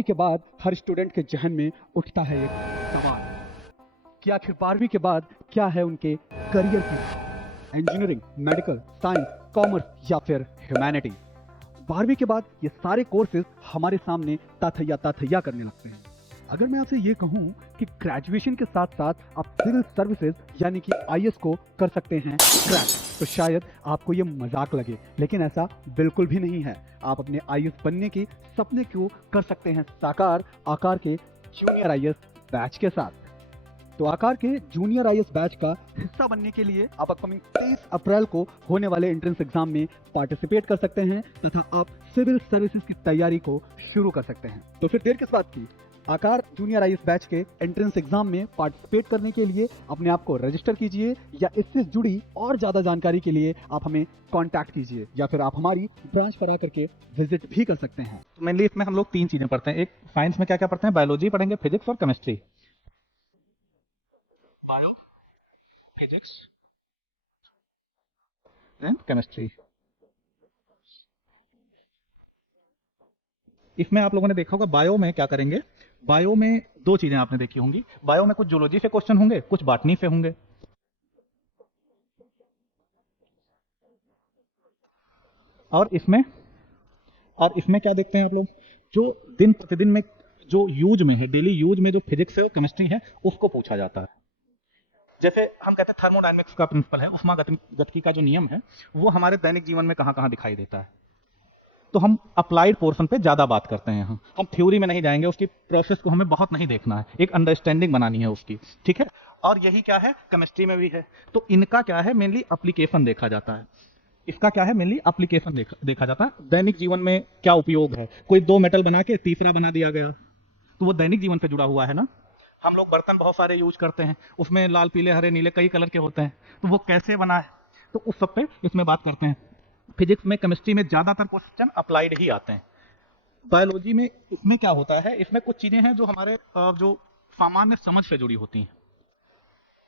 12वीं के बाद हर स्टूडेंट के जहन में उठता है एक सवाल कि आखिर 12वीं के बाद क्या है उनके करियर की, इंजीनियरिंग, मेडिकल, साइंस, कॉमर्स या फिर ह्यूमैनिटी। 12वीं के बाद ये सारे कोर्सेज हमारे सामने ताथैया करने लगते हैं। अगर मैं आपसे ये कहूं कि ग्रेजुएशन के साथ साथ आप सिविल सर्विसेज यानी कि आईएएस को कर सकते हैं क्रैक, तो शायद आपको ये मजाक लगे, लेकिन ऐसा बिल्कुल भी नहीं है। आप अपने आईएएस बनने की सपने को कर सकते हैं साकार आकार के जूनियर आईएएस बैच के साथ। तो आकार के जूनियर आईएएस बैच का हिस्सा बनने के लिए आप अपकमिंग 23 अप्रैल को होने वाले एंट्रेंस एग्जाम में पार्टिसिपेट कर सकते हैं तथा आप सिविल सर्विसेज की तैयारी को शुरू कर सकते हैं। तो फिर देर किस बात की, आकार जूनियर आईएएस बैच के एंट्रेंस एग्जाम में पार्टिसिपेट करने के लिए अपने आप को रजिस्टर कीजिए, या इससे जुड़ी और ज्यादा जानकारी के लिए आप हमें कांटेक्ट कीजिए, या फिर आप हमारी ब्रांच पर आकर के विजिट भी कर सकते हैं। तो मेनली इसमें हम लोग 3 चीजें पढ़ते हैं। एक साइंस में क्या क्या पढ़ते हैं, बायोलॉजी पढ़ेंगे, फिजिक्स और chemistry. Bio, physics and chemistry. इसमें आप लोगों ने देखा होगा बायो में क्या करेंगे। बायो में 2 चीजें आपने देखी होंगी। बायो में कुछ जूलॉजी से क्वेश्चन होंगे, कुछ बॉटनी से होंगे। और इसमें क्या देखते हैं आप लोग, जो दिन प्रतिदिन में जो यूज में है, डेली यूज में जो फिजिक्स है और केमिस्ट्री है, उसको पूछा जाता है। जैसे हम कहते हैं थर्मोडायनेमिक्स का प्रिंसिपल है, उष्मागतिकी का जो नियम है, वो हमारे दैनिक जीवन में कहां कहां दिखाई देता है। तो हम अप्लाइड पोर्शन पे ज्यादा बात करते हैं। हम थ्योरी में नहीं जाएंगे, उसकी प्रोसेस को हमें बहुत नहीं देखना है, एक अंडरस्टैंडिंग बनानी है उसकी, ठीक है। और यही क्या है, केमिस्ट्री में भी है। तो इनका क्या है, मेनली एप्लीकेशन देखा जाता है। इसका क्या है, मेनली एप्लीकेशन देखा जाता है। दैनिक जीवन में क्या उपयोग है। कोई 2 मेटल बना के तीसरा बना दिया गया, तो वो दैनिक जीवन से जुड़ा हुआ है ना। हम लोग बर्तन बहुत सारे यूज करते हैं, उसमें लाल, पीले, हरे, नीले कई कलर के होते हैं, तो वो कैसे बना है, तो उस सब पे इसमें बात करते हैं। फिजिक्स में, केमिस्ट्री में ज्यादातर क्वेश्चन अप्लाइड ही आते हैं। बायोलॉजी में इसमें क्या होता है, इसमें कुछ चीजें हैं जो हमारे जो सामान्य समझ से जुड़ी होती हैं।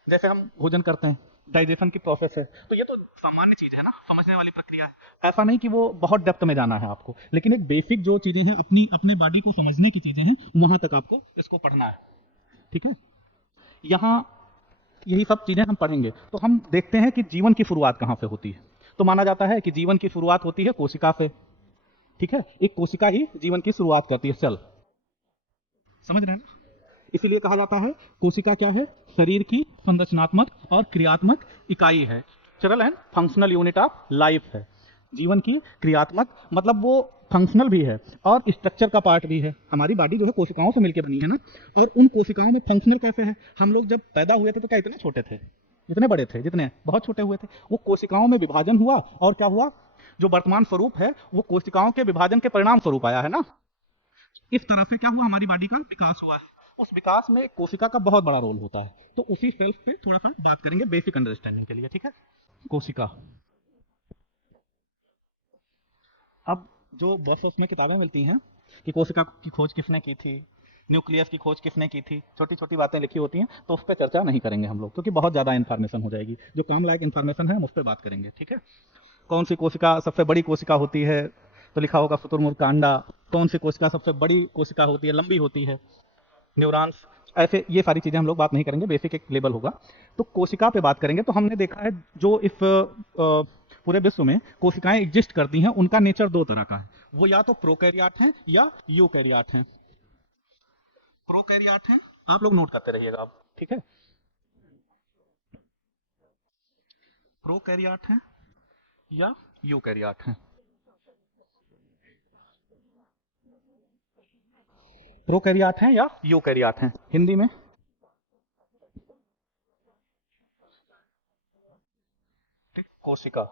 जैसे हम भोजन करते हैं, डाइजेशन की प्रोसेस है, तो ये तो सामान्य चीज है ना, समझने वाली प्रक्रिया है। ऐसा नहीं कि वो बहुत डेप्थ में जाना है आपको, लेकिन एक बेसिक जो चीजें हैं, अपने बॉडी को समझने की चीजें हैं, वहां तक आपको इसको पढ़ना है, ठीक है। यहाँ यही सब चीजें हम पढ़ेंगे। तो हम देखते हैं कि जीवन की शुरुआत कहाँ से होती है। तो माना जाता है कि जीवन की शुरुआत होती है कोशिका से, ठीक है। एक कोशिका ही जीवन की शुरुआत करती है, सेल, समझ रहे हैं ना। इसीलिए कहा जाता है कोशिका क्या है, शरीर की संरचनात्मक और क्रियात्मक इकाई है। Structural and functional unit of life है। जीवन की क्रियात्मक मतलब वो फंक्शनल भी है और स्ट्रक्चर का पार्ट भी है। हमारी बॉडी जो है कोशिकाओं से मिलकर बनी है ना, और उन कोशिकाओं में फंक्शनल कैसे है। हम लोग जब पैदा हुए थे तो क्या इतने छोटे थे, इतने बड़े थे, जितने बहुत छोटे हुए थे। वो कोशिकाओं में विभाजन हुआ और क्या हुआ, जो वर्तमान स्वरूप है वो कोशिकाओं के विभाजन के परिणाम स्वरूप आया है ना। इस तरह से क्या हुआ, हमारी बॉडी का विकास हुआ है। उस विकास में कोशिका का बहुत बड़ा रोल होता है। तो उसी सेल्स पे थोड़ा सा बात करेंगे बेसिक अंडरस्टैंडिंग के लिए, ठीक है। कोशिका, अब जो बस में किताबें मिलती हैं कि कोशिका की खोज किसने की थी, न्यूक्लियस की खोज किसने की थी, छोटी छोटी बातें लिखी होती हैं, तो उस पर चर्चा नहीं करेंगे हम लोग, क्योंकि बहुत ज़्यादा इन्फॉर्मेशन हो जाएगी। जो काम लायक इन्फॉर्मेशन है हम उस पर बात करेंगे, ठीक है। कौन सी कोशिका सबसे बड़ी कोशिका होती है, तो लिखा होगा शुतुरमुर्ग कांडा। कौन सी कोशिका सबसे बड़ी कोशिका होती है, लंबी होती है, न्यूरॉन्स। ऐसे ये सारी चीज़ें हम लोग बात नहीं करेंगे, बेसिक एक लेवल होगा। तो कोशिका पे बात करेंगे। तो हमने देखा है जो इस पूरे विश्व में कोशिकाएं एग्जिस्ट करती हैं, उनका नेचर 2 तरह का है। वो या तो प्रोकैरियोट हैं या यूकैरियोट हैं। प्रोकैरियोट हैं, आप लोग नोट करते रहिएगा आप, ठीक है। प्रोकैरियोट हैं या यूकैरियोट हैं। प्रोकैरियोट हैं या यूकैरियोट हैं, हिंदी में ठीक, कोशिका,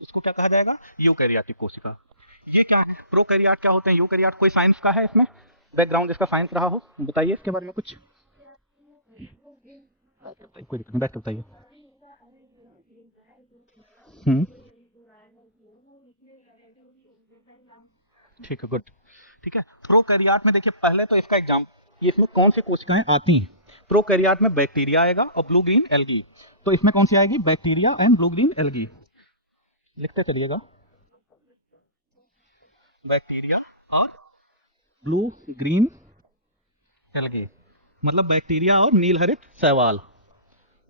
इसको क्या कहा जाएगा, यूकैरियोटिक कोशिका। ये क्या है, प्रोकैरियोट क्या होते हैं, यूकैरियोट। कोई साइंस का है इसमें बैकग्राउंड, जिसका साइंस रहा हो बताइए इसके बारे में कुछ। कोई दिक्कत नहीं, बैठ के बताइए। ठीक है, गुड, ठीक है। प्रोकैरियोट में देखिए, पहले तो इसका एग्जाम, ये इसमें कौन सी कोशिकाएं आती हैं। प्रोकैरियोट में बैक्टीरिया आएगा और ब्लू ग्रीन एल्गी। तो इसमें कौन सी आएगी, bacteria and blue green algae, लिखते चलिएगा। बैक्टीरिया और ब्लू ग्रीन एल्गे, मतलब बैक्टीरिया और नील हरित शैवाल।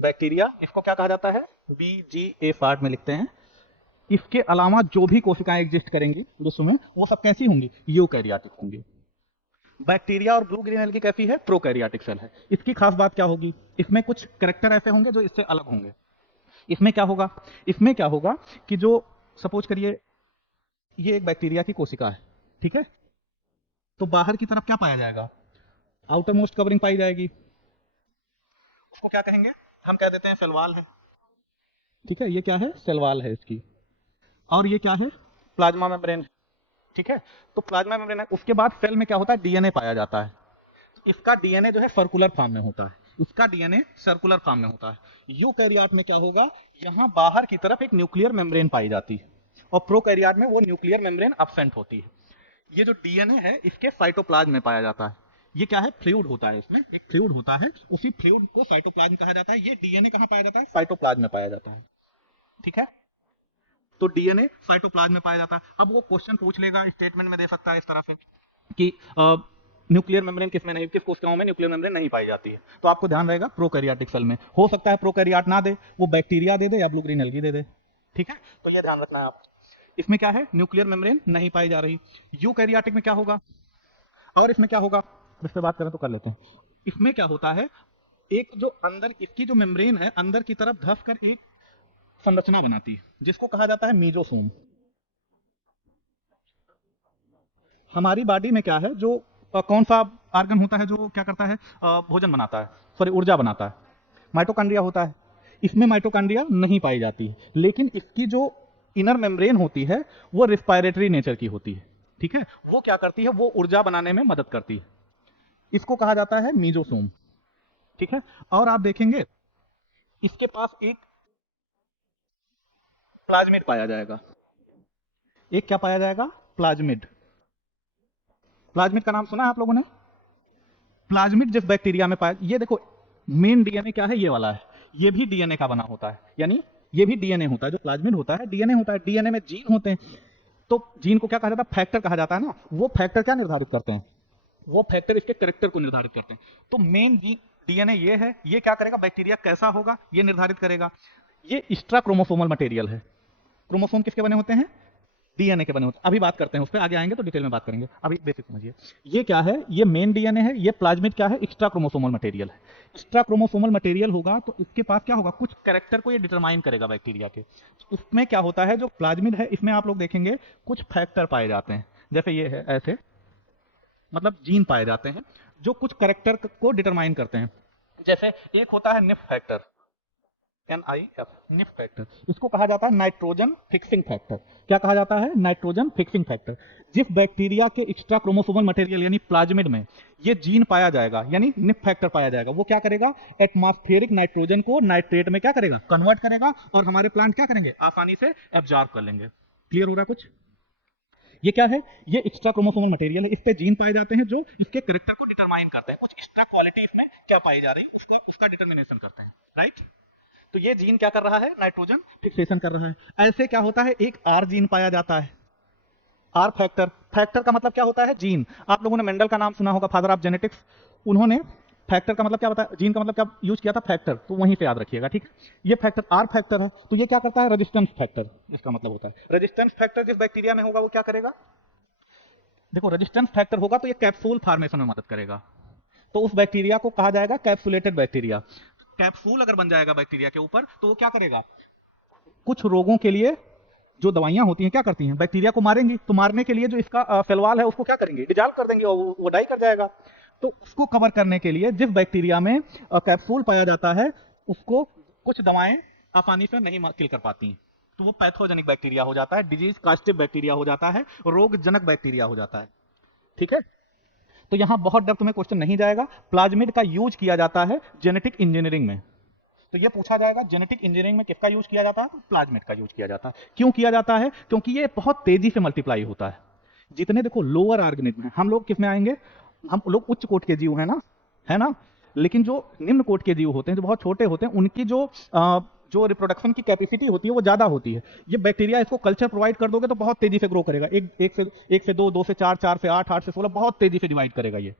बैक्टीरिया इसको क्या कहा जाता है, BGA पार्ट में लिखते हैं। इसके अलावा जो भी कोशिकाएं एग्जिस्ट करेंगी विश्व में वो सब कैसी होंगी, यूकैरियोटिक होंगी। बैक्टीरिया और ब्लू ग्रीन एल्गी कैसी है, प्रोकैरियोटिक सेल है। इसकी खास बात क्या होगी, इसमें कुछ कैरेक्टर ऐसे होंगे जो इससे अलग होंगे। इसमें क्या होगा, इसमें क्या होगा कि जो सपोज करिए ये एक बैक्टीरिया की कोशिका है, ठीक है, तो बाहर की तरफ क्या पाया जाएगा, आउटर मोस्ट कवरिंग पाई जाएगी, उसको क्या कहेंगे, हम कह देते हैं सेल वॉल है, ठीक है, ये क्या है, सेल वॉल है इसकी। और ये क्या है, प्लाज्मा मेम्ब्रेन, ठीक है। तो प्लाज्मा मेम्ब्रेन है, उसके बाद सेल में क्या होता है, डीएनए पाया जाता है। इसका डीएनए जो है सर्कुलर फॉर्म में होता है, इसका डीएनए सर्कुलर फॉर्म में होता है। यूकैरियोट में क्या होगा, यहां बाहर की तरफ एक न्यूक्लियर मेम्ब्रेन पाई जाती है और प्रोकैरियोट में वो न्यूक्लियर मेम्ब्रेन एब्सेंट होती है। ये जो डीएनए है इसके साइटोप्लाज्म में पाया जाता है। ये क्या है, फ्लूइड होता है, इसमें एक फ्लूइड होता है, उसी फ्लूइड को साइटोप्लाज्म कहा जाता है। ये डीएनए कहां पाया जाता है, साइटोप्लाज्म में पाया जाता है, ठीक है। तो डीएनए साइटोप्लाज्म में पाया जाता है। अब वो क्वेश्चन पूछ लेगा, स्टेटमेंट में दे सकता है इस तरह से कि न्यूक्लियर मेम्ब्रेन किसमें नहीं, किस कोशिकाओं में न्यूक्लियर मेम्ब्रेन नहीं पाई जाती है। तो आपको ध्यान रहेगा प्रोकैरियोटिक सेल में। हो सकता है प्रोकैरियोट ना दे, वो बैक्टीरिया दे दे या ब्लू ग्रीन एल्गी दे दे, ठीक है। तो ये ध्यान रखना है आप। इसमें क्या है, न्यूक्लियर मेम्ब्रेन नहीं पाई जा रही। यूकैरियोटिक में क्या होगा, और इसमें क्या होगा, इस पे बात करें तो कर लेते हैं। इसमें क्या होता है, एक जो अंदर इसकी जो मेम्ब्रेन है अंदर की तरफ धस कर एक संरचना बनाती है जिसको कहा जाता है मीजोसोम। हमारी बॉडी में क्या है, जो कौन सा ऑर्गन होता है जो क्या करता है, भोजन बनाता है, सॉरी ऊर्जा बनाता है, माइटोकॉन्ड्रिया होता है। इसमें माइटोकॉन्ड्रिया नहीं पाई जाती है, लेकिन इसकी जो इनर मेम्ब्रेन होती है वो रिस्पायरेटरी नेचर की होती है, ठीक है। वो क्या करती है, वो ऊर्जा बनाने में मदद करती है, इसको कहा जाता है मीजोसोम, ठीक है। और आप देखेंगे इसके पास एक प्लाज्मिड पाया जाएगा, एक क्या पाया जाएगा, प्लाज्मिड। प्लाज्मिड का नाम सुना है आप लोगों ने, प्लाज्मिड जिस बैक्टीरिया में पाया, ये देखो मेन डीएनए क्या है, ये वाला है, ये भी डीएनए का बना होता है, यानी ये भी डीएनए होता है, जो प्लाज्मिड होता है डीएनए होता है। डीएनए में जीन होते हैं, तो जीन को क्या कहा जाता है, फैक्टर कहा जाता है ना। वो फैक्टर क्या निर्धारित करते हैं, वो फैक्टर इसके कैरेक्टर को निर्धारित करते हैं। तो मेन डीएनए ये है, ये क्या करेगा, बैक्टीरिया कैसा होगा ये निर्धारित करेगा। ये एक्स्ट्रा क्रोमोसोमल मटेरियल है। क्रोमोसोम किसके बने होते हैं, डीएनए के बने होते हैं। अभी बात करते हैं उस पर, आगे आएंगे तो डिटेल में बात करेंगे, अभी बेसिक समझिए। ये क्या है, ये मेन डीएनए है, ये प्लाज्मिड क्या है, एक्स्ट्रा क्रोमोसोमल मटेरियल है। एक्स्ट्रा क्रोमोसोमल मटेरियल होगा तो इसके पास क्या होगा, कुछ कैरेक्टर को ये डिटरमाइन करेगा बैक्टीरिया के। इसमें क्या होता है, जो प्लाज्मिड है इसमें आप लोग देखेंगे कुछ फैक्टर पाए जाते हैं, जैसे ये है ऐसे, मतलब जीन पाए जाते हैं जो कुछ कैरेक्टर को डिटरमाइन करते हैं। जैसे एक होता है nif factor, NIF, nif factor, इसको कहा जाता है नाइट्रोजन फिक्सिंग फैक्टर। क्या कहा जाता है, नाइट्रोजन फिक्सिंग फैक्टर। जिस बैक्टीरिया के एक्स्ट्रा क्रोमोसोमल मटेरियल यानी प्लाज्मिड में ये जीन पाया जाएगा, यानी निफ फैक्टर पाया जाएगा, वो क्या करेगा, एटमॉस्फेरिक नाइट्रोजन को नाइट्रेट में क्या करेगा, कन्वर्ट करेगा, और हमारे प्लांट क्या करेंगे, आसानी से एब्जॉर्ब कर लेंगे। क्लियर हो रहा है कुछ। ये क्या है, ये एक्स्ट्रा क्रोमोसोमल मटेरियल है, इस पे जीन पाए जाते हैं जो इसके कैरेक्टर को डिटरमाइन करते हैं, कुछ एक्स्ट्रा क्वालिटी इसमें क्या पाई जा रही है उसका डिटर्मिनेशन करते हैं, राइट। तो ये जीन क्या कर रहा है, नाइट्रोजन फिक्सेशन कर रहा है। ऐसे क्या होता है, एक आर जीन पाया जाता है, आर फैक्टर। फैक्टर का मतलब क्या होता है, जीन। आप लोगों ने मेंडल का नाम सुना होगा, फादर ऑफ जेनेटिक्स। उन्होंने फैक्टर का मतलब क्या बताया, जीन का मतलब क्या यूज किया था, फैक्टर, तो वहीं से याद रखिएगा, ठीक है। ये फैक्टर आर फैक्टर है, तो ये क्या करता है, रेजिस्टेंस फैक्टर, इसका मतलब होता है। रेजिस्टेंस फैक्टर जिस बैक्टीरिया में होगा वो क्या करेगा, देखो रेजिस्टेंस फैक्टर होगा तो ये कैप्सूल फॉर्मेशन में मदद करेगा, तो उस बैक्टीरिया को कहा जाएगा कैप्सुलेटेड बैक्टीरिया। कैप्सूल अगर बन जाएगा बैक्टीरिया के ऊपर तो वो क्या करेगा, कुछ रोगों के लिए जो दवाइयां होती हैं क्या करती हैं, बैक्टीरिया को मारेंगी, तो मारने के लिए जो इसका सेल वॉल है उसको क्या करेंगे, डिजॉल्व कर देंगे और वो डाई कर जाएगा। तो उसको कवर करने के लिए जिस बैक्टीरिया में कैप्सूल पाया जाता है उसको कुछ दवाएं आसानी से नहीं किल कर पाती हैं, तो वो पैथोजेनिक बैक्टीरिया हो जाता है, डिजीज कास्टिव बैक्टीरिया हो जाता है, रोगजनक बैक्टीरिया हो जाता है, ठीक है। तो यहां बहुत डेप्थ में क्वेश्चन नहीं जाएगा। प्लाज्मिड का यूज किया जाता है जेनेटिक इंजीनियरिंग में, तो ये पूछा जाएगा जेनेटिक इंजीनियरिंग में किसका यूज किया जाता है, प्लाज्मिड का यूज किया जाता है। क्यों किया जाता है, क्योंकि ये बहुत तेजी से मल्टीप्लाई होता है। जितने देखो लोअर ऑर्गेनिज्म है, हम लोग किस में आएंगे, हम लोग उच्च कोटि के जीव है ना, लेकिन जो निम्न कोटि के जीव होते हैं, जो बहुत छोटे होते हैं, उनकी जो जो रिप्रोडक्शन की कैपेसिटी होती है वो ज़्यादा होती है। ये बैक्टीरिया, इसको कल्चर प्रोवाइड कर दोगे तो बहुत तेज़ी से ग्रो करेगा, एक से दो, दो से चार, चार से आठ, आठ से 16, बहुत तेज़ी से डिवाइड करेगा ये।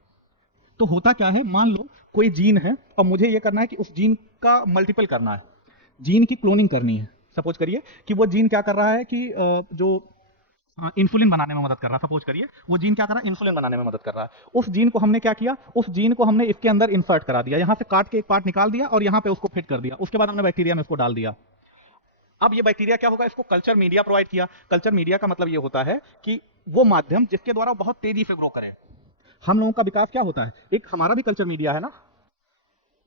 तो होता क्या है, मान लो कोई जीन है और मुझे ये करना है कि उस जीन का मल्टीपल करना है, जीन की क्लोनिंग करनी है। सपोज करिए कि वो जीन क्या कर रहा है कि जो इंसुलिन बनाने में मदद कर रहा है, सपोज करिए वो जीन क्या कर रहा है, इंसुलिन बनाने में मदद कर रहा है। उस जीन को हमने क्या किया, उस जीन को हमने इसके अंदर इंसर्ट करा दिया, यहां से काट के एक पार्ट निकाल दिया और यहां पे उसको फिट कर दिया। उसके बाद हमने बैक्टीरिया में इसको डाल दिया। अब ये बैक्टीरिया क्या होगा, इसको कल्चर मीडिया प्रोवाइड किया। कल्चर मीडिया का मतलब ये होता है कि वो माध्यम जिसके द्वारा बहुत तेजी से ग्रो करे। हम लोगों का विकास क्या होता है, एक हमारा भी कल्चर मीडिया है ना,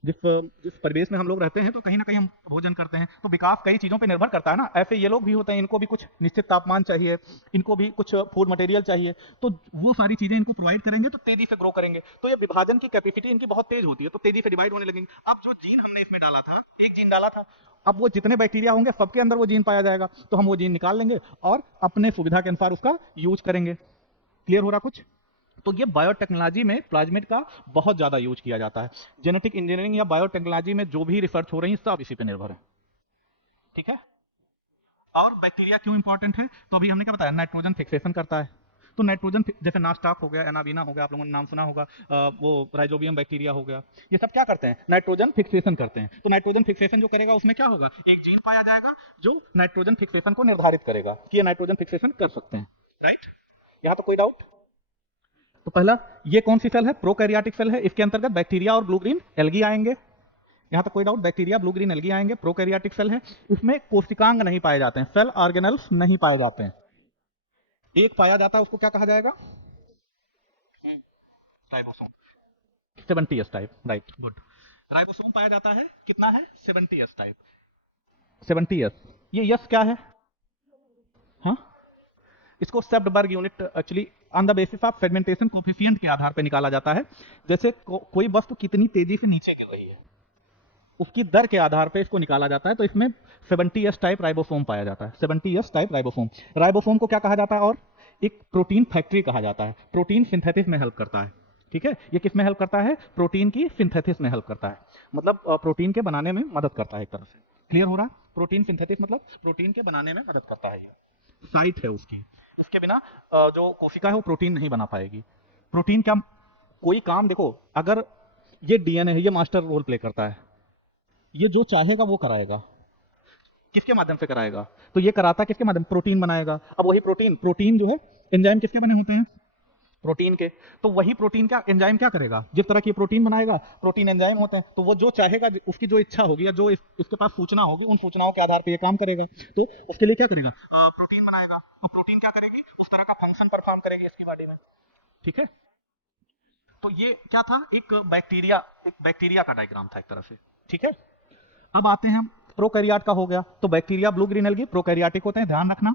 जिस परिवेश में हम लोग रहते हैं तो कहीं ना कहीं हम भोजन करते हैं, तो विकास कई चीज़ों पे निर्भर करता है ना। ऐसे ये लोग भी होते हैं, इनको भी कुछ निश्चित तापमान चाहिए, इनको भी कुछ फूड मटेरियल चाहिए, तो वो सारी चीज़ें इनको प्रोवाइड करेंगे तो तेजी से ग्रो करेंगे। तो ये विभाजन की कैपेसिटी इनकी बहुत तेज होती है, तो तेजी से डिवाइड होने लगेंगे। अब जो जीन हमने इसमें डाला था, एक जीन डाला था, अब वो जितने बैक्टीरिया होंगे सबके अंदर वो जीन पाया जाएगा, तो हम वो जीन निकाल लेंगे और अपने सुविधा के अनुसार उसका यूज करेंगे। क्लियर हो रहा कुछ? तो ये बायोटेक्नोलॉजी में प्लाज्मिड का बहुत ज्यादा यूज किया जाता है। जेनेटिक इंजीनियरिंग या बायोटेक्नोलॉजी में जो भी रिसर्च हो रही है सब इसी पे निर्भर है, ठीक है। और बैक्टीरिया क्यों इंपॉर्टेंट है, तो अभी हमने क्या बताया, नाइट्रोजन फिक्सेशन करता है। तो नाइट्रोजन, जैसे नास्टाक हो गया, एनाबीना हो गया, आप लोगों ने नाम सुना होगा, वो राइजोबियम बैक्टीरिया हो गया, ये सब क्या करते हैं, नाइट्रोजन फिक्सेशन करते हैं। तो नाइट्रोजन फिक्सेशन जो करेगा उसमें क्या होगा, एक जीन पाया जाएगा जो नाइट्रोजन फिक्सेशन को निर्धारित करेगा कि ये नाइट्रोजन फिक्सेशन कर सकते हैं, राइट। यहाँ तो कोई डाउट? तो पहला, ये कौन सी सेल है, प्रोकैरियोटिक सेल है, इसके अंतर्गत बैक्टीरिया और ब्लू ग्रीन एल्गी आएंगे। यहां तक कोई doubt, bacteria blue green algae आएंगे, प्रोकैरियोटिक सेल है। इसमें कोशिकांग नहीं पाए जाते हैं, सेल ऑर्गेनल्स नहीं पाए जाते हैं। एक पाया जाता है, उसको क्या कहा जाएगा, ribosome, 70s type, right, good. Ribosome पाया जाता है, कितना है, 70s टाइप, 70s। ये यस क्या है, हाँ, इसको Svedberg unit actually on the basis of fragmentation coefficient के आधार पर निकाला जाता है। जैसे कोई वस्तु कितनी तेजी से नीचे गिर रही है उसकी दर के आधार पे इसको निकाला जाता है। तो इसमें 70s टाइप राइबोसोम पाया जाता है, 70s टाइप राइबोसोम। राइबोसोम को क्या कहा जाता है, और एक प्रोटीन फैक्ट्री कहा जाता है, प्रोटीन सिंथेसिस में हेल्प करता है, ठीक है। ये किस में हेल्प करता है, प्रोटीन की सिंथेसिस में हेल्प करता है, मतलब प्रोटीन के बनाने में मदद करता है एक तरह से। क्लियर हो रहा है, प्रोटीन सिंथेसिस मतलब प्रोटीन के बनाने में मदद करता है, ये साइट है उसकी। इसके बिना जो कोशिका है वो प्रोटीन नहीं बना पाएगी। प्रोटीन क्या, कोई काम देखो, अगर ये डीएनए है, ये मास्टर रोल प्ले करता है, ये जो चाहेगा वो कराएगा, किसके माध्यम से कराएगा, तो ये कराता किसके माध्यम, प्रोटीन बनाएगा। अब वही प्रोटीन जो है, एंजाइम किसके बने होते हैं, प्रोटीन के। तो वही प्रोटीन का एंजाइम क्या करेगा, जिस तरह की प्रोटीन बनाएगा, प्रोटीन एंजाइम होते हैं, तो वो जो चाहेगा, उसकी जो इच्छा होगी या जो इसके पास सूचना होगी, उन सूचनाओं के आधार पर ये काम करेगा। तो उसके लिए क्या करेगा, प्रोटीन बनाएगा, तो प्रोटीन क्या करेगी, उस तरह का फंक्शन परफॉर्म करेगी इसकी बॉडी में, ठीक है। तो ये क्या था, एक बैक्टीरिया का डायग्राम था एक तरह से, ठीक है। अब आते हैं हम, प्रोकैरियोट का हो गया, तो bacteria blue green algae prokaryotic होते हैं, ध्यान रखना।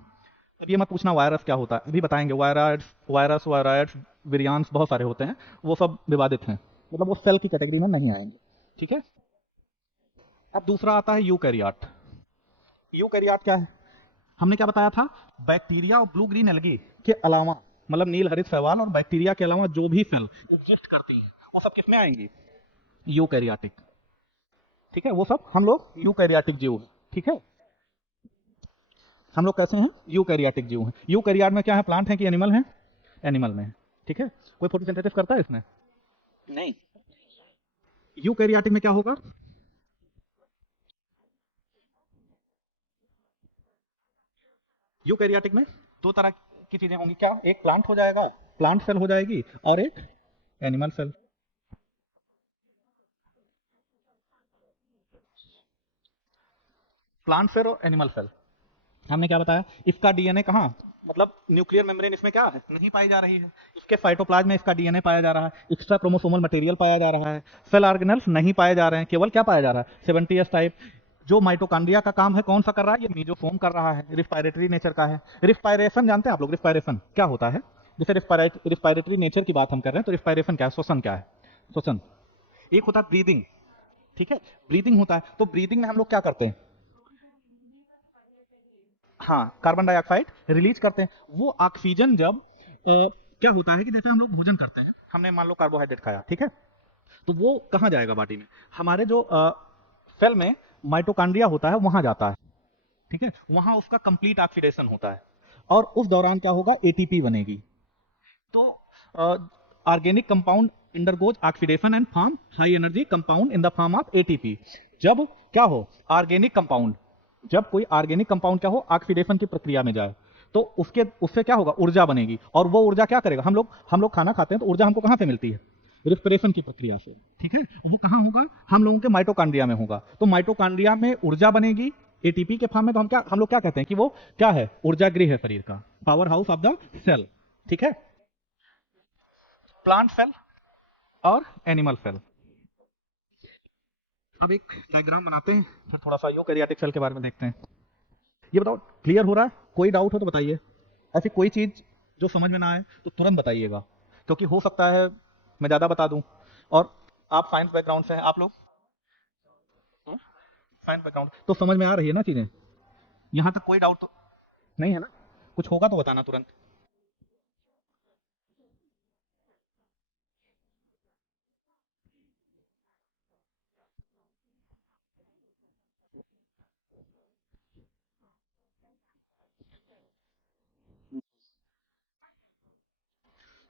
अब ये मत पूछना वायरस क्या होता है, अभी बताएंगे। वायरस विरियांस बहुत सारे होते हैं, वो सब विवादित हैं, मतलब वो सेल की कैटेगरी में नहीं आएंगे, ठीक है। अब दूसरा आता है यूकैरियोट। यूकैरियोट क्या है, हमने क्या बताया था, बैक्टीरिया और ब्लू ग्रीन एल्गी के अलावा, मतलब नील हरित शैवाल और बैक्टीरिया के अलावा जो भी सेल एग्जिस्ट करती हैं वो सब किसमें आएंगी, यूकैरियोटिक, ठीक है। वो सब हम लोग यूकैरियोटिक जीव हैं, ठीक है। हम लोग कैसे हैं, यूकैरियोटिक जीव हैं। यूकैरियोट में क्या है, प्लांट है कि एनिमल है, एनिमल में है, ठीक है। कोई फोटोसिंथेसिस करता है इसमें, नहीं। यूकैरियोटिक में क्या होगा, यूकैरियोटिक में दो तरह की चीजें होंगी, क्या, एक प्लांट हो जाएगा, प्लांट सेल हो जाएगी, और एक एनिमल सेल। प्लांट सेल और एनिमल सेल, हमने क्या बताया, इसका डीएनए कहाँ, मतलब न्यूक्लियर मेम्ब्रेन इसमें क्या है, नहीं पाई जा रही है। इसके साइटोप्लाज्म में इसका डीएनए पाया जा रहा है, एक्स्ट्रा क्रोमोसोमल मटेरियल पाया जा रहा है, सेल ऑर्गेनल्स नहीं पाए जा रहे हैं, केवल क्या पाया जा रहा है, 70s टाइप। जो माइटोकॉन्ड्रिया का काम है कौन सा कर रहा है, ये मीजोफोम कर रहा है, रिस्पायरेटरी नेचर का है। रिस्पायरेशन जानते हैं आप लोग, रिस्पायरेशन क्या होता है, जैसे रिस्पायरेटरी नेचर की बात हम कर रहे हैं, तो रिस्पायरेशन क्या है, श्वसन क्या है, श्वसन। एक होता है ब्रीदिंग, ठीक है, ब्रीदिंग होता है। तो ब्रीदिंग में हम लोग क्या करते हैं, हाँ, कार्बन डाइऑक्साइड रिलीज करते हैं। वो ऑक्सीजन जब क्या होता है कि जैसे हम लोग भोजन करते हैं, हमने मान लो कार्बोहाइड्रेट खाया, ठीक है, तो वो कहाँ जाएगा बॉडी में, हमारे जो सेल में माइटोकॉन्ड्रिया होता है वहां जाता है, ठीक है, वहां उसका कंप्लीट ऑक्सीडेशन होता है और उस दौरान क्या होगा, एटीपी बनेगी। तो organic compound undergoes oxidation and form high energy compound in the form of ATP. जब क्या हो, ऑर्गेनिक कंपाउंड, जब कोई ऑर्गेनिक कंपाउंड क्या हो, ऑक्सीडेशन की प्रक्रिया में जाए, तो उससे क्या होगा, ऊर्जा बनेगी। और वो ऊर्जा क्या करेगा, हम लोग खाना खाते हैं तो ऊर्जा हमको कहां से मिलती है, रेस्पिरेशन की प्रक्रिया से, ठीक है। वो कहां होगा, हम लोगों के माइटोकॉन्ड्रिया में होगा। तो माइटोकॉन्ड्रिया में ऊर्जा बनेगी एटीपी के फॉर्म में। तो हम लोग क्या कहते हैं कि वो क्या है, ऊर्जा गृह है शरीर का, power house of the cell, ठीक है। प्लांट सेल और एनिमल सेल। अब एक डायग्राम बनाते हैं, फिर थोड़ा सा यूकैरियोटिक सेल के बारे में देखते हैं। ये बताओ, क्लियर हो रहा है? कोई डाउट हो तो बताइए। ऐसी कोई चीज जो समझ में ना आए तो तुरंत बताइएगा, क्योंकि हो सकता है मैं ज्यादा बता दूं। और आप साइंस बैकग्राउंड से हैं आप लोग, साइंस बैकग्राउंड तो समझ में आ रही है ना चीजें, यहां तक कोई डाउट तो नहीं है ना? कुछ होगा तो बताना तुरंत।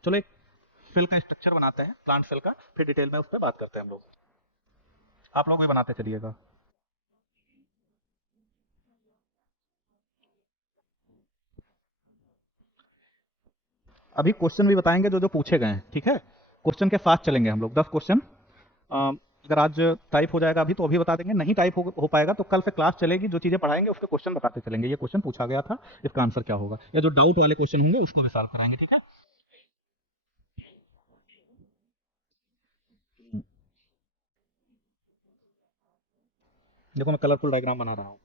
चलो एक सेल का स्ट्रक्चर बनाते हैं, प्लांट सेल का, फिर डिटेल में उस पर बात करते हैं हम लोग। आप लोग भी बनाते चलिएगा। अभी क्वेश्चन भी बताएंगे जो जो पूछे गए हैं, ठीक है। क्वेश्चन के साथ चलेंगे हम लोग, 10 क्वेश्चन। अगर आज टाइप हो जाएगा अभी तो अभी बता देंगे, नहीं टाइप हो पाएगा तो कल से क्लास चलेगी, जो चीजें पढ़ाएंगे उसके क्वेश्चन बताते चलेंगे, ये क्वेश्चन पूछा गया था, इसका आंसर क्या होगा, या जो डाउट वाले क्वेश्चन होंगे उसको भी सॉल्व कराएंगे, ठीक है। देखो मैं कलरफुल डायग्राम बना रहा हूँ।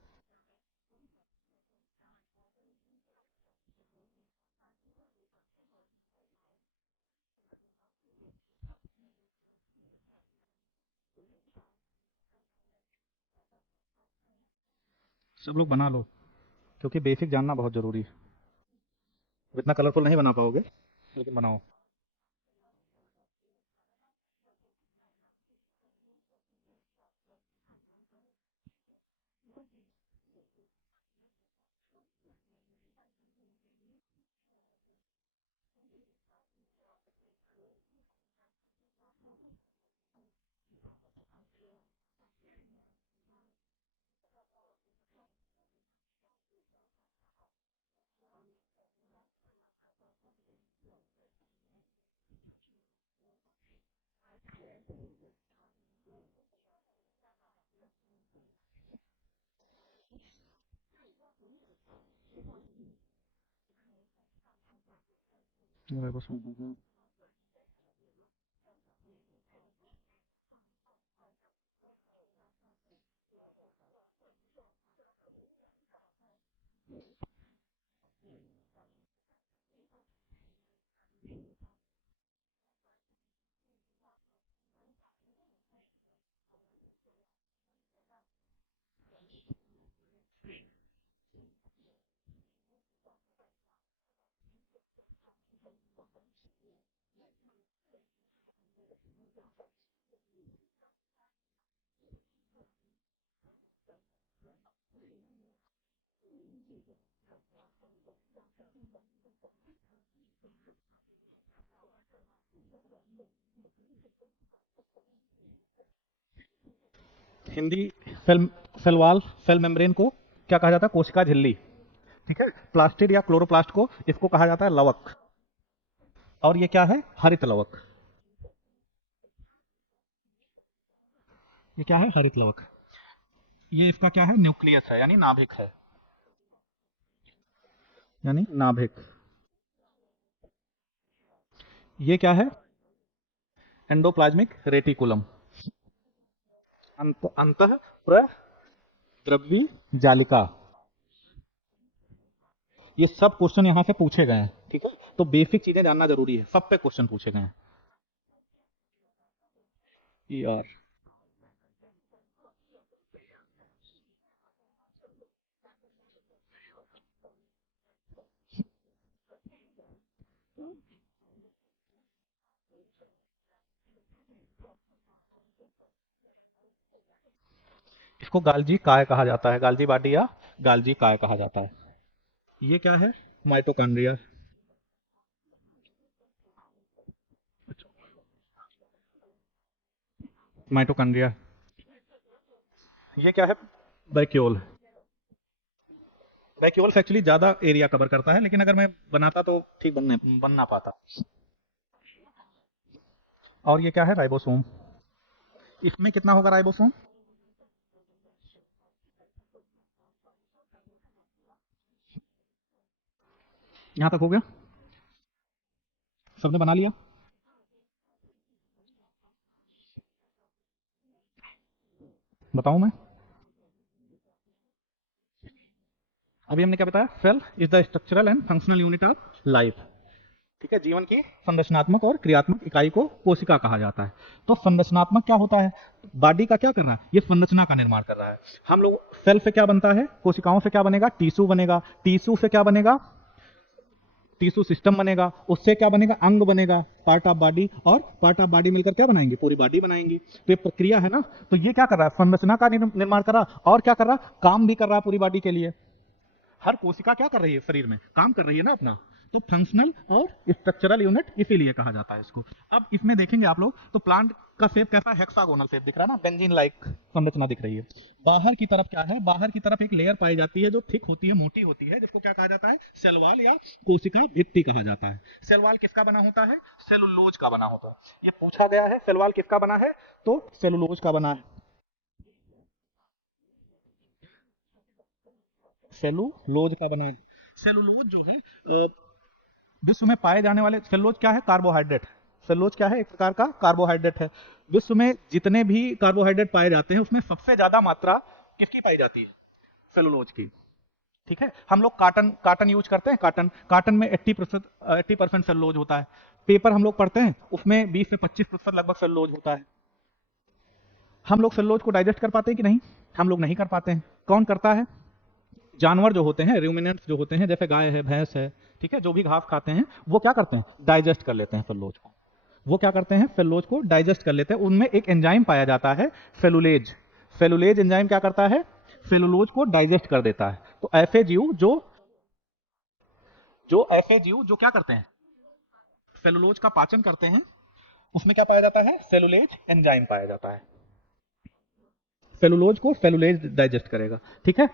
सब लोग बना लो, क्योंकि बेसिक जानना बहुत जरूरी है। अब इतना कलरफुल नहीं बना पाओगे, लेकिन बनाओ। देखो Hindi, cell cell wall, cell membrane को क्या कहा जाता है, कोशिका झिल्ली, ठीक है। प्लास्टिड या क्लोरोप्लास्ट को इसको कहा जाता है लवक। और ये क्या है, हरित लवक। ये क्या है, हरित लवक। ये इसका क्या है, न्यूक्लियस है, यानी नाभिक है, यानी नाभिक। ये क्या है, एंडोप्लाज्मिक रेटिकुलम, अंतः प्रद्रव्य जालिका। ये सब क्वेश्चन यहां से पूछे गए हैं, ठीक है। तो बेसिक चीजें जानना जरूरी है, सब पे क्वेश्चन पूछे गए हैं। यार इसको गाल्जी काय कहा जाता है, गाल्जी बॉडी या गाल्जी काय कहा जाता है। ये क्या है? माइटोकॉन्ड्रिया। माइटोकॉन्ड्रिया। ये क्या है? वैक्यूल। वैक्यूल्स एक्चुअली ज्यादा एरिया कवर करता है, लेकिन अगर मैं बनाता तो ठीक बन ना पाता। और ये क्या है? राइबोसोम। इसमें कितना होगा राइबोसोम? यहां तक हो गया? सबने बना लिया? बताऊं मैं? अभी हमने क्या बताया? Cell is the structural and functional unit of life. ठीक है, जीवन की संरचनात्मक और क्रियात्मक इकाई को कोशिका कहा जाता है। तो संरचनात्मक क्या होता है? बॉडी का क्या कर रहा है? ये संरचना का निर्माण कर रहा है। हम लोग सेल से क्या बनता है? कोशिकाओं से क्या बनेगा? टिश्यू बनेगा। टिश्यू से क्या बनेगा? टिश्यू सिस्टम बनेगा। उससे क्या बनेगा? अंग बनेगा, पार्ट ऑफ बॉडी। और पार्ट ऑफ बॉडी मिलकर क्या बनाएंगे? पूरी बॉडी बनाएंगी। तो ये प्रक्रिया है ना। तो ये क्या कर रहा है? संरचना का निर्माण कर रहा, और क्या कर रहा? काम भी कर रहा है पूरी बॉडी के लिए। हर कोशिका क्या कर रही है? शरीर में काम कर रही है ना अपना। तो फंक्शनल और स्ट्रक्चरल यूनिट इसीलिए कहा जाता है इसको। अब इसमें देखेंगे आप लोग तो प्लांट का शेप कैसा? हेक्सागोनल शेप दिख रहा है ना, बेंजीन लाइक संरचना दिख रही है। बाहर की तरफ क्या है? बाहर की तरफ एक लेयर पाई जाती है जो थिक होती है, मोटी होती है, जिसको क्या कहा जाता है? सेल वॉल या कोशिका भित्ति कहा जाता है। सेल वॉल किसका बना होता है? सेलुलोज का बना होता है। ये पूछा गया है, सेल वॉल किसका बना है? तो सेलुलोज का बना है। सेलुलोज का बना है। सेलुलोज जो है विश्व में पाए जाने वाले, सेलुलोज क्या है? कार्बोहाइड्रेट। सेलुलोज क्या है? एक प्रकार का कार्बोहाइड्रेट है। विश्व में जितने भी कार्बोहाइड्रेट पाए जाते हैं उसमें सबसे ज्यादा मात्रा किसकी पाई जाती है? सेलुलोज की। ठीक है, हम लोग काटन काटन यूज करते हैं। काटन काटन में 80% सेलुलोज होता है। पेपर हम लोग पढ़ते हैं, उसमें 20 से 25% लगभग सेलुलोज होता है। हम लोग सेलुलोज को डाइजेस्ट कर पाते हैं कि नहीं? हम लोग नहीं कर पाते हैं। कौन करता है? जानवर जो होते हैं, रूमिनेंट्स जो होते हैं, जैसे गाय है, भैंस है, ठीक है, जो भी घास खाते हैं, वो क्या करते हैं? डाइजेस्ट कर लेते हैं सेलुलोज को। वो क्या करते हैं? सेलुलोज को डाइजेस्ट कर लेते हैं। उनमें एक एंजाइम पाया जाता है सेलुलेज। सेलुलेज एंजाइम क्या करता है? सेलुलोज को डाइजेस्ट कर देता है। तो ऐसे जीव जो क्या करते हैं? सेलुलोज का पाचन करते हैं, उसमें क्या पाया जाता है? सेलुलेज एंजाइम पाया जाता है। सेलुलोज को सेलुलेज डाइजेस्ट करेगा। ठीक है,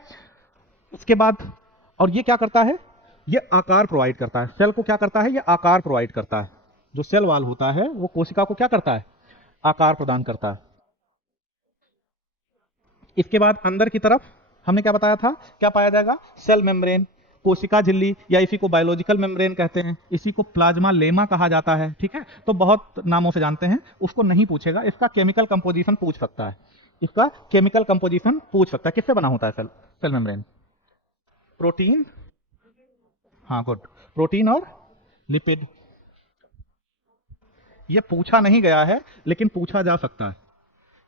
उसके बाद, और ये क्या करता है? ये आकार प्रोवाइड करता है। सेल को क्या करता है? ये आकार प्रोवाइड करता है। जो सेल वॉल होता है वो कोशिका को क्या करता है? आकार प्रदान करता है। इसके बाद अंदर की तरफ हमने क्या बताया था? क्या पाया जाएगा? सेल मेम्ब्रेन, कोशिका झिल्ली, या इसी को बायोलॉजिकल मेम्ब्रेन कहते हैं, इसी को प्लाज्मा लेमा कहा जाता है। ठीक है, तो बहुत नामों से जानते हैं, उसको नहीं पूछेगा। इसका केमिकल कंपोजिशन पूछ सकता है। इसका केमिकल कंपोजिशन पूछ सकता है। किससे बना होता है सेल मेम्ब्रेन? प्रोटीन, हाँ गुड, प्रोटीन और लिपिड। ये पूछा नहीं गया है लेकिन पूछा जा सकता है।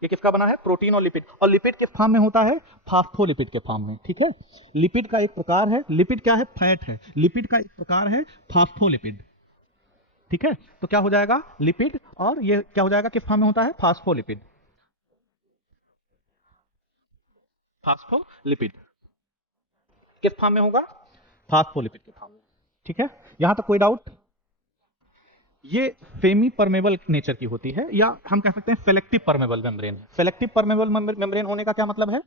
ये किसका बना है? प्रोटीन और लिपिड। और लिपिड किस फॉर्म में होता है? फास्फोलिपिड के फॉर्म में। ठीक है, लिपिड का एक प्रकार है, लिपिड क्या है? फैट है। लिपिड का एक प्रकार है फास्फोलिपिड। ठीक है, तो क्या हो जाएगा? लिपिड, और ये क्या हो जाएगा? किस फॉर्म में होता है? फास्फोलिपिड। फास्फोलिपिड किस फॉर्म में होगा? फास्फोलिपिड के फॉर्म में। ठीक है, यहां तक कोई डाउट? ये सेमी परमेबल नेचर की होती है, या हम कह सकते हैं selective permeable membrane. Selective permeable membrane होने का क्या मतलब है?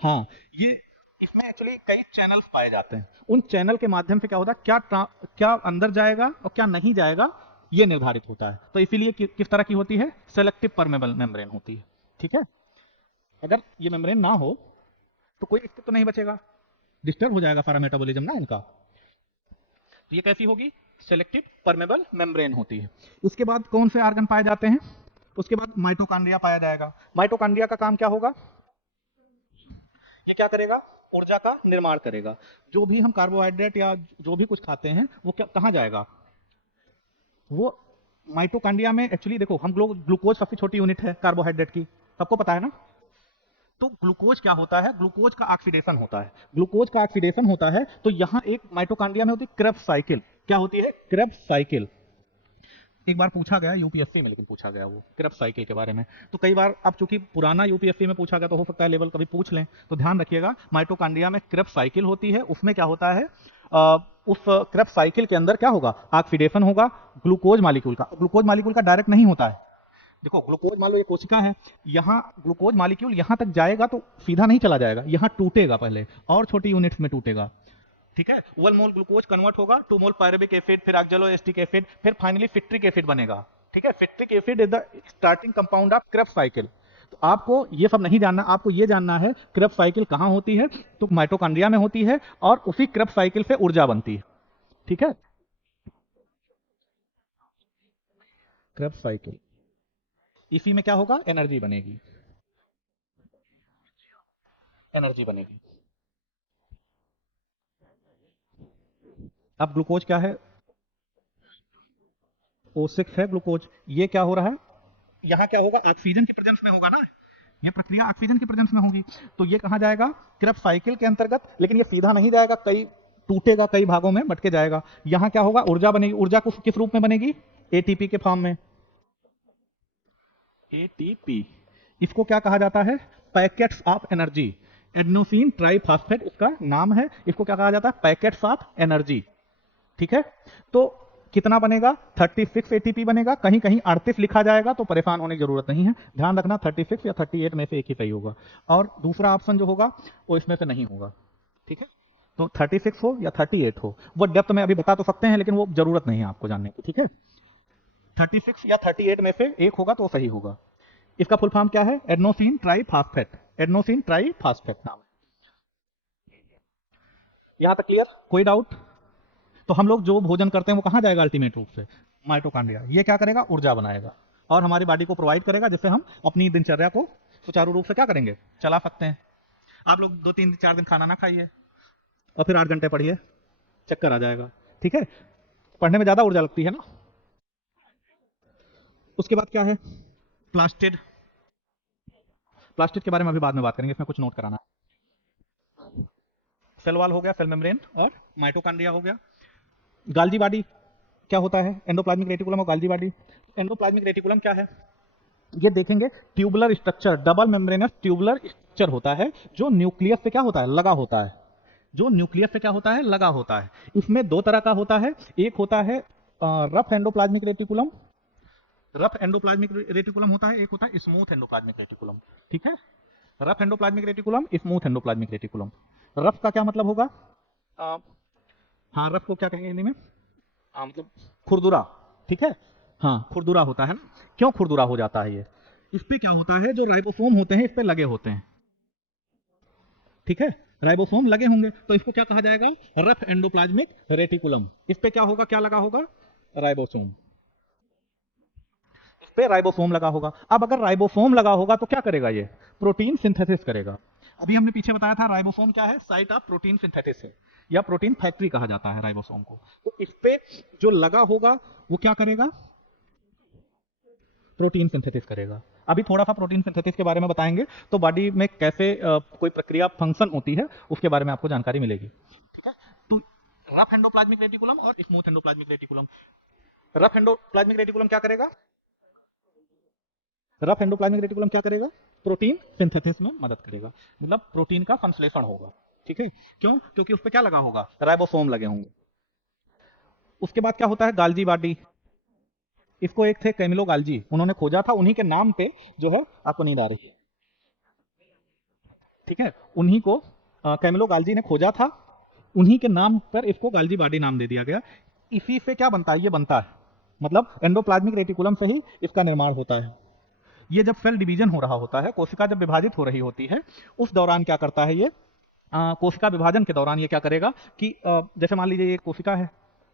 हाँ, ये इसमें एक्चुअली कई चैनल्स पाए जाते हैं। उन चैनल के माध्यम से क्या होता है? क्या अंदर जाएगा और क्या नहीं जाएगा, ये निर्धारित होता है। तो इसीलिए किस तरह की होती है? सेलेक्टिव परमेबल मेम्ब्रेन होती है। ठीक है, अगर ये मेम्ब्रेन ना हो तो कोई अस्तित्व तो नहीं बचेगा, डिस्टर्ब हो जाएगा सारा मेटाबॉलिज्म ना इनका। तो ये कैसी होगी? सेलेक्टिव परमेबल मेम्ब्रेन होती है। उसके बाद कौन से ऑर्गन पाए जाते हैं? उसके बाद माइटोकॉन्ड्रिया पाया जाएगा। माइटोकॉन्ड्रिया का काम क्या होगा? ये क्या करेगा? ऊर्जा का निर्माण करेगा। जो भी हम कार्बोहाइड्रेट या जो भी कुछ खाते हैं वो कहाँ जाएगा? वो माइटोकॉन्ड्रिया में एक्चुअली देखो, हम लोग, ग्लूकोज सबसे छोटी यूनिट है कार्बोहाइड्रेट की, सबको पता है ना। तो ग्लूकोज क्या होता है? ग्लूकोज का ऑक्सीडेशन होता है। ग्लूकोज का ऑक्सीडेशन होता है तो यहां एक माइटोकॉन्ड्रिया में होती है क्रेब्स साइकिल। क्या होती है? Krebs cycle. एक बार पूछा गया यूपीएससी में, लेकिन पूछा गया वो क्रेब्स साइकिल के बारे में। तो कई बार अब चूंकि पुराना यूपीएससी में पूछा गया तो हो सकता है लेवल कभी पूछ लें, तो ध्यान रखिएगा माइटोकॉन्ड्रिया में क्रेब्स साइकिल होती है। उसमें क्या होता है, उस क्रेब्स साइकिल के अंदर क्या होगा, ऑक्सीडेशन होगा ग्लूकोज मॉलिक्यूल का। ग्लूकोज मॉलिक्यूल का डायरेक्ट नहीं होता है, देखो ग्लूकोज मान लो ये कोशिका है, यहाँ ग्लूकोज मॉलिक्यूल यहाँ तक जाएगा तो सीधा नहीं चला जाएगा, यहाँ टूटेगा पहले और छोटी यूनिट्स में टूटेगा, ठीक है। 1 मोल ग्लूकोज कन्वर्ट होगा 2 मोल पायरुविक एसिड, फिर ऑक्सैलोएसिटिक एसिड, फिर फाइनली सिट्रिक एसिड बनेगा, ठीक है। Citric acid is the starting compound of Krebs cycle. तो आपको ये सब नहीं जानना, आपको ये जानना है क्रेब्स साइकिल कहाँ होती है, तो माइटोकॉन्ड्रिया में होती है और उसी क्रेब्स साइकिल से ऊर्जा बनती है, ठीक है। क्रेब्स साइकिल, इसी में क्या होगा, एनर्जी बनेगी, एनर्जी बनेगी। अब ग्लूकोज क्या है, O6 है ग्लूकोज। ये क्या हो रहा है, यहां क्या होगा, ऑक्सीजन की प्रेजेंस में होगा ना, ये प्रक्रिया ऑक्सीजन की प्रेजेंस में होगी, तो ये कहां जाएगा, क्रेब्स साइकिल के अंतर्गत। लेकिन ये सीधा नहीं जाएगा, कई टूटेगा, कई भागों में बट के जाएगा। यहां क्या होगा, ऊर्जा बनेगी। ऊर्जा किस रूप में बनेगी, एटीपी के फॉर्म में, एटीपी। इसको क्या कहा जाता है, packets of energy. Adenosine triphosphate उसका नाम है, इसको क्या कहा जाता है, पैकेट्स ऑफ एनर्जी, ठीक है। तो कितना बनेगा, 36 एटीपी बनेगा। कहीं कहीं 38 लिखा जाएगा तो परेशान होने की जरूरत नहीं है, ध्यान रखना 36 या 38 में से एक ही सही होगा, और दूसरा ऑप्शन जो होगा वो इसमें से नहीं होगा, ठीक है। तो 36 हो या 38 हो, वो डेप्थ में अभी बता तो सकते हैं, लेकिन वो जरूरत नहीं है आपको जानने की, ठीक है। 36 या 38 में से एक होगा तो सही होगा। इसका फुल फॉर्म क्या है, एडेनोसिन ट्राइफॉस्फेट, एडेनोसिन ट्राइफॉस्फेट नाम है। यहां तक क्लियर, कोई डाउट। तो हम लोग जो भोजन करते हैं वो कहां जाएगा, अल्टीमेट रूप से माइटोकॉन्ड्रिया। ये क्या करेगा, ऊर्जा बनाएगा और हमारी बॉडी को प्रोवाइड करेगा, जिससे हम अपनी दिनचर्या को सुचारू रूप से क्या करेंगे, चला सकते हैं। आप लोग 2-3-4 दिन खाना ना खाइए और फिर 8 घंटे पढ़िए, चक्कर आ जाएगा, ठीक है। पढ़ने में ज्यादा ऊर्जा लगती है ना। उसके बाद क्या है, प्लास्टिड। प्लास्टिड के बारे में अभी बाद में बात करेंगे, इसमें कुछ नोट कराना है। सेल वॉल हो गया, सेल मेम्ब्रेन, और माइटोकॉन्ड्रिया हो गया। गाल्जी बॉडी क्या होता है, एंडोप्लाज्मिक रेटिकुलम और गाल्जी बॉडी। एंडोप्लाज्मिक रेटिकुलम क्या है, ये देखेंगे tubular structure, double membranous tubular structure होता है, जो न्यूक्लियस से क्या होता है, लगा होता है, जो न्यूक्लियस से क्या होता है, लगा होता है। इसमें 2 तरह का होता है, एक होता है rough endoplasmic reticulum, rough endoplasmic reticulum होता है, एक होता है स्मूथ एंडोप्लाज्मिक रेटिकुलम, ठीक है। Rough endoplasmic reticulum, smooth endoplasmic reticulum. Rough का क्या मतलब होगा, हाँ रफ को क्या कहेंगे हिंदी में, मतलब खुरदुरा, ठीक है। हाँ खुरदुरा होता है ना, क्यों खुरदुरा हो जाता है ये, इस पे क्या होता है, जो राइबोसोम होते हैं इस पे लगे होते हैं, ठीक है। राइबोसोम लगे होंगे तो इसको क्या कहा जाएगा, रफ एंडोप्लाज्मिक रेटिकुलम। इस पे क्या होगा, क्या लगा होगा, राइबोसोम, इस पे राइबोसोम लगा होगा। अब अगर राइबोसोम लगा होगा तो क्या करेगा, ये प्रोटीन सिंथेसिस करेगा। अभी हमने पीछे बताया था राइबोसोम क्या है, साइट ऑफ प्रोटीन सिंथेसिस है, या प्रोटीन फैक्ट्री कहा जाता है राइबोसोम को। तो इस पे जो लगा होगा वो क्या करेगा, प्रोटीन सिंथेसिस करेगा। अभी थोड़ा सा प्रोटीन सिंथेसिस के बारे में बताएंगे, तो बॉडी में कैसे कोई प्रक्रिया फंक्शन होती है उसके बारे में आपको जानकारी मिलेगी, ठीक है। तो रफ एंडोप्लाज्मिक रेटिकुलम और smooth endoplasmic reticulum. Rough endoplasmic reticulum क्या करेगा, रफ एंडोप्लाज्मिक रेटिकुलम क्या करेगा, प्रोटीन सिंथेसिस में मदद करेगा, मतलब प्रोटीन का संश्लेषण होगा, ठीक है। क्यों, क्योंकि उस पर क्या लगा होगा, राइबोसोम लगे होंगे। उसके बाद क्या होता है, गाल्जी बॉडी। इसको एक थे कैमिलो गाल्जी, उन्होंने खोजा था, उन्हीं के नाम पे जो है, आपको नींद आ रही है, ठीक है, उन्हीं को कैमिलो गाल्जी ने खोजा था, उन्हीं के नाम पर इसको गाल्जी बॉडी नाम दे दिया गया। इसी से क्या बनता है, ये बनता है, मतलब एंडोप्लाज्मिक रेटिकुलम से ही इसका निर्माण होता है। ये जब सेल डिवीजन हो रहा होता है, कोशिका जब विभाजित हो रही होती है, उस दौरान क्या करता है ये, कोशिका विभाजन के दौरान ये क्या करेगा कि जैसे मान लीजिए ये कोशिका है,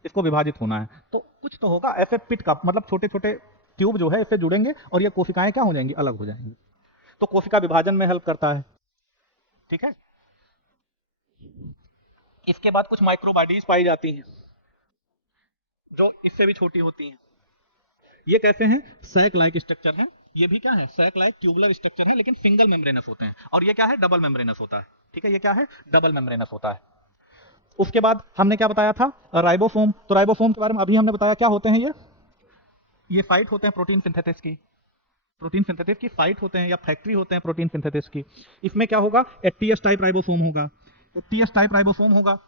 इसको विभाजित होना है, तो कुछ तो होगा ऐसे पिट का, मतलब छोटे छोटे ट्यूब जो है इससे जुड़ेंगे और ये कोशिकाएं क्या हो जाएंगी, अलग हो जाएंगी। तो कोशिका विभाजन में हेल्प करता है, ठीक है। इसके बाद कुछ माइक्रोबॉडीज पाई जाती हैं जो इससे भी छोटी होती हैं। ये कैसे हैं, सैक लाइक स्ट्रक्चर है, ये भी क्या है, सैक लाइक ट्यूबुलर स्ट्रक्चर है, लेकिन सिंगल मेम्ब्रेनस होते हैं। और ये क्या है, डबल मेम्ब्रेनस होता है, ठीक है। ये क्या है, डबल मेम्ब्रेनस होता है। उसके बाद हमने क्या बताया था, राइबोसोम। तो राइबोसोम के बारे में अभी हमने बताया, क्या होते हैं ये, ये साइट होते हैं प्रोटीन सिंथेसिस की, प्रोटीन सिंथेसिस की साइट होते हैं या फैक्ट्री होते हैं प्रोटीन सिंथेसिस की। इसमें क्या होगा, एटीएस टाइप राइबोसोम होगा, एटीएस टाइप राइबोसोम होगा।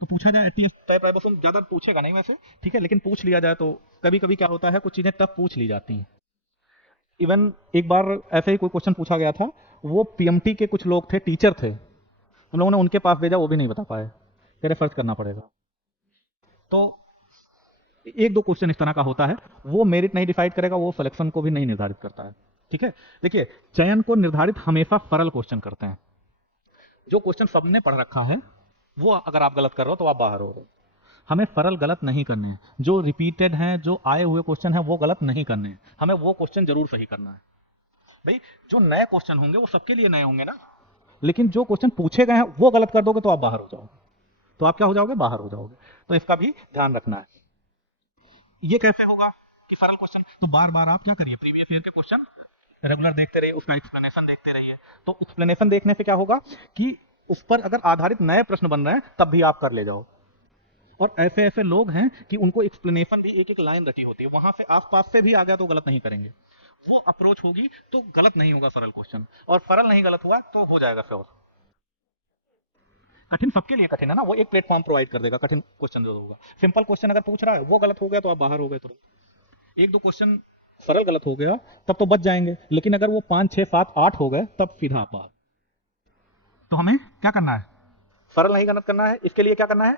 तो पूछा जाए एटीएस टाइप राइबोसोम, ज्यादा पूछेगा नहीं वैसे, ठीक है, लेकिन पूछ लिया जाए तो कभी कभी क्या होता है, कुछ चीजें टफ पूछ ली जाती हैं। इवन एक बार ऐसे ही कोई क्वेश्चन पूछा गया था, वो पीएमटी के कुछ लोग थे, टीचर थे, हम लोगों ने उनके पास भेजा, वो भी नहीं बता पाए, तेरे सर्च करना पड़ेगा। तो एक दो क्वेश्चन इस तरह का होता है, वो मेरिट नहीं डिसाइड करेगा, वो सिलेक्शन को भी नहीं निर्धारित करता है, ठीक है। देखिए, चयन को निर्धारित हमेशा सरल क्वेश्चन करते हैं। जो क्वेश्चन सबने पढ़ रखा है वो अगर आप गलत कर रहे हो तो आप बाहर हो रहे हो। हमें सरल गलत नहीं करने हैं, जो रिपीटेड हैं, जो आए हुए क्वेश्चन हैं वो गलत नहीं करने हैं, हमें वो क्वेश्चन जरूर सही करना है। भाई जो नए क्वेश्चन होंगे वो सबके लिए नए होंगे ना, लेकिन जो क्वेश्चन पूछे गए हैं वो गलत कर दोगे तो आप बाहर हो जाओगे, तो आप क्या हो जाओगे, बाहर हो जाओगे। तो इसका भी ध्यान रखना है। ये कैसे होगा कि सरल क्वेश्चन, तो बार बार आप क्या करिए, प्रीवियस ईयर के क्वेश्चन रेगुलर देखते रहिए, उसका एक्सप्लेनेशन देखते रहिए। तो एक्सप्लेनेशन देखने से क्या होगा कि उस पर अगर आधारित नए प्रश्न बन रहे हैं तब भी आप कर ले जाओ। और ऐसे ऐसे लोग हैं कि उनको एक्सप्लेनेशन भी एक एक लाइन रटी होती है, वहां से आसपास से भी आ गया तो गलत नहीं करेंगे, वो अप्रोच होगी तो गलत नहीं होगा सरल क्वेश्चन, और सरल नहीं गलत हुआ तो हो जाएगा श्योर। कठिन सबके लिए कठिन है ना, वो एक प्लेटफॉर्म प्रोवाइड कर देगा, कठिन क्वेश्चन जो होगा। सिंपल क्वेश्चन अगर पूछ रहा है वो गलत हो गया तो आप बाहर हो गए तुरंत। एक दो क्वेश्चन सरल गलत हो गया तब तो बच जाएंगे, लेकिन अगर वो 5 6 7 8 हो गए तब सीधा आप बाहर। तो हमें क्या करना है, सरल नहीं गलत करना है। इसके लिए क्या करना है,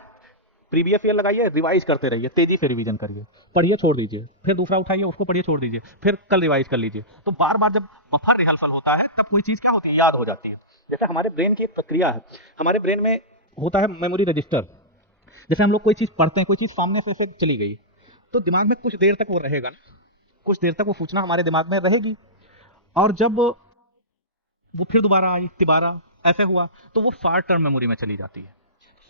प्रीवियस ईयर लगाइए, रिवाइज करते रहिए, तेजी से रिवीजन करिए, पढ़िए छोड़ दीजिए, फिर दूसरा उठाइए उसको पढ़िए छोड़ दीजिए, फिर कल रिवाइज कर लीजिए। तो बार बार जब बफर रिहर्सल होता है तब कोई चीज क्या होती है, याद हो जाती है। जैसे हमारे ब्रेन की एक प्रक्रिया है, हमारे ब्रेन में होता है मेमोरी रजिस्टर। जैसे हम लोग कोई चीज पढ़ते हैं, कोई चीज सामने से चली गई तो दिमाग में कुछ देर तक वो रहेगा ना, कुछ देर तक वो सूचना हमारे दिमाग में रहेगी, और जब वो फिर दोबारा आई, तिबारा ऐसे हुआ तो वो शॉर्ट टर्म मेमोरी में चली जाती है।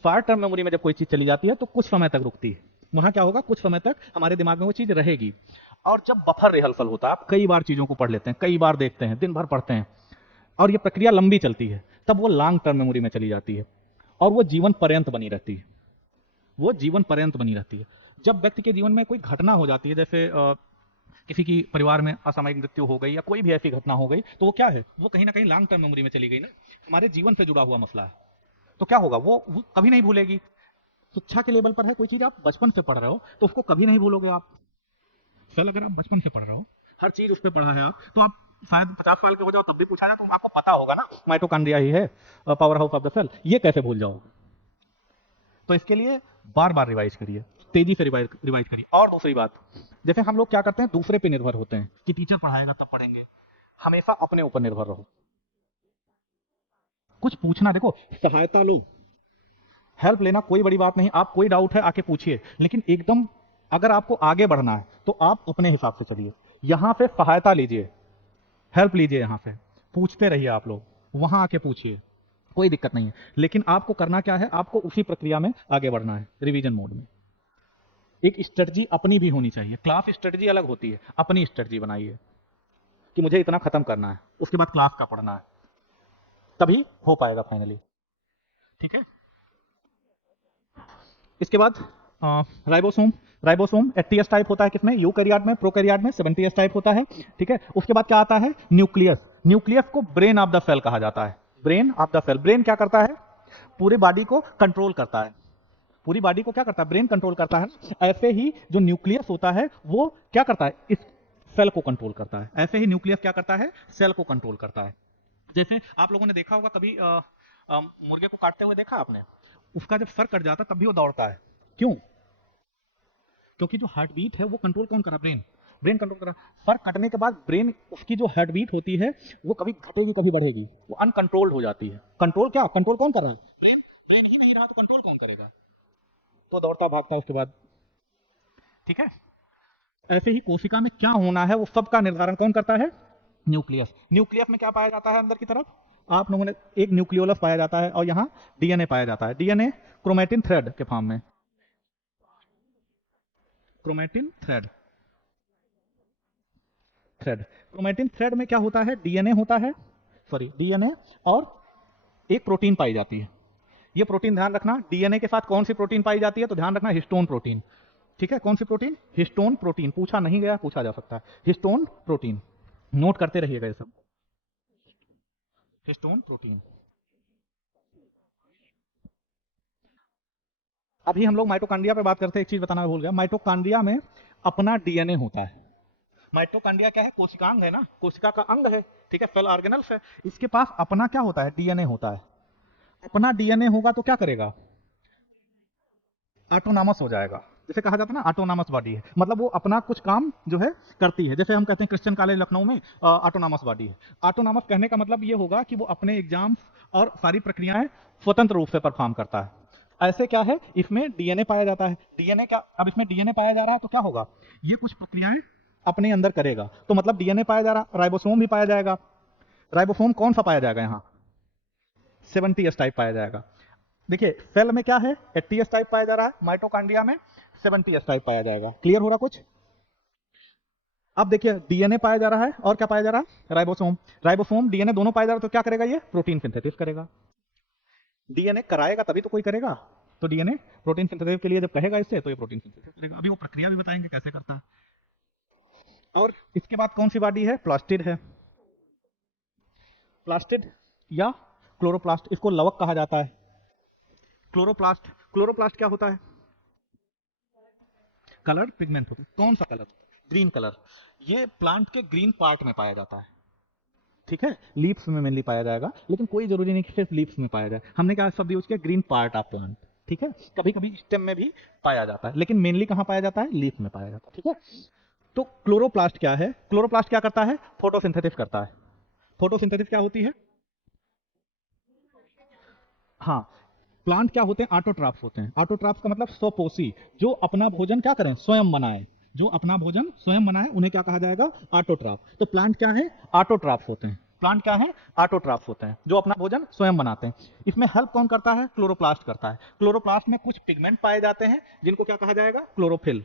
शॉर्ट टर्म मेमोरी में जब कोई चीज चली जाती है तो कुछ समय तक रुकती है, वहां क्या होगा, कुछ समय तक हमारे दिमाग में वो चीज रहेगी। और जब बफर रिहर्सल होता है, आप कई बार चीजों को पढ़ लेते हैं, कई बार देखते हैं, दिन भर पढ़ते हैं, और ये प्रक्रिया लंबी चलती है, तब वो लॉन्ग टर्म मेमोरी में चली जाती है, और वो जीवन पर्यंत बनी रहती है, वो जीवन पर्यंत बनी रहती है। जब व्यक्ति के जीवन में कोई घटना हो जाती है, जैसे किसी की परिवार में असामयिक मृत्यु हो गई या कोई भी ऐसी घटना हो गई, तो वो क्या है, वो कहीं ना कहीं लॉन्ग टर्म मेमोरी में चली गई ना, हमारे जीवन से जुड़ा हुआ मसला है। तो क्या होगा, वो कभी नहीं भूलेगी। शिक्षा के लेवल पर है, कोई चीज आप बचपन से पढ़ रहे हो तो उसको कभी नहीं भूलोगे आप। चल अगर आप बचपन से पढ़ रहे हो, हर चीज उस पर पढ़ा है आप, तो आप शायद 50 साल के हो जाओ तब भी पूछा जाए तो आपको पता होगा ना, माइटोकॉन्ड्रिया ही है power house of the cell, ये कैसे भूल जाओगे। तो इसके लिए बार बार रिवाइज करिए, तेजी से रिवाइज करिए। और दूसरी बात, जैसे हम लोग क्या करते हैं, दूसरे पे निर्भर होते हैं कि टीचर पढ़ाएगा तब पढ़ेंगे, हमेशा अपने ऊपर निर्भर रहो। कुछ पूछना, देखो सहायता लो, हेल्प लेना कोई बड़ी बात नहीं, आप कोई डाउट है आके पूछिए, लेकिन एकदम अगर आपको आगे बढ़ना है तो आप अपने हिसाब से चलिए, यहां से सहायता लीजिए, हेल्प लीजिए, यहां से पूछते रहिए, आप लोग वहां आके पूछिए, कोई दिक्कत नहीं है। लेकिन आपको करना क्या है, आपको उसी प्रक्रिया में आगे बढ़ना है, रिवीजन मोड में। एक स्ट्रेटजी अपनी भी होनी चाहिए, क्लास स्ट्रेटजी अलग होती है, अपनी स्ट्रेटजी बनाइए कि मुझे इतना खत्म करना है, उसके बाद क्लास का पढ़ना है, तभी हो पाएगा फाइनली, ठीक है। इसके बाद राइबोसोम, राइबोसोम 80s टाइप होता है किसमें, यूकैरियोट में, प्रोकैरियोट में 70s टाइप होता है, ठीक है। उसके बाद क्या आता है, न्यूक्लियस। न्यूक्लियस को ब्रेन ऑफ द सेल कहा जाता है, brain of the cell. Brain क्या करता है, पूरी बॉडी को कंट्रोल करता है, पूरी बॉडी को क्या करता है, ब्रेन कंट्रोल करता है। ऐसे ही जो न्यूक्लियस होता है वो क्या करता है, इस सेल को कंट्रोल करता है। ऐसे ही न्यूक्लियस क्या करता है, सेल को कंट्रोल करता है। जैसे आप लोगों ने देखा होगा कभी मुर्गे को काटते हुए देखा आपने, उसका जब सर कट जाता है तब भी वो दौड़ता है, क्यों, क्योंकि जो हार्ट बीट है वो कंट्रोल कौन कर रहा है, ब्रेन, ब्रेन कंट्रोल कर रहा है। सर कटने के बाद ब्रेन, उसकी जो हार्ट बीट होती है वो कभी घटेगी कभी बढ़ेगी, वो अनकंट्रोल्ड हो जाती है। कंट्रोल क्या, कंट्रोल कौन कर रहा है, ब्रेन। ब्रेन ही नहीं रहा तो कंट्रोल कौन करेगा, तो दौड़ता भागता उसके बाद, ठीक है। ऐसे ही कोशिका में क्या होना है वो सबका निर्धारण कौन करता है, न्यूक्लियस। न्यूक्लियस में क्या पाया जाता है, अंदर की तरफ आप लोगों ने एक न्यूक्लियोलस पाया जाता है, और यहाँ डीएनए पाया जाता है। डीएनए क्रोमैटिन थ्रेड के फॉर्म में, chromatin thread, thread, chromatin thread में क्या होता है, डीएनए होता है, सॉरी डीएनए, और एक प्रोटीन पाई जाती है। ये प्रोटीन ध्यान रखना, डीएनए के साथ कौन सी प्रोटीन पाई जाती है, तो ध्यान रखना हिस्टोन प्रोटीन। ठीक है, कौन सी प्रोटीन? Histone protein. पूछा नहीं गया, पूछा जा सकता है। हिस्टोन प्रोटीन, नोट करते रहिएगा ये सब। Histone protein. अभी हम लोग माइटोकॉन्ड्रिया पे बात करते हैं। एक चीज बताना भूल गया, माइटोकॉन्ड्रिया में अपना डीएनए होता है। माइटोकॉन्ड्रिया क्या है? कोशिकांग है ना, कोशिका का अंग है, ठीक है, सेल ऑर्गेनल्स है। इसके पास अपना क्या होता है? डीएनए होता है। अपना डीएनए होगा तो क्या करेगा? ऑटोनॉमस हो जाएगा। जैसे कहा जाता है ना ऑटोनॉमस बॉडी है, मतलब वो अपना कुछ काम जो है करती है। जैसे हम कहते हैं क्रिश्चियन कॉलेज लखनऊ में ऑटोनॉमस बॉडी है। ऑटोनॉमस कहने का मतलब ये होगा कि वो अपने एग्जाम्स और सारी प्रक्रियाएं स्वतंत्र रूप से परफॉर्म करता है। ऐसे क्या है, इसमें डीएनए पाया जाता है। डीएनए का, अब इसमें डीएनए पाया जा रहा है तो क्या होगा? ये कुछ प्रक्रियाएं अपने अंदर करेगा। तो मतलब डीएनए पाया जा रहा, राइबोसोम भी पाया जाएगा। राइबोसोम कौन सा पाया जाएगा? यहाँ 70S टाइप पाया जाएगा। देखिए सेल में क्या है? 80S टाइप पाया जा रहा है, माइटोकॉन्ड्रिया में 70S टाइप पाया जाएगा। क्लियर हो रहा कुछ? अब देखिए डीएनए पाया जा रहा है और क्या पाया जा रहा है? राइबोसोम। राइबोसोम डीएनए दोनों पाया जा रहा है तो क्या करेगा? ये प्रोटीन सिंथेसिस करेगा। डीएनए कराएगा तभी तो कोई करेगा। तो डीएनए प्रोटीन सिंथेसिस के लिए जब कहेगा इससे, तो ये प्रोटीन सिंथेसिस करेगा। अभी वो प्रक्रिया भी बताएंगे कैसे करता है। और इसके बाद कौन सी बॉडी है? प्लास्टिड है। प्लास्टिड या क्लोरोप्लास्ट, इसको लवक कहा जाता है। क्लोरोप्लास्ट, क्लोरोप्लास्ट क्या होता है? कलर पिगमेंट होता है। कौन सा कलर? Green colour. ये प्लांट के ग्रीन पार्ट में पाया जाता है, ठीक है, लीव्स में मेनली पाया जाएगा, लेकिन कोई जरूरी नहीं कि सिर्फ लीव्स में पाया जाए। हमने क्या शब्द यूज किया? ग्रीन पार्ट ऑफ प्लांट, ठीक है। कभी कभी स्टेम में भी पाया जाता है, लेकिन मेनली कहां पाया जाता है? लीफ में पाया जाता है, ठीक है। तो क्लोरोप्लास्ट क्या है? क्लोरोप्लास्ट क्या करता है? फोटोसिंथेसिस करता है। फोटोसिंथेसिस क्या होती है? हाँ, प्लांट क्या होते हैं? ऑटोट्रॉफ्स होते हैं। ऑटोट्रॉफ्स का मतलब स्वपोषी, जो अपना भोजन क्या करें? स्वयं बनाए। जो अपना भोजन स्वयं बनाए उन्हें क्या कहा जाएगा? ऑटोट्रॉफ। तो प्लांट क्या है? ऑटोट्रॉफ्स होते हैं। प्लांट क्या है? ऑटोट्रॉफ्स होते हैं, जो अपना भोजन स्वयं बनाते हैं। इसमें हेल्प कौन करता है? क्लोरोप्लास्ट करता है। क्लोरोप्लास्ट में कुछ पिगमेंट पाए जाते हैं जिनको क्या कहा जाएगा? क्लोरोफिल।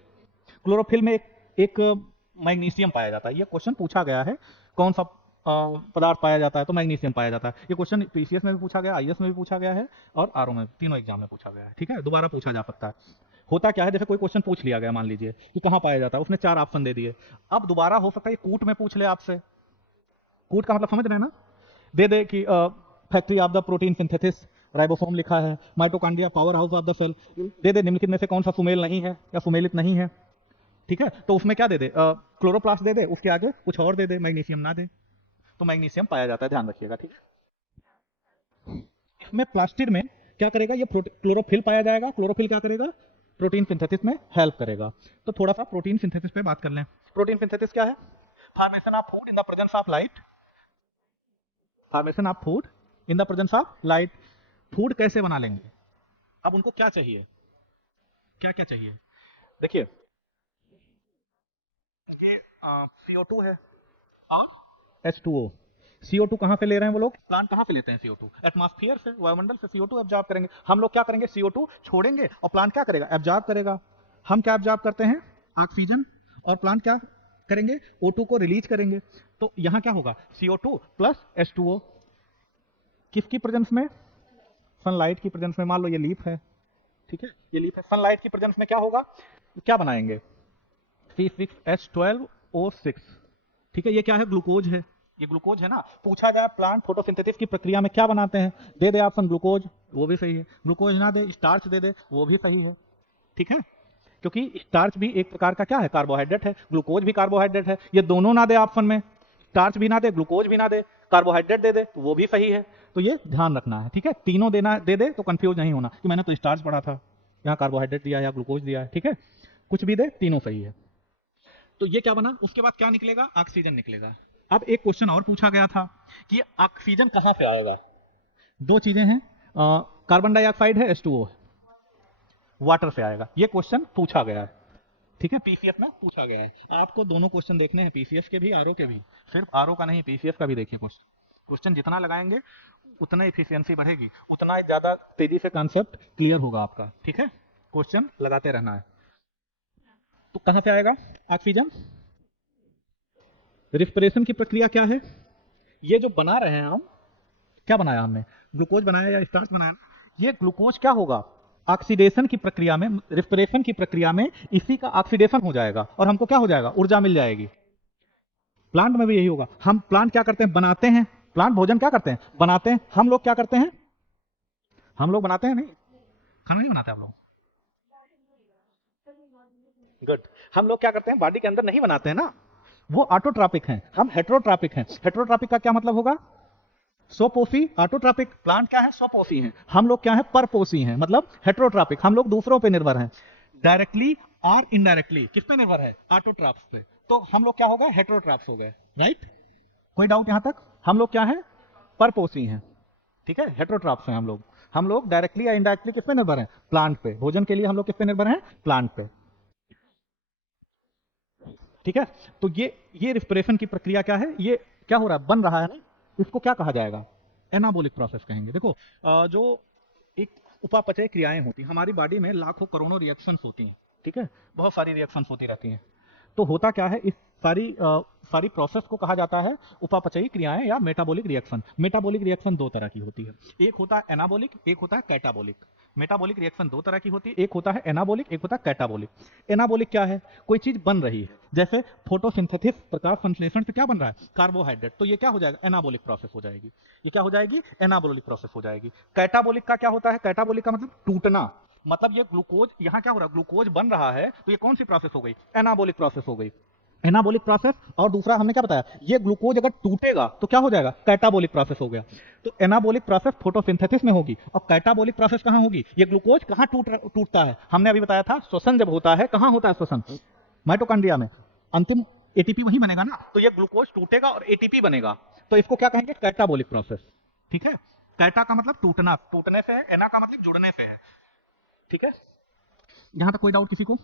क्लोरोफिल में एक मैग्नीशियम पाया जाता है। ये क्वेश्चन पूछा गया है, कौन सा पदार्थ पाया जाता है? तो मैग्नीशियम पाया जाता है। ये क्वेश्चन पीसीएस में भी पूछा गया, आईएएस में भी पूछा गया है और आरओ में, तीनों एग्जाम में पूछा गया है, ठीक है, दोबारा पूछा जा सकता है। होता क्या है, जैसे कोई क्वेश्चन पूछ लिया गया, मान लीजिए कि कहां पाया जाता है, उसने 4 ऑप्शन दे दिए। अब दोबारा हो सकता है कूट में पूछ ले आपसे। कूट का मतलब समझ रहे हैं ना? दे दे कि factory of the protein synthesis, ribosome लिखा है, mitochondria power house of the cell, दे दे निम्नलिखित में से कौन सा सुमेल नहीं है या सुमेलित नहीं है, ठीक है। तो उसमें क्या दे दे? क्लोरोप्लास्ट दे दे, उसके आगे कुछ और दे दे, मैग्नीशियम ना दे। तो मैग्नीशियम पाया जाता है, ध्यान रखिएगा, ठीक है। इसमें प्लास्टिड में क्या करेगा? ये क्लोरोफिल पाया जाएगा। क्लोरोफिल क्या करेगा? प्रोटीन सिंथेसिस में हेल्प करेगा। तो थोड़ा सा प्रोटीन सिंथेसिस पे बात कर लें। प्रोटीन सिंथेसिस क्या है? Formation of food in the presence of light. Formation of food in the presence of light. Food कैसे बना लेंगे? अब उनको क्या चाहिए? क्या क्या चाहिए? देखिए ये CO2 है और H2O। CO2 कहां से ले रहे हैं वो लोग? प्लांट कहां से लेते हैं CO2? एटमॉस्फेयर से, वायुमंडल से CO2 एब्जॉर्ब करेंगे। हम लोग क्या करेंगे? CO2 छोड़ेंगे और प्लांट क्या करेगा? एब्जॉर्ब करेगा। हम क्या एब्जॉर्ब करते हैं? ऑक्सीजन। और प्लांट क्या करेंगे? O2 को रिलीज करेंगे। तो यहां क्या होगा? CO2 plus H2O। किसकी प्रेजेंस में? सनलाइट की प्रेजेंस में। मान लो ये लीफ है, ठीक है, ये लीफ है। सनलाइट की प्रेजेंस में क्या होगा? क्या बनाएंगे? C6H12O6, ठीक है। ये क्या है? ग्लूकोज है। ये ग्लूकोज है ना। पूछा जाए प्लांट फोटोसिंथेसिस की प्रक्रिया में क्या बनाते हैं, दे दे ऑप्शन ग्लूकोज, वो भी सही है। ग्लूकोज ना दे, स्टार्च दे दे, वो भी सही है, ठीक है। क्योंकि स्टार्च भी एक प्रकार का क्या है? कार्बोहाइड्रेट है। ग्लूकोज भी कार्बोहाइड्रेट है। ये दोनों ना दे ऑप्शन में, स्टार्च भी ना दे, ग्लूकोज भी ना दे, कार्बोहाइड्रेट दे दे, तो वो भी सही है। तो ये ध्यान रखना है, ठीक है। तीनों देना दे दे तो कंफ्यूज नहीं होना कि मैंने तो स्टार्च पढ़ा था, यहाँ कार्बोहाइड्रेट दिया या ग्लूकोज दिया है, ठीक है। कुछ भी दे, तीनों सही है। तो ये क्या बना? उसके बाद क्या निकलेगा? ऑक्सीजन निकलेगा। अब एक क्वेश्चन और पूछा गया था कि ऑक्सीजन कहां से आएगा? दो चीजें हैं, कार्बन डाइऑक्साइड है, H2O, वाटर से आएगा। ये क्वेश्चन पूछा गया है, ठीक है, पीसीएस में पूछा गया है। आपको दोनों क्वेश्चन देखने हैं, पीसीएस के भी, आरओ के भी। सिर्फ आरओ का नहीं, पीसीएस का भी देखिए क्वेश्चन। क्वेश्चन जितना लगाएंगे उतना एफिशिएंसी बढ़ेगी, उतना ज्यादा तेजी से कॉन्सेप्ट क्लियर होगा आपका, ठीक है। क्वेश्चन लगाते रहना है। तो कहां से आएगा ऑक्सीजन? रिस्पिरेशन की प्रक्रिया क्या है? ये जो बना रहे हैं हम, क्या बनाया हमने? ग्लूकोज बनाया या स्टार्च बनाया? ये ग्लूकोज क्या होगा? ऑक्सीडेशन की प्रक्रिया में, रेस्पिरेशन की प्रक्रिया में इसी का ऑक्सीडेशन हो जाएगा और हमको क्या हो जाएगा, ऊर्जा मिल जाएगी। प्लांट में भी यही होगा। हम प्लांट क्या करते हैं, बनाते हैं, प्लांट भोजन क्या करते हैं, बनाते हैं। हम लोग क्या करते हैं, हम लोग बनाते हैं नहीं, खाना नहीं बनाते आप लोग, गुड। हम लोग क्या करते हैं, बॉडी के अंदर नहीं बनाते हैं ना, वो ऑटोट्रॉपिक हैं, हम हेटेरोट्रॉपिक हैं। हेटेरोट्रॉपिक का क्या मतलब होगा, स्वपोषी। ऑटोट्रॉपिक प्लांट क्या है, स्वपोषी हैं। हम लोग क्या है, परपोषी हैं, मतलब हेटेरोट्रॉपिक, हम लोग दूसरों पे निर्भर हैं, डायरेक्टली और इनडायरेक्टली। किस पे निर्भर है, ऑटोट्रॉप्स पे। तो हम लोग क्या हो गए, हेटेरोट्रॉप्स हो गए, राइट। कोई डाउट यहां तक, हम लोग क्या है, परपोषी हैं, ठीक है, हेटेरोट्रॉप्स हैं हम लोग। हम लोग डायरेक्टली या इनडायरेक्टली किस पे निर्भर हैं, प्लांट पे। भोजन के लिए हम लोग किस पे निर्भर हैं, प्लांट पे, ठीक है। तो ये रिस्पिरेशन की प्रक्रिया क्या है, ये क्या हो रहा है, बन रहा है ना, इसको क्या कहा जाएगा, एनाबोलिक प्रोसेस कहेंगे। देखो जो एक उपापचय क्रियाएं होती हैं हमारी बॉडी में, लाखों करोड़ों रिएक्शंस होती हैं, ठीक है, बहुत सारी रिएक्शंस होती रहती हैं। तो होता क्या है, इस सारी प्रोसेस को कहा जाता है उपापचयी क्रियाएं या मेटाबॉलिक रिएक्शन। मेटाबॉलिक रिएक्शन दो तरह की होती है, एक होता है एनाबॉलिक, एक होता है कैटाबॉलिक। मेटाबॉलिक रिएक्शन दो तरह की होती है, एक होता है एनाबॉलिक, एक होता है कैटाबॉलिक। एनाबॉलिक क्या है, कोई चीज बन रही है, जैसे फोटोसिंथेसिस, प्रकाश संश्लेषण से क्या बन रहा है, कार्बोहाइड्रेट, तो ये क्या हो जाएगा, एनाबॉलिक प्रोसेस हो जाएगी, ये क्या हो जाएगी, एनाबॉलिक प्रोसेस हो जाएगी। कैटाबॉलिक का क्या होता है, कैटाबॉलिक का मतलब टूटना, मतलब ये ग्लूकोज, यहां क्या हो रहा है, ग्लूकोज बन रहा है, तो ये कौन सी प्रोसेस हो गई, एनाबॉलिक प्रोसेस हो गई, एनाबॉलिक प्रोसेस। और दूसरा हमने क्या बताया, ये ग्लूकोज अगर टूटेगा तो क्या हो जाएगा, कैटाबॉलिक प्रोसेस हो गया। तो एनाबॉलिक प्रोसेस फोटोसिंथेसिस में होगी, और कैटाबॉलिक प्रोसेस कहां होगी, ये ग्लूकोज कहां टूटता है, हमने अभी बताया था श्वसन जब होता है, कहां होता है श्वसन, माइटोकॉन्ड्रिया में, अंतिम एटीपी वही बनेगा ना, तो ये ग्लूकोज टूटेगा और एटीपी बनेगा, तो इसको क्या कहेंगे, कैटाबॉलिक प्रोसेस, ठीक है। कैटा का मतलब टूटना, टूटने से है, एना का मतलब जुड़ने से है, ठीक है। यहां तक कोई डाउट किसी को,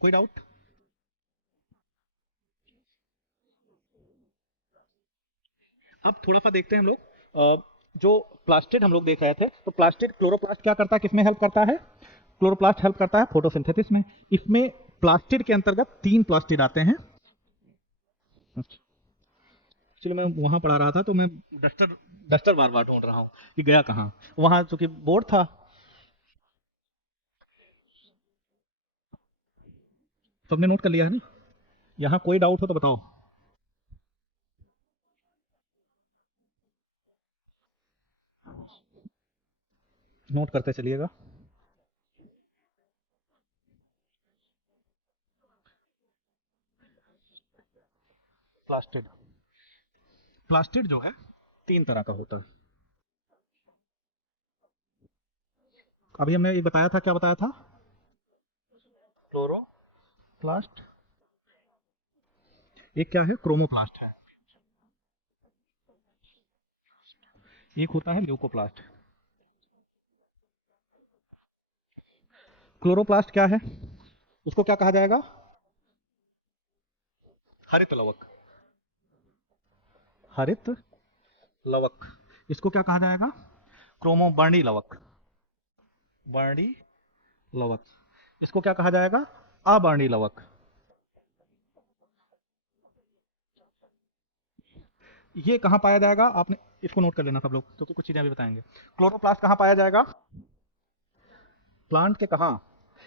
कोई डाउट। अब थोड़ा सा देखते हैं हम लोग, जो प्लास्टिड हम लोग देख रहे थे, तो प्लास्टिड, क्लोरोप्लास्ट क्या करता है, किसमें हेल्प करता है, क्लोरोप्लास्ट हेल्प करता है फोटोसिंथेसिस में। इसमें प्लास्टिड के अंतर्गत 3 प्लास्टिड आते हैं। एक्चुअली मैं वहां पढ़ा रहा था, तो मैं डस्टर डस्टर बार बार ढूंढ रहा हूँ कि गया कहाँ, वहां चूंकि बोर्ड था। सबने नोट कर लिया है ना, यहाँ कोई डाउट हो तो बताओ। नोट करते चलिएगा। प्लास्टिड, प्लास्टिड जो है 3 तरह का होता है। अभी हमने एक बताया था, क्या बताया था, क्लोरोप्लास्ट, एक क्या है, क्रोमोप्लास्ट है, एक होता है ल्यूकोप्लास्ट। क्लोरोप्लास्ट क्या है, उसको क्या कहा जाएगा, हरित लवक, हरित लवक। इसको क्या कहा जाएगा, क्रोमोवर्णी लवक, वर्णी लवक। इसको क्या कहा जाएगा, अवर्णी लवक। ये कहां पाया जाएगा, आपने इसको नोट कर लेना सब लोग, क्योंकि कुछ चीजें अभी बताएंगे। क्लोरोप्लास्ट कहां पाया जाएगा, प्लांट के कहां,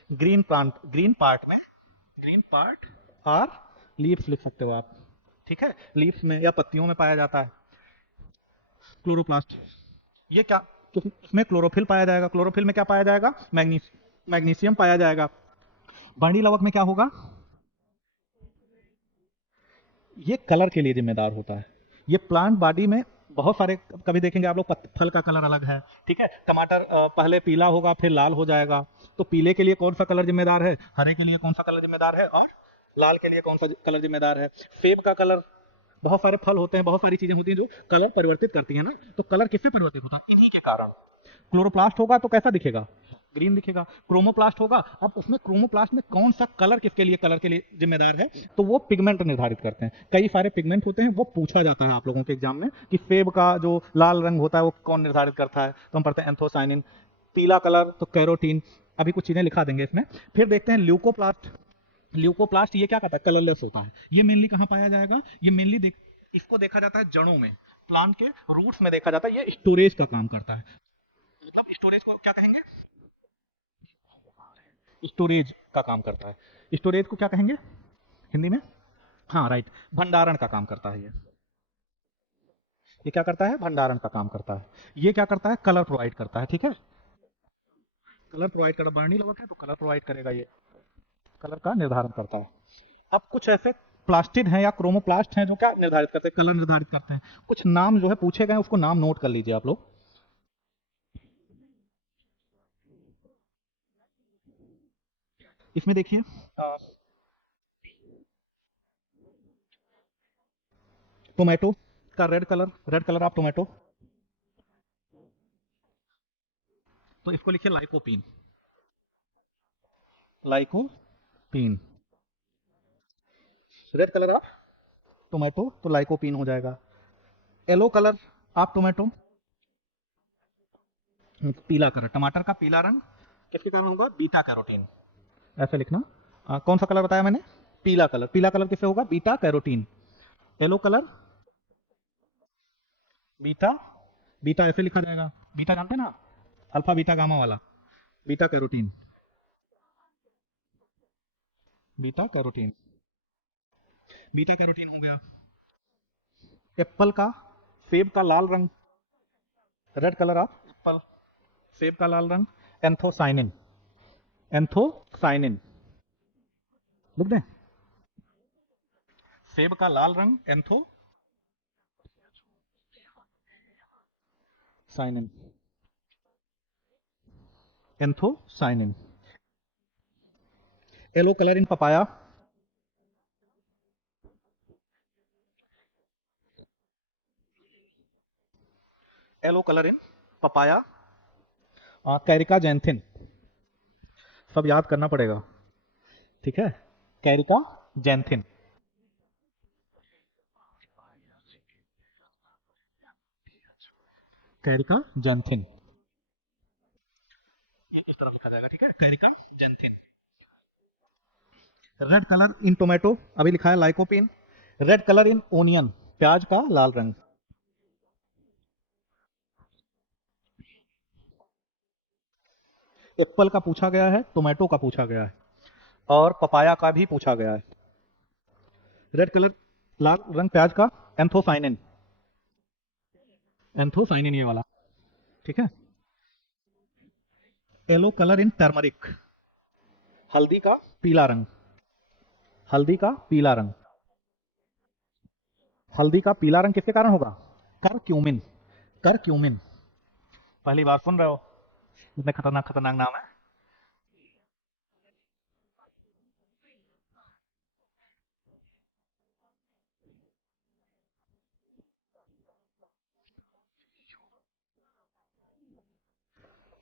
ग्रीन प्लांट, ग्रीन पार्ट में, ग्रीन पार्ट और लीव्स लिख सकते हो आप, ठीक है, लीव्स में या पत्तियों में पाया जाता है क्लोरोप्लास्ट। ये क्या, इसमें क्लोरोफिल पाया जाएगा, क्लोरोफिल में क्या पाया जाएगा, मैग्नीशियम पाया जाएगा। वर्णी लवक में क्या होगा, ये कलर के लिए जिम्मेदार होता है। ये प्लांट बॉडी में बहुत सारे, कभी देखेंगे आप लोग, फल का कलर अलग है, ठीक है, टमाटर पहले पीला होगा फिर लाल हो जाएगा, तो पीले के लिए कौन सा कलर जिम्मेदार है, हरे के लिए कौन सा कलर जिम्मेदार है, और लाल के लिए कौन सा कलर जिम्मेदार है। सेब का कलर, बहुत सारे फल होते हैं, बहुत सारी चीजें होती हैं जो कलर परिवर्तित करती है ना, तो कलर किससे परिवर्तित होता है, इन्हीं के कारण। क्लोरोप्लास्ट होगा तो कैसा दिखेगा, ग्रीन दिखेगा। क्रोमोप्लास्ट होगा, अब उसमें क्रोमोप्लास्ट में कौन सा कलर किसके लिए, कलर के लिए जिम्मेदार है, तो वो पिगमेंट निर्धारित करते हैं। कई सारे पिगमेंट होते हैं, वो पूछा जाता है आप लोगों के एग्जाम में कि सेब का जो लाल रंग होता है वो कौन निर्धारित करता है, तो हम पढ़ते हैं एंथोसाइनिन। पीला कलर तो कैरोटीन, अभी कुछ चीजें लिखा देंगे इसमें। फिर देखते हैं ल्यूकोप्लास्ट। ल्यूकोप्लास्ट ये क्या करता है, कलरलेस होता है। ये मेनली कहां पाया जाएगा, ये मेनली इसको देखा जाता है जड़ों में, प्लांट के रूट्स में देखा जाता है, ये स्टोरेज का काम करता है। मतलब स्टोरेज को क्या कहेंगे? स्टोरेज का काम करता है। स्टोरेज को क्या कहेंगे हिंदी में? हाँ राइट, भंडारण का काम करता है ये क्या करता है? भंडारण का काम करता है। ये क्या करता है? कलर प्रोवाइड करता है, ठीक है। कलर प्रोवाइड कर, वर्णी लगत है तो कलर प्रोवाइड करेगा, ये कलर का निर्धारण करता है। अब कुछ ऐसे प्लास्टिड हैं या क्रोमोप्लास्ट हैं जो क्या निर्धारित करते हैं? कलर निर्धारित करते हैं। कुछ नाम जो है पूछे गए, उसको नाम नोट कर लीजिए आप लोग। इसमें देखिए टोमेटो का रेड कलर ऑफ टोमेटो, तो इसको लिखिए lycopene. Lycopene, red colour of tomato तो लाइकोपीन हो जाएगा। येलो कलर ऑफ टोमेटो, पीला कलर, टमाटर का पीला रंग किसके कारण होगा? बीटा कैरोटीन, ऐसे लिखना। कौन सा कलर बताया मैंने? पीला कलर। पीला कलर किससे होगा? Beta carotene. Yellow colour beta, beta ऐसे लिखा जाएगा, बीटा जानते हैं ना, अल्फा बीटा गामा वाला, beta carotene, beta carotene, beta carotene हो गया। एप्पल का, सेब का लाल रंग, रेड कलर ऑफ एप्पल, सेब का लाल रंग, एंथोसाइनिन, एंथोसाइनिन लिख दें। सेब का लाल रंग anthocyanin, anthocyanin. Yellow colour in papaya, yellow colour in papaya, carica xanthin, सब याद करना पड़ेगा, ठीक है। कैरिका जैंथिन, कैरिका जैंथिन, ये इस तरह लिखा जाएगा, ठीक है, carica xanthin. Red colour in tomato, अभी लिखा है lycopene. Red colour in onion, प्याज का लाल रंग। एप्पल का पूछा गया है, टोमेटो का पूछा गया है, और पपाया का भी पूछा गया है। रेड कलर लाल रंग प्याज का, एंथोसाइनिन, एंथोसाइनिन ये वाला, ठीक है। येलो कलर इन टर्मरिक, हल्दी का पीला रंग, हल्दी का पीला रंग, हल्दी का पीला रंग किसके कारण होगा? करक्यूमिन, करक्यूमिन, पहली बार सुन रहे हो, इतने खतरनाक खतरनाक नाम है।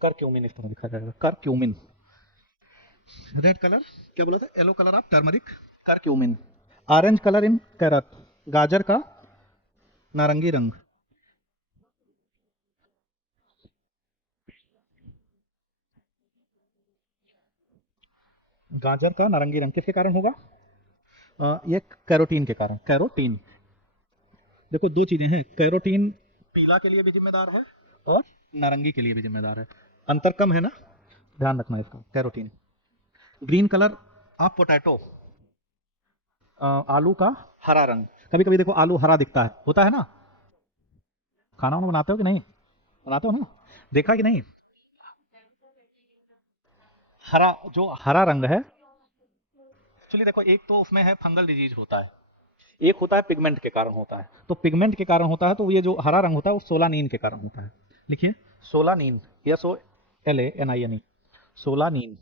करक्यूमिन इस तरह लिखा जाएगा, करक्यूमिन। रेड कलर क्या बोला था? Yellow colour of turmeric, curcumin. Orange colour in carrot, गाजर का नारंगी रंग, गाजर का नारंगी रंग किसके कारण होगा? ये कैरोटीन के कारण, कैरोटीन। देखो दो चीजें हैं, कैरोटीन पीला के लिए भी जिम्मेदार है और नारंगी के लिए भी जिम्मेदार है, अंतर कम है ना, ध्यान रखना इसका। Carotene. Green colour of potato, आलू का हरा रंग। कभी कभी देखो आलू हरा दिखता है, होता है ना, खाना वाना बनाते हो कि नहीं? बनाते हो ना, देखा कि नहीं? हरा, जो हरा रंग है, एक्चुअली देखो एक तो उसमें है फंगल डिजीज होता है, एक होता है पिगमेंट के कारण होता है। तो पिगमेंट के कारण होता है तो ये जो हरा रंग होता है वो सोलानीन के कारण होता है। लिखिए सोलानीन, SOLANINE, सोलानीन।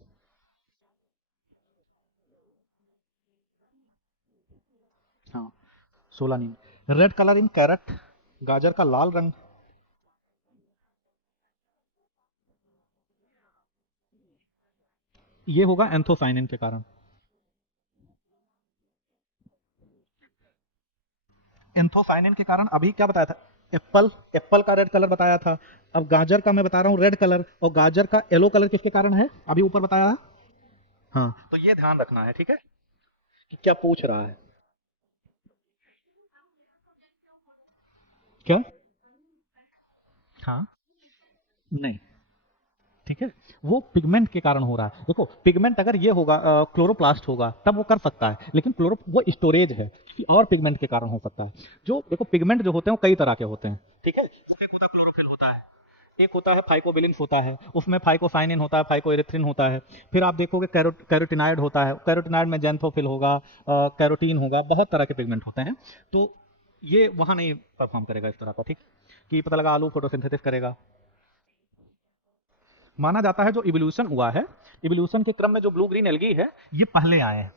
हाँ, सोलानीन। रेड कलर इन कैरेट, गाजर का लाल रंग, ये होगा एंथोसाइनिन के कारण। एंथोसाइनिन के कारण अभी क्या बताया था? एप्पल, एप्पल का रेड कलर बताया था। अब गाजर का मैं बता रहा हूँ रेड कलर, और गाजर का येलो कलर किसके कारण है? अभी ऊपर बताया है। हाँ, तो ये ध्यान रखना है, ठीक है, कि क्या पूछ रहा है। क्या? हाँ, नहीं, ठीक है, वो पिगमेंट के कारण हो रहा है। देखो पिगमेंट अगर ये होगा क्लोरोप्लास्ट होगा तब वो कर सकता है, लेकिन वो स्टोरेज है, किसी और पिगमेंट के कारण हो सकता है। जो देखो पिगमेंट जो होते हैं वो कई तरह के होते हैं, ठीक है, जैसे एक होता है क्लोरोफिल होता है, एक होता है फाइकोबिलिन्स होता है, उसमें फाइकोसाइनिन होता है, फाइकोएरिथ्रिन होता है, फिर आप देखोगे कैरोटिनाइड होता है, कैरोटिनाइड में जेंथोफिल होगा, कैरोटीन होगा, बहुत तरह के पिगमेंट होते हैं। तो ये वहां नहीं परफॉर्म करेगा इस तरह का, ठीक, कि पता लगा आलू फोटोसिंथेसिस करेगा। माना जाता है जो इवोल्यूशन हुआ है, इवोल्यूशन के क्रम में जो ब्लू ग्रीन एल्गी है ये पहले आए हैं,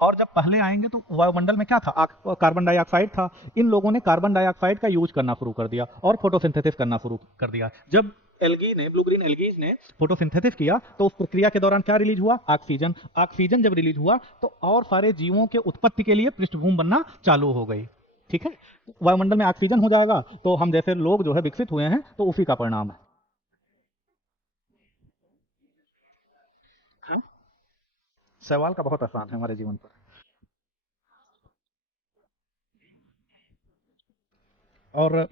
और जब पहले आएंगे तो वायुमंडल में क्या था, कार्बन डाइऑक्साइड था। इन लोगों ने कार्बन डाइऑक्साइड का यूज करना शुरू कर दिया और फोटोसिंथेसिस करना शुरू कर दिया। जब एल्गी ने, ब्लू ग्रीन एल्गीज ने फोटोसिंथेसिस किया तो उस प्रक्रिया के दौरान क्या रिलीज हुआ, ऑक्सीजन। ऑक्सीजन जब रिलीज हुआ तो और सारे जीवों के उत्पत्ति के लिए पृष्ठभूमि बनना चालू हो गई, ठीक है। वायुमंडल में ऑक्सीजन हो जाएगा तो हम जैसे लोग जो है विकसित हुए हैं, तो उसी का परिणाम है। हाँ? सवाल का बहुत आसान है हमारे जीवन पर। और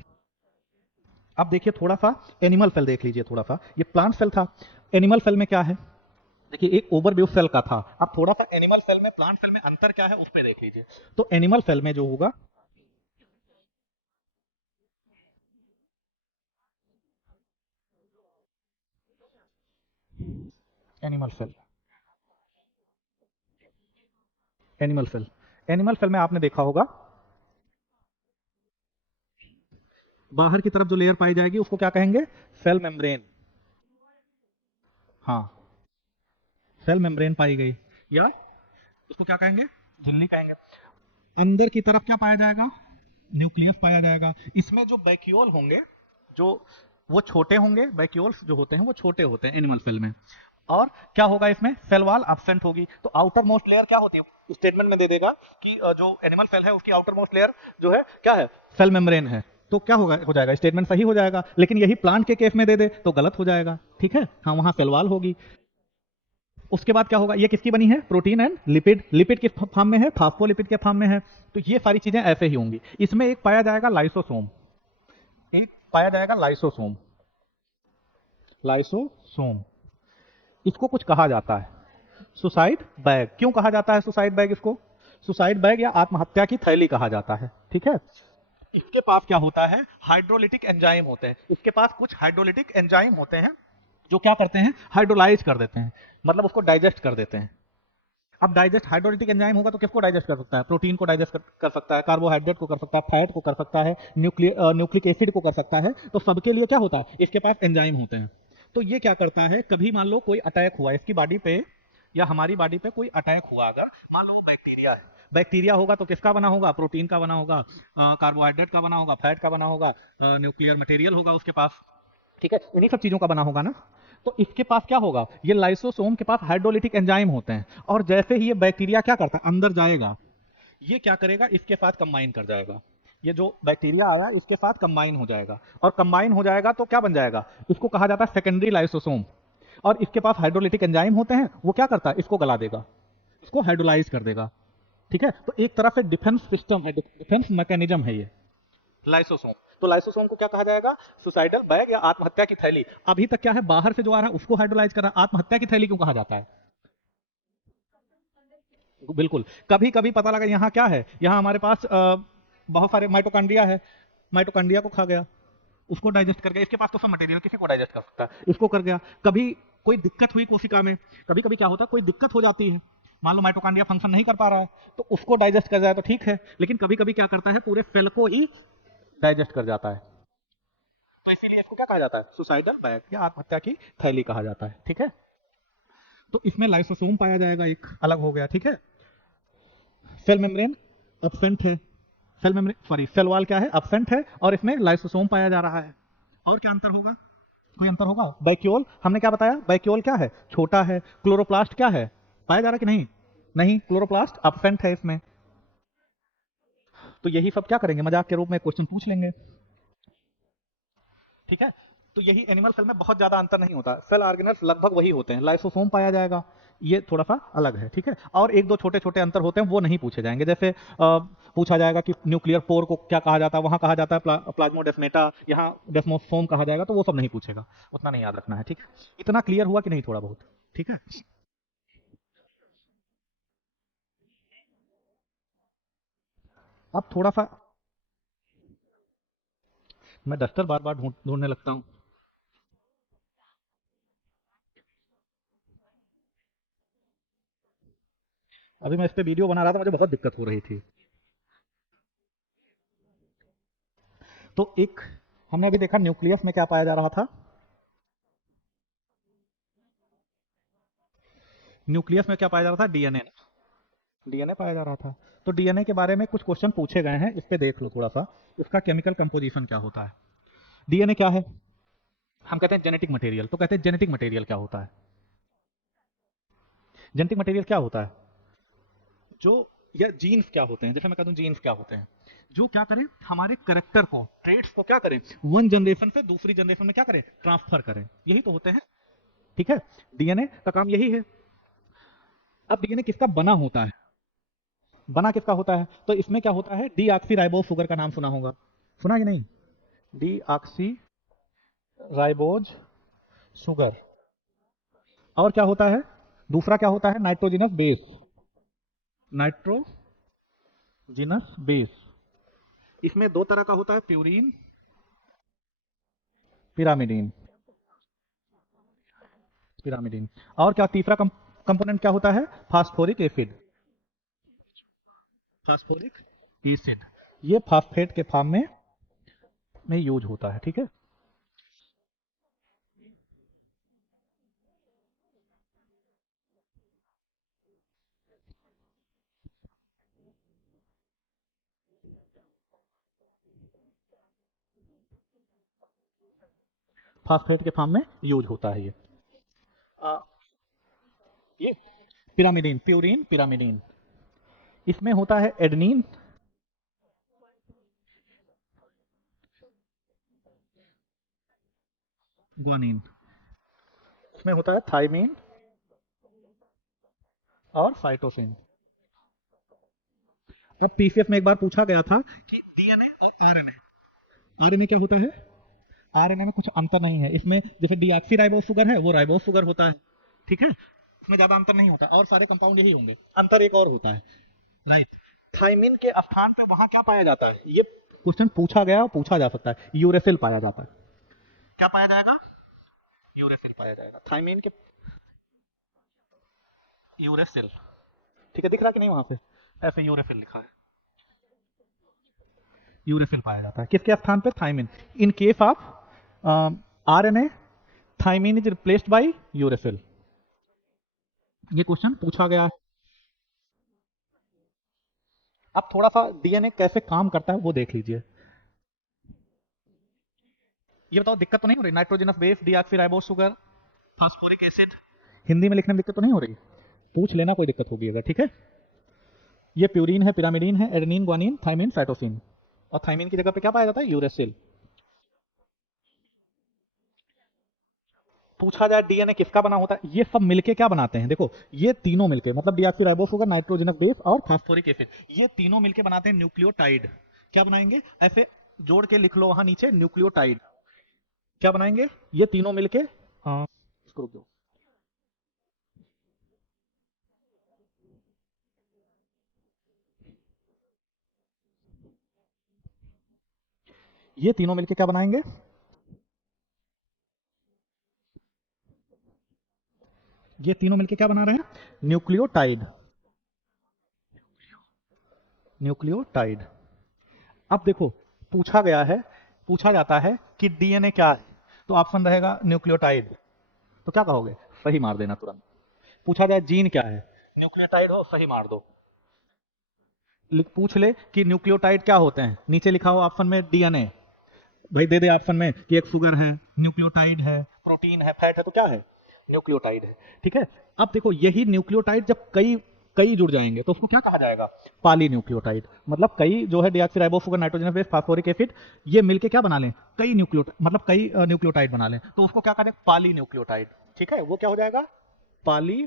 अब देखिए थोड़ा सा एनिमल सेल देख लीजिए, थोड़ा सा ये प्लांट सेल था, एनिमल सेल में क्या है, देखिए एक ओवरव्यू सेल का था। अब थोड़ा सा एनिमल सेल में प्लांट सेल में अंतर क्या है उस पे देख लीजिए। तो एनिमल सेल में जो होगा, animal cell, animal cell, animal cell में आपने देखा होगा बाहर की तरफ जो लेयर पाई जाएगी उसको क्या कहेंगे, सेल मेम्ब्रेन। हाँ, सेल मेम्ब्रेन पाई गई, या उसको क्या कहेंगे, झिल्ली कहेंगे। अंदर की तरफ क्या पाया जाएगा, न्यूक्लियस पाया जाएगा। इसमें जो वैक्यूल होंगे, जो वो छोटे होंगे, वैक्यूल्स जो होते हैं वो छोटे होते हैं एनिमल सेल में। और क्या होगा इसमें, सेल वॉल एब्सेंट होगी। तो आउटर मोस्ट लेयर क्या होती है, स्टेटमेंट में दे देगा कि जो एनिमल सेल है उसकी आउटर मोस्ट लेयर जो है क्या है, सेल मेम्ब्रेन है। तो क्या होगा, हो जाएगा स्टेटमेंट सही हो जाएगा। लेकिन यही प्लांट के केस में दे दे तो गलत हो जाएगा, ठीक है। हाँ, वहां सेल वॉल होगी। उसके बाद क्या होगा, ये किसकी बनी है, प्रोटीन एंड लिपिड। लिपिड किस फॉर्म में है, फास्फोलिपिड के फॉर्म में है। तो ये सारी चीजें ऐसे ही होंगी। इसमें एक पाया जाएगा लाइसोसोम, एक पाया जाएगा लाइसोसोम, लाइसोसोम, इसको कुछ कहा जाता है सुसाइड बैग। क्यों कहा जाता है सुसाइड बैग, इसको सुसाइड बैग या आत्महत्या की थैली कहा जाता है, ठीक है। इसके पास क्या होता है, हाइड्रोलिटिक एंजाइम होते हैं। इसके पास कुछ हाइड्रोलिटिक एंजाइम होते हैं जो क्या करते हैं, हाइड्रोलाइज कर देते हैं, मतलब उसको डाइजेस्ट कर देते हैं। अब डाइजेस्ट हाइड्रोलिटिक एंजाइम होगा तो किसको डाइजेस्ट कर सकता है, प्रोटीन को डाइजेस्ट कर सकता है, कार्बोहाइड्रेट को कर सकता है, फैट को कर सकता है, न्यूक्लिक एसिड को कर सकता है। तो सबके लिए क्या होता है, इसके पास एंजाइम होते हैं। तो ये क्या करता है, कभी मान लो कोई अटैक हुआ इसकी बॉडी पे, या हमारी बॉडी पे कोई अटैक हुआ, अगर मान लो वो बैक्टीरिया है, बैक्टीरिया होगा तो किसका बना होगा, प्रोटीन का बना होगा, कार्बोहाइड्रेट का बना होगा, फैट का बना होगा, न्यूक्लियर मटेरियल होगा उसके पास, ठीक है, इन्हीं सब चीजों का बना होगा ना। तो इसके पास क्या होगा, ये लाइसोसोम के पास हाइड्रोलिटिक एंजाइम होते हैं। और जैसे ही ये बैक्टीरिया क्या करता है, अंदर जाएगा, ये क्या करेगा, इसके साथ कंबाइन कर जाएगा। ये जो बैक्टीरिया आया इसके साथ कंबाइन हो जाएगा, और कंबाइन हो जाएगा तो क्या बन जाएगा, इसको कहा जाता है सेकेंडरी लाइसोसोम। और इसके पास हाइड्रोलिटिक एंजाइम होते हैं, वो क्या करता है, इसको गला देगा, इसको हाइड्रोलाइज कर देगा, ठीक है। तो एक तरह से डिफेंस सिस्टम है, डिफेंस मैकेनिज्म है ये लाइसोसोम। तो लाइसोसोम को क्या कहा जाएगा, सुसाइडल बैग या आत्महत्या की थैली। अभी तक क्या है, बाहर से जो आ रहा है उसको हाइड्रोलाइज कर रहा है, आत्महत्या की थैली क्यों कहा जाता है, बिल्कुल। कभी कभी पता लगा यहाँ क्या है, यहाँ हमारे पास बहुत सारे माइटोकॉन्ड्रिया है, माइटोकॉन्ड्रिया को खा गया, उसको डाइजेस्ट कर गया। इसके पास तो सब मटेरियल किसी को डाइजेस्ट कर सकता है, इसको कर गया। कभी कोई दिक्कत हुई कोशिका में, कभी कभी क्या होता है, कोई दिक्कत हो जाती है, मान लो माइटोकॉन्ड्रिया फंक्शन नहीं कर पा रहा है, तो उसको डाइजेस्ट कर जाए तो ठीक है। लेकिन कभी कभी क्या करता है, पूरे सेल को ही डाइजेस्ट कर जाता है। तो इसीलिए इसको क्या कहा जाता है, सुसाइडल बैग या आत्महत्या की थैली कहा जाता है, ठीक है। तो इसमें लाइसोसोम पाया जाएगा, एक अलग हो गया, ठीक है। सेल मेम्ब्रेन एब्सेंट है, cell membrane sorry cell wall क्या है, एब्सेंट है, और इसमें लाइसोसोम पाया जा रहा है। और क्या अंतर होगा, कोई अंतर होगा, वैक्यूल हमने क्या बताया, वैक्यूल क्या है, छोटा है। क्लोरोप्लास्ट क्या है, पाया जा रहा है कि नहीं, नहीं, क्लोरोप्लास्ट एब्सेंट है इसमें। तो यही सब क्या करेंगे, मजाक के रूप में क्वेश्चन पूछ लेंगे, ठीक है। तो यही एनिमल सेल में बहुत ज्यादा अंतर नहीं होता, सेल ऑर्गेनल्स लगभग वही होते हैं। लाइसोसोम पाया जाएगा, ये थोड़ा सा अलग है, ठीक है। और एक दो छोटे छोटे अंतर होते हैं, वो नहीं पूछे जाएंगे। जैसे पूछा जाएगा कि न्यूक्लियर पोर को क्या कहा जाता है, वहां कहा जाता है प्लाज्मोडेस्मेटा, यहाँ डेस्मोसोम कहा जाएगा, तो वो सब नहीं पूछेगा, उतना नहीं याद रखना है, ठीक है। इतना क्लियर हुआ कि नहीं थोड़ा बहुत, ठीक है। अब थोड़ा सा मैं डस्टर बार बार ढूंढने लगता हूँ। अभी मैं इस पे वीडियो बना रहा था, मुझे बहुत दिक्कत हो रही थी। तो एक हमने अभी देखा न्यूक्लियस में क्या पाया जा रहा था, न्यूक्लियस में क्या पाया जा रहा था, डीएनए, डीएनए पाया जा रहा था। तो डीएनए के बारे में कुछ क्वेश्चन पूछे गए हैं, इस पे देख लो थोड़ा सा, इसका केमिकल कंपोजिशन क्या होता है। डीएनए क्या है, हम कहते हैं जेनेटिक मटेरियल, तो कहते हैं जेनेटिक मटेरियल क्या होता है, जेनेटिक मटेरियल क्या होता है, जो या जीन्स क्या होते हैं, जैसे मैं कहता हूँ जीन्स क्या होते हैं, जो क्या करें, हमारे करेक्टर को, ट्रेट्स को क्या करें, वन जनरेशन से दूसरी जनरेशन में क्या करें, ट्रांसफर करें, यही तो होते हैं, ठीक है। डीएनए का काम यही है। अब डीएनए किसका बना होता है, बना किसका होता है, तो इसमें क्या होता है, डीऑक्सी राइबोज शुगर का नाम सुना होगा, सुना कि नहीं, डीऑक्सी राइबोज शुगर। और क्या होता है, दूसरा क्या होता है, नाइट्रोजिनस बेस, नाइट्रोजिनस बेस। इसमें दो तरह का होता है, प्यूरीन, पिरामिडीन, पिरामिडीन। और क्या तीसरा कंपोनेंट क्या होता है, फास्फोरिक एसिड, फास्फोरिक एसिड। ये फास्फेट के फॉर्म में यूज होता है, ठीक है। फास्फेट के फॉर्म में यूज होता है आ, ये पिरामिडीन, प्यूरीन पिरामिडीन। इसमें होता है एडनीन, ग्वानिन। इसमें होता है थाइमीन और साइटोसिन। तब पीसीएस में एक बार पूछा गया था कि डीएनए और आरएनए, आरएनए क्या होता है, आरएनए में कुछ अंतर नहीं है, इसमें जैसे डीऑक्सी राइबोज शुगर है, वो राइबोज शुगर होता है, ठीक है, इसमें ज्यादा अंतर नहीं होता, और सारे कंपाउंड यही होंगे। अंतर एक और होता है, राइट, थाइमिन के स्थान पे वहां क्या पाया जाता है, ये क्वेश्चन पूछा गया और पूछा जा सकता है, यूरेसिल पाया जाता है। क्या पाया जाएगा, यूरेसिल पाया जाएगा, थाइमिन के यूरेसिल, ठीक है, दिख रहा कि नहीं वहां पे, ऐसे यूरेसिल लिखा है, यूरेसिल पाया जाता है किसके स्थान पे, thymine. In case of RNA, thymine is replaced by uracil. ये क्वेश्चन पूछा गया है। अब थोड़ा सा डीएनए कैसे काम करता है वो देख लीजिए। ये बताओ दिक्कत तो नहीं हो रही, nitrogenous base, deoxyribose sugar, phosphoric acid, Hindi में लिखने में दिक्कत तो नहीं हो रही, पूछ लेना कोई दिक्कत होगी अगर, ठीक है। ये प्यूरीन है, पिरामिडीन है, एडेनिन, ग्वानिन, थाइमिन, साइटोसिन। और थाइमिन की जगह पे क्या पाया जाता है, यूरेसिल। पूछा जाए डीएनए किसका बना होता है, ये सब मिलके क्या बनाते हैं, देखो ये तीनों मिलके, मतलब डीऑक्सीराइबोज शुगर, नाइट्रोजनस बेस और फास्फोरिक एसिड, ये तीनों मिलके बनाते हैं न्यूक्लियोटाइड। क्या बनाएंगे, ऐसे जोड़ के लिख लो वहां नीचे, न्यूक्लियोटाइड। क्या बनाएंगे, ये तीनों मिलके, हाँ इसको रुक दो, ये तीनों मिलके क्या बनाएंगे, ये तीनों मिलके क्या बना रहे हैं, न्यूक्लियोटाइड, न्यूक्लियोटाइड। अब देखो पूछा गया है, पूछा जाता है कि डीएनए क्या है, तो ऑप्शन रहेगा न्यूक्लियोटाइड, तो क्या कहोगे, सही मार देना तुरंत। पूछा जाए जीन क्या है, न्यूक्लियोटाइड हो, सही मार दो। पूछ ले कि न्यूक्लियोटाइड क्या होते हैं, नीचे लिखा हो ऑप्शन में डीएनए, भाई दे दे ऑप्शन में कि एक शुगर है, न्यूक्लियोटाइड है, प्रोटीन है, फैट है, तो क्या है, न्यूक्लियोटाइड है, ठीक है। अब देखो यही न्यूक्लियोटाइड जब कई कई जुड़ जाएंगे तो उसको क्या कहा जाएगा? पॉलीन्यूक्लियोटाइड। मतलब कई जो है deoxyribose nitrogenous base phosphoric acid ये मिलके क्या बना लें? कई कई न्यूक्लियोटाइड बना लें तो उसको क्या करें? पॉलीन्यूक्लियोटाइड। ठीक है, वो क्या हो जाएगा? Poly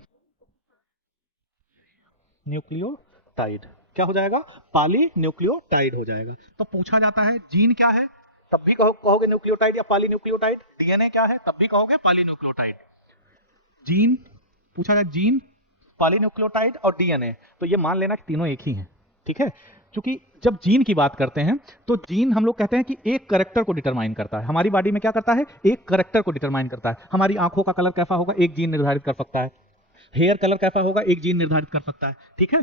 nucleotide. क्या हो जाएगा? पॉलीन्यूक्लियोटाइड हो जाएगा। तो पूछा जाता है जीन क्या है, तब भी कहोगे न्यूक्लियोटाइड या पॉलीन्यूक्लियोटाइड। डीएनए क्या है, तब भी कहोगे पॉलीन्यूक्लियोटाइड। जीन पूछा जाए, जीन, पॉलीन्यूक्लियोटाइड और डीएनए, तो ये मान लेना कि तीनों एक ही हैं। ठीक है, क्योंकि जब जीन की बात करते हैं तो जीन हम लोग कहते हैं कि एक करेक्टर को डिटरमाइन करता है। हमारी बॉडी में क्या करता है? एक करेक्टर को डिटरमाइन करता है। हमारी आंखों का कलर कैसा होगा, एक जीन निर्धारित कर सकता है। हेयर कलर कैसा होगा, एक जीन निर्धारित कर सकता है। ठीक है,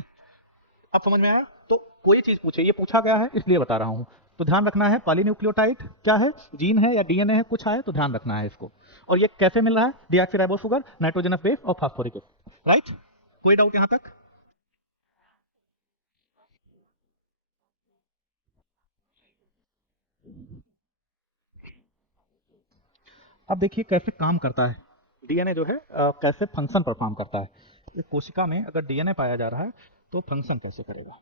अब समझ में आया? तो कोई चीज पूछे, ये पूछा गया है इसलिए बता रहा हूं। तो ध्यान रखना है पॉलीन्यूक्लियोटाइड क्या है, जीन है या डीएनए है, कुछ है तो ध्यान रखना है इसको। और ये कैसे मिल रहा है? डीऑक्सीराइबोस शुगर, नाइट्रोजनस बेस और फास्फोरिक एसिड। राइट, कोई डाउट यहां तक? अब देखिए कैसे काम करता है डीएनए जो है, कैसे फंक्शन परफॉर्म करता है। एक कोशिका में अगर डीएनए पाया जा रहा है तो फंक्शन कैसे करेगा।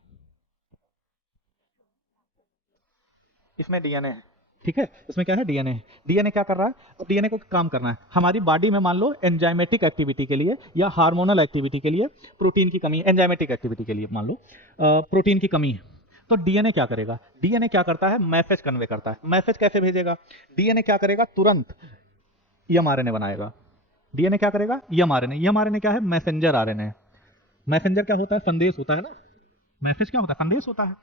इसमें डीएनए है, ठीक है, इसमें क्या है? डीएनए है। डीएनए क्या कर रहा है? अब डीएनए को काम करना है हमारी बॉडी में, मान लो एंजाइमेटिक एक्टिविटी के लिए या हार्मोनल एक्टिविटी के लिए प्रोटीन की कमी है, एंजाइमेटिक एक्टिविटी के लिए मान लो प्रोटीन की कमी है, तो डीएनए क्या करेगा? डीएनए क्या करता है? मैसेज कन्वे करता है। मैसेज कैसे भेजेगा? डीएनए क्या करेगा? तुरंत एमआरएनए बनाएगा। डीएनए क्या करेगा? एमआरएनए। एमआरएनए क्या है? Messenger RNA. मैसेंजर क्या होता है? संदेश होता है ना। मैसेज क्या होता है? संदेश होता है।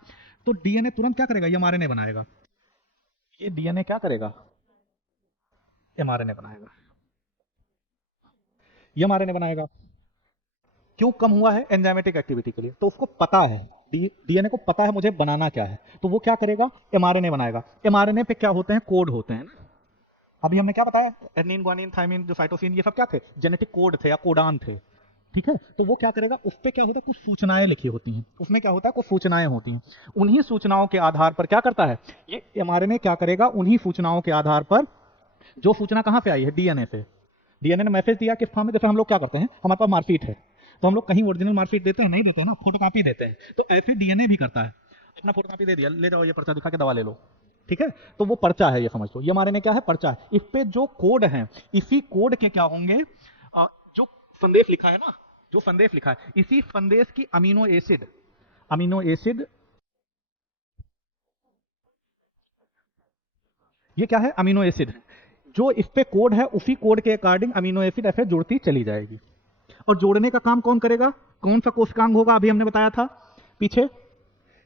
तो डीएनए तुरंत क्या करेगा? एमआरएनए बनाएगा। ये डीएनए क्या करेगा? एमआरएनए बनाएगा। एमआरएनए बनाएगा। क्यों कम हुआ है? एंजाइमेटिक एक्टिविटी के लिए। तो उसको पता है, डीएनए को पता है मुझे बनाना क्या है, तो वो क्या करेगा? एमआरएनए बनाएगा। एमआरएनए पे क्या होते हैं? कोड होते हैं ना। अभी हमने क्या बताया? एडनिन, ग्वानिन, थाइमिन, जो साइटोसिन, ये सब क्या थे? जेनेटिक कोड थे या कोडान थे। ठीक है, तो वो क्या करेगा? उस पे क्या होता है? कुछ सूचनाएं लिखी होती हैं, उसमें क्या होता है? कुछ सूचनाएं होती हैं। उन्हीं सूचनाओं के आधार पर क्या करता है ये एमआरएनए? क्या करेगा? उन्हीं सूचनाओं के आधार पर, जो सूचना कहां से आई है? डीएनए से। डीएनए ने मैसेज दिया किस फॉर्म में? जैसे हम लोग क्या करते हैं, हमारे पास मार्कशीट है तो हम लोग कहीं ओरिजिनल मार्कशीट देते हैं? नहीं देते हैं ना, फोटोकॉपी देते हैं। तो ऐसे डीएनए भी करता है। अपना फोटोकॉपी दे दिया, ले जाओ ये पर्चा दिखा के दवा ले लो। ठीक है, तो वो पर्चा है, ये समझ लो। ये हमारे ने क्या है? पर्चा है। इस पे जो कोड है, इसी कोड के क्या होंगे? जो संदेश लिखा है ना, जो संदेश लिखा है, इसी संदेश की अमीनो एसिड, अमीनो एसिड, ये क्या है? अमीनो एसिड है। जो इस पे कोड है उसी कोड के अकॉर्डिंग अमीनो एसिड ऐसे जुड़ती चली जाएगी। और जोड़ने का काम कौन करेगा? कौन सा कोशिकांग होगा? अभी हमने बताया था पीछे,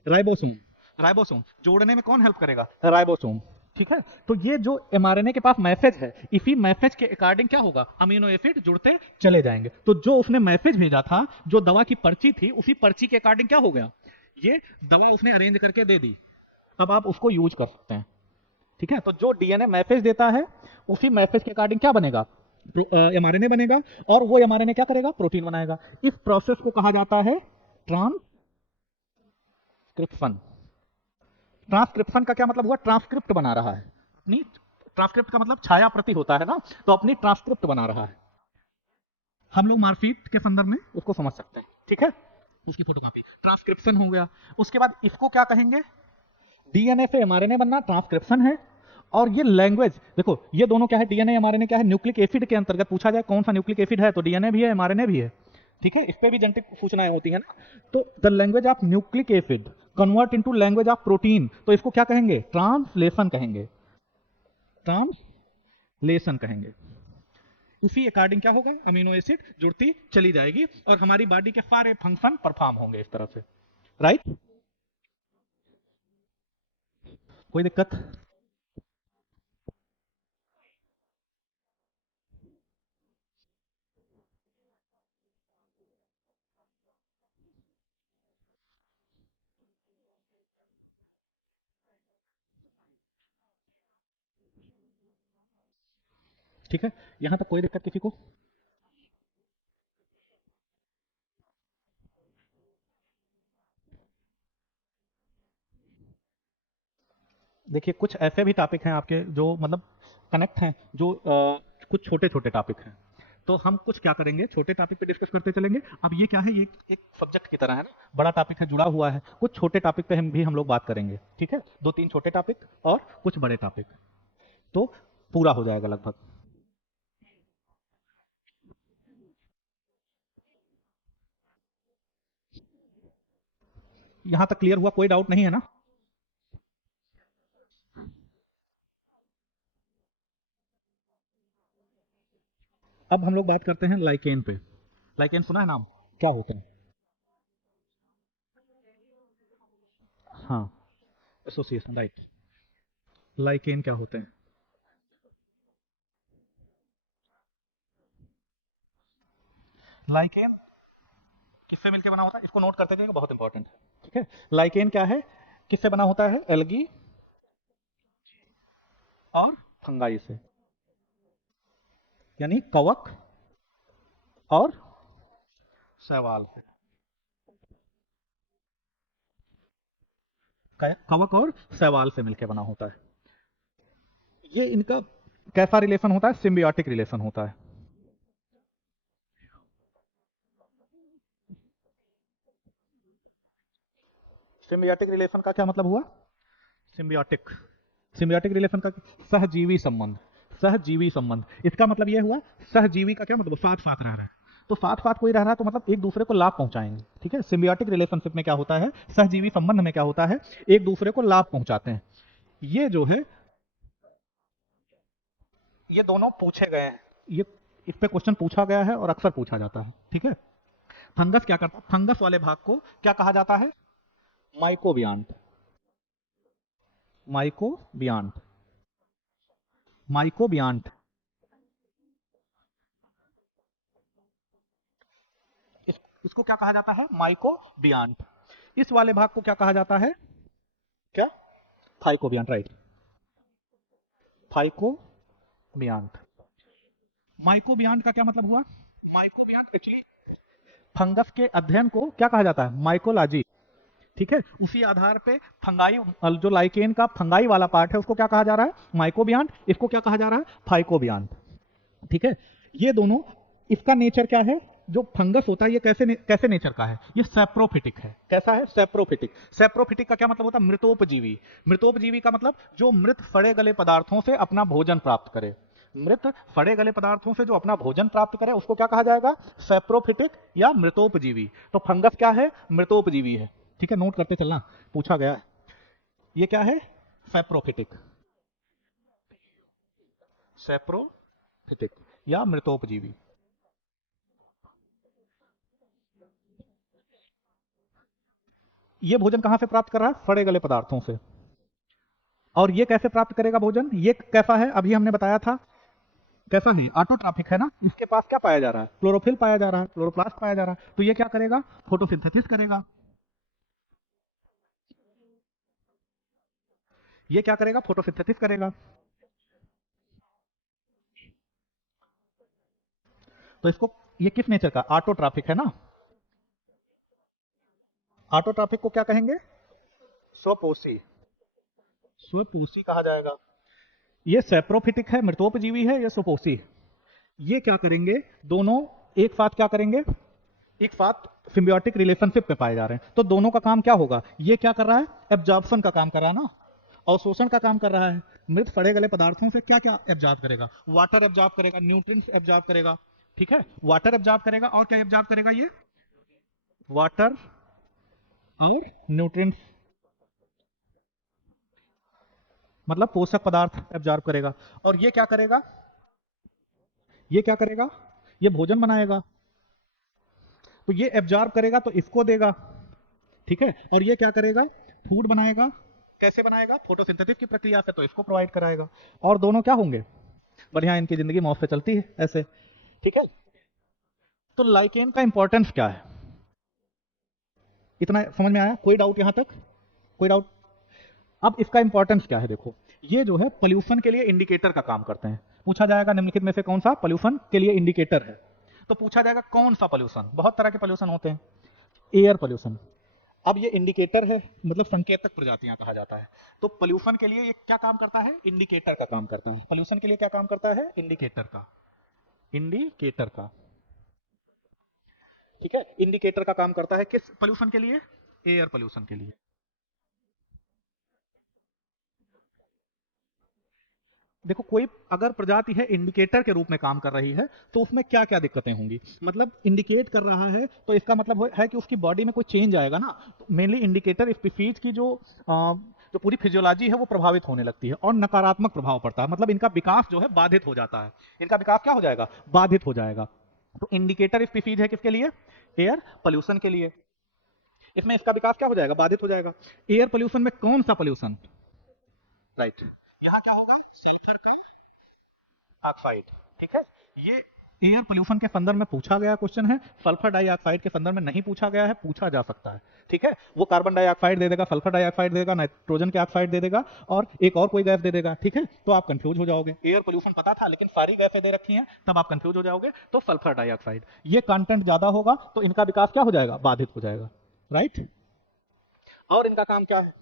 राइबोसोम। राइबोसोम जोड़ने में कौन हेल्प करेगा? राइबोसोम। ठीक है, तो ये जो एमआरएनए के पास मैसेज है, इसी मैसेज के अकॉर्डिंग क्या होगा? अमीनो एसिड जुड़ते चले जाएंगे। तो जो उसने मैसेज भेजा था, जो दवा की पर्ची थी, उसी पर्ची के अकॉर्डिंग क्या हो गया? ये दवा उसने अरेंज करके दे दी। अब आप उसको यूज कर सकते हैं। ठीक है, तो जो डीएनए मैसेज देता है उसी मैसेज के अकॉर्डिंग क्या बनेगा? एमआरएनए बनेगा। और वो एमआरएनए क्या करेगा? प्रोटीन बनाएगा। इस प्रोसेस को कहा जाता है ट्रांसक्रिप्शन। ट्रांसक्रिप्शन का क्या मतलब हुआ? ट्रांसक्रिप्ट बना रहा है अपनी। ट्रांसक्रिप्ट का मतलब छाया प्रति होता है ना, तो अपनी ट्रांसक्रिप्ट बना रहा है। हम लोग मार्कशीट के संदर्भ में उसको समझ सकते हैं। ठीक है, इसकी फोटोकॉपी ट्रांसक्रिप्शन हो गया। उसके बाद इसको क्या कहेंगे? डीएनए से एमआरएनए बनना ट्रांसक्रिप्शन है। और ये लैंग्वेज देखो, ये दोनों क्या है? डीएनए एमआरएनए क्या है? न्यूक्लिक एसिड के अंतर्गत पूछा जाए कौन सा न्यूक्लिक एसिड है, तो डीएनए भी है, एमआरएनए भी है। ठीक है, इस पे भी जेनेटिक सूचनाएं होती है ना। तो the language of nucleic acid convert into language of protein, तो इसको क्या कहेंगे? ट्रांसलेशन कहेंगे। ट्रांसलेशन कहेंगे। उसी अकॉर्डिंग क्या होगा? अमीनो एसिड जुड़ती चली जाएगी और हमारी बॉडी के सारे फंक्शन परफॉर्म होंगे इस तरह से। राइट, कोई दिक्कत? ठीक है, यहां तक कोई दिक्कत किसी को? देखिए कुछ ऐसे भी टॉपिक हैं आपके जो मतलब कनेक्ट हैं, जो कुछ छोटे छोटे टॉपिक हैं। तो हम कुछ क्या करेंगे, छोटे टॉपिक पे डिस्कस करते चलेंगे। अब ये क्या है, ये एक सब्जेक्ट की तरह है ना, बड़ा टॉपिक से जुड़ा हुआ है। कुछ छोटे टॉपिक पे हम लोग बात करेंगे, ठीक है, 2-3 छोटे टॉपिक और कुछ बड़े टॉपिक, तो पूरा हो जाएगा लगभग। यहां तक क्लियर हुआ, कोई डाउट नहीं है ना? अब हम लोग बात करते हैं लाइकेन पे। लाइकेन सुना है नाम? क्या होते हैं? हाँ, एसोसिएशन, राइट। लाइकेन क्या होते हैं? लाइकेन किससे मिलकर बना होता है, इसको नोट करते जाइए, बहुत इंपॉर्टेंट है, ठीक है। लाइकेन क्या है, किससे बना होता है? एल्गी और फंगाई से, यानी कवक और शैवाल से। कवक और शैवाल से मिलकर बना होता है। ये इनका कैसा रिलेशन होता है? सिम्बियोटिक रिलेशन होता है। सिम्बियोटिक रिलेशन का क्या मतलब हुआ? सिम्बियोटिक, सिम्बियोटिक रिलेशन का सहजीवी संबंध, सहजीवी संबंध, इसका मतलब यह हुआ, सहजीवी का क्या मतलब, साथ साथ रह रहा है। तो साथ साथ कोई रह रहा है तो मतलब एक दूसरे को लाभ पहुंचाएंगे, ठीक है। सिम्बियोटिक रिलेशनशिप में क्या होता है, सहजीवी संबंध में क्या होता है, एक दूसरे को लाभ पहुंचाते हैं। ये जो है, ये दोनों पूछे गए हैं, ये इस पे क्वेश्चन पूछा गया है और अक्सर पूछा जाता है, ठीक है। फंगस क्या करता है, फंगस वाले भाग को क्या कहा जाता है? माइकोबियांट, माइकोबियांट, माइकोबियांट। इसको क्या कहा जाता है? माइकोबियांट। इस वाले भाग को क्या कहा जाता है? क्या? थाइकोबियांट, राइट, थाइकोबियांट। माइकोबियांट का क्या मतलब हुआ? माइकोबियांट एक्चुअली फंगस के अध्ययन को क्या कहा जाता है? माइकोलॉजी, ठीक है। उसी आधार पे फंगाई, जो लाइकेन का फंगाई वाला पार्ट है उसको क्या कहा जा रहा है? माइकोबियांट। इसको क्या कहा जा रहा है? फाइकोबियांट, ठीक है। ये दोनों, इसका नेचर क्या है, जो फंगस होता है ये कैसे नेचर का है? ये सेप्रोफिटिक है। कैसा है? सेप्रोफिटिक। सेप्रोफिटिक का क्या मतलब होता है? मृतोपजीवी। मृतोपजीवी का मतलब जो मृत फड़े गले पदार्थों से अपना भोजन प्राप्त करे। मृत फड़े गले पदार्थों से जो अपना भोजन प्राप्त करे उसको क्या कहा जाएगा? सेप्रोफिटिक या मृतोपजीवी। तो फंगस क्या है? मृतोपजीवी है, ठीक है, नोट करते चलना, पूछा गया है। ये क्या है? सेप्रोफिटिक, सेप्रोफिटिक या मृतोपजीवी। ये भोजन कहां से प्राप्त कर रहा है? फड़े गले पदार्थों से। और ये कैसे प्राप्त करेगा भोजन? ये कैसा है? अभी हमने बताया था, कैसा है? ऑटोट्रॉफिक है ना। इसके पास क्या पाया जा रहा है? क्लोरोफिल पाया जा रहा है, क्लोरोप्लास्ट पाया जा रहा है। तो ये क्या करेगा? फोटोसिंथेसिस करेगा। ये क्या करेगा? फोटोसिंथेसिस करेगा। तो इसको, ये किस नेचर का? ऑटोट्रॉफिक है ना। ऑटोट्रॉफिक को क्या कहेंगे? स्वपोषी, स्वपोषी कहा जाएगा। ये सेप्रोफिटिक है, मृतोपजीवी है, ये स्वपोषी। ये क्या करेंगे? दोनों एक साथ क्या करेंगे? एक साथ सिम्बियोटिक रिलेशनशिप पे पाए जा रहे हैं। तो दोनों का काम क्या होगा? ये क्या कर रहा है? एब्जॉर्प्शन का काम कर रहा है ना, अवशोषण का काम कर रहा है। मृत फड़े गले पदार्थों से क्या क्या एब्जॉर्ब करेगा? वाटर एब्जॉर्ब करेगा, न्यूट्रिएंट्स एब्जॉर्ब करेगा, ठीक है, वाटर एब्जॉर्ब करेगा। और क्या एब्जॉर्ब करेगा? ये वाटर और न्यूट्रिएंट्स, मतलब पोषक पदार्थ एब्जॉर्ब करेगा। और ये क्या करेगा? ये क्या करेगा? ये भोजन बनाएगा। तो ये एब्जॉर्ब करेगा तो इसको देगा, ठीक है। और ये क्या करेगा? फूड बनाएगा। कैसे बनाएगा? फोटोसिंथेसिस की प्रक्रिया से, तो इसको प्रोवाइड कराएगा। और दोनों क्या होंगे? बढ़िया, इनकी जिंदगी मौज से चलती है ऐसे, ठीक है। तो लाइकेन का इंपॉर्टेंस क्या है? इतना समझ में आया? कोई डाउट यहां तक? कोई डाउट? अब इसका इंपॉर्टेंस क्या है? देखो, ये जो है पोल्यूशन के लिए इंडिकेटर का काम करते हैं। पूछा जाएगा निम्नलिखित में से कौन सा पोल्यूशन के लिए इंडिकेटर है? तो पूछा जाएगा कौन सा पोल्यूशन? बहुत तरह के पोल्यूशन होते हैं। Air pollution. अब ये इंडिकेटर है, मतलब संकेतक प्रजातियां कहा जाता है। तो पोल्यूशन के लिए ये क्या काम करता है? इंडिकेटर का काम करता है। पोल्यूशन के लिए क्या काम करता है? इंडिकेटर का। इंडिकेटर का, ठीक है। इंडिकेटर का काम करता है किस पोल्यूशन के लिए? एयर पोल्यूशन के लिए। देखो कोई अगर प्रजाति है इंडिकेटर के रूप में काम कर रही है तो उसमें क्या क्या दिक्कतें होंगी, मतलब इंडिकेट कर रहा है तो इसका मतलब है कि उसकी बॉडी में कोई चेंज आएगा ना। तो मेनली इंडिकेटर स्पीशीज की जो पूरी फिजियोलॉजी है वो प्रभावित होने लगती है और नकारात्मक प्रभाव पड़ता है, मतलब इनका विकास जो है बाधित हो जाता है। इनका विकास क्या हो जाएगा? बाधित हो जाएगा। तो इंडिकेटर स्पीशीज है किसके लिए? एयर पोल्यूशन के लिए। इसमें इसका विकास क्या हो जाएगा? बाधित हो जाएगा। एयर पोल्यूशन में कौन सा पोल्यूशन? राइट, यहाँ क्या होगा? सल्फर का ऑक्साइड, ठीक है। ये एयर पोल्यूशन के संदर्भ में पूछा गया क्वेश्चन है, सल्फर डाइऑक्साइड के संदर्भ में नहीं पूछा गया है, पूछा जा सकता है, ठीक है। वो कार्बन डाइऑक्साइड दे देगा, सल्फर डाइऑक्साइड दे देगा, नाइट्रोजन के ऑक्साइड दे देगा और एक और कोई गैस दे देगा, ठीक है। तो आप कंफ्यूज हो जाओगे। एयर पोल्यूशन पता था लेकिन सारी गैसें दे रखी हैं, तब आप कंफ्यूज हो जाओगे। तो सल्फर डाइऑक्साइड, ये कंटेंट ज्यादा होगा तो इनका विकास क्या हो जाएगा? बाधित हो जाएगा, राइट। और इनका काम क्या है?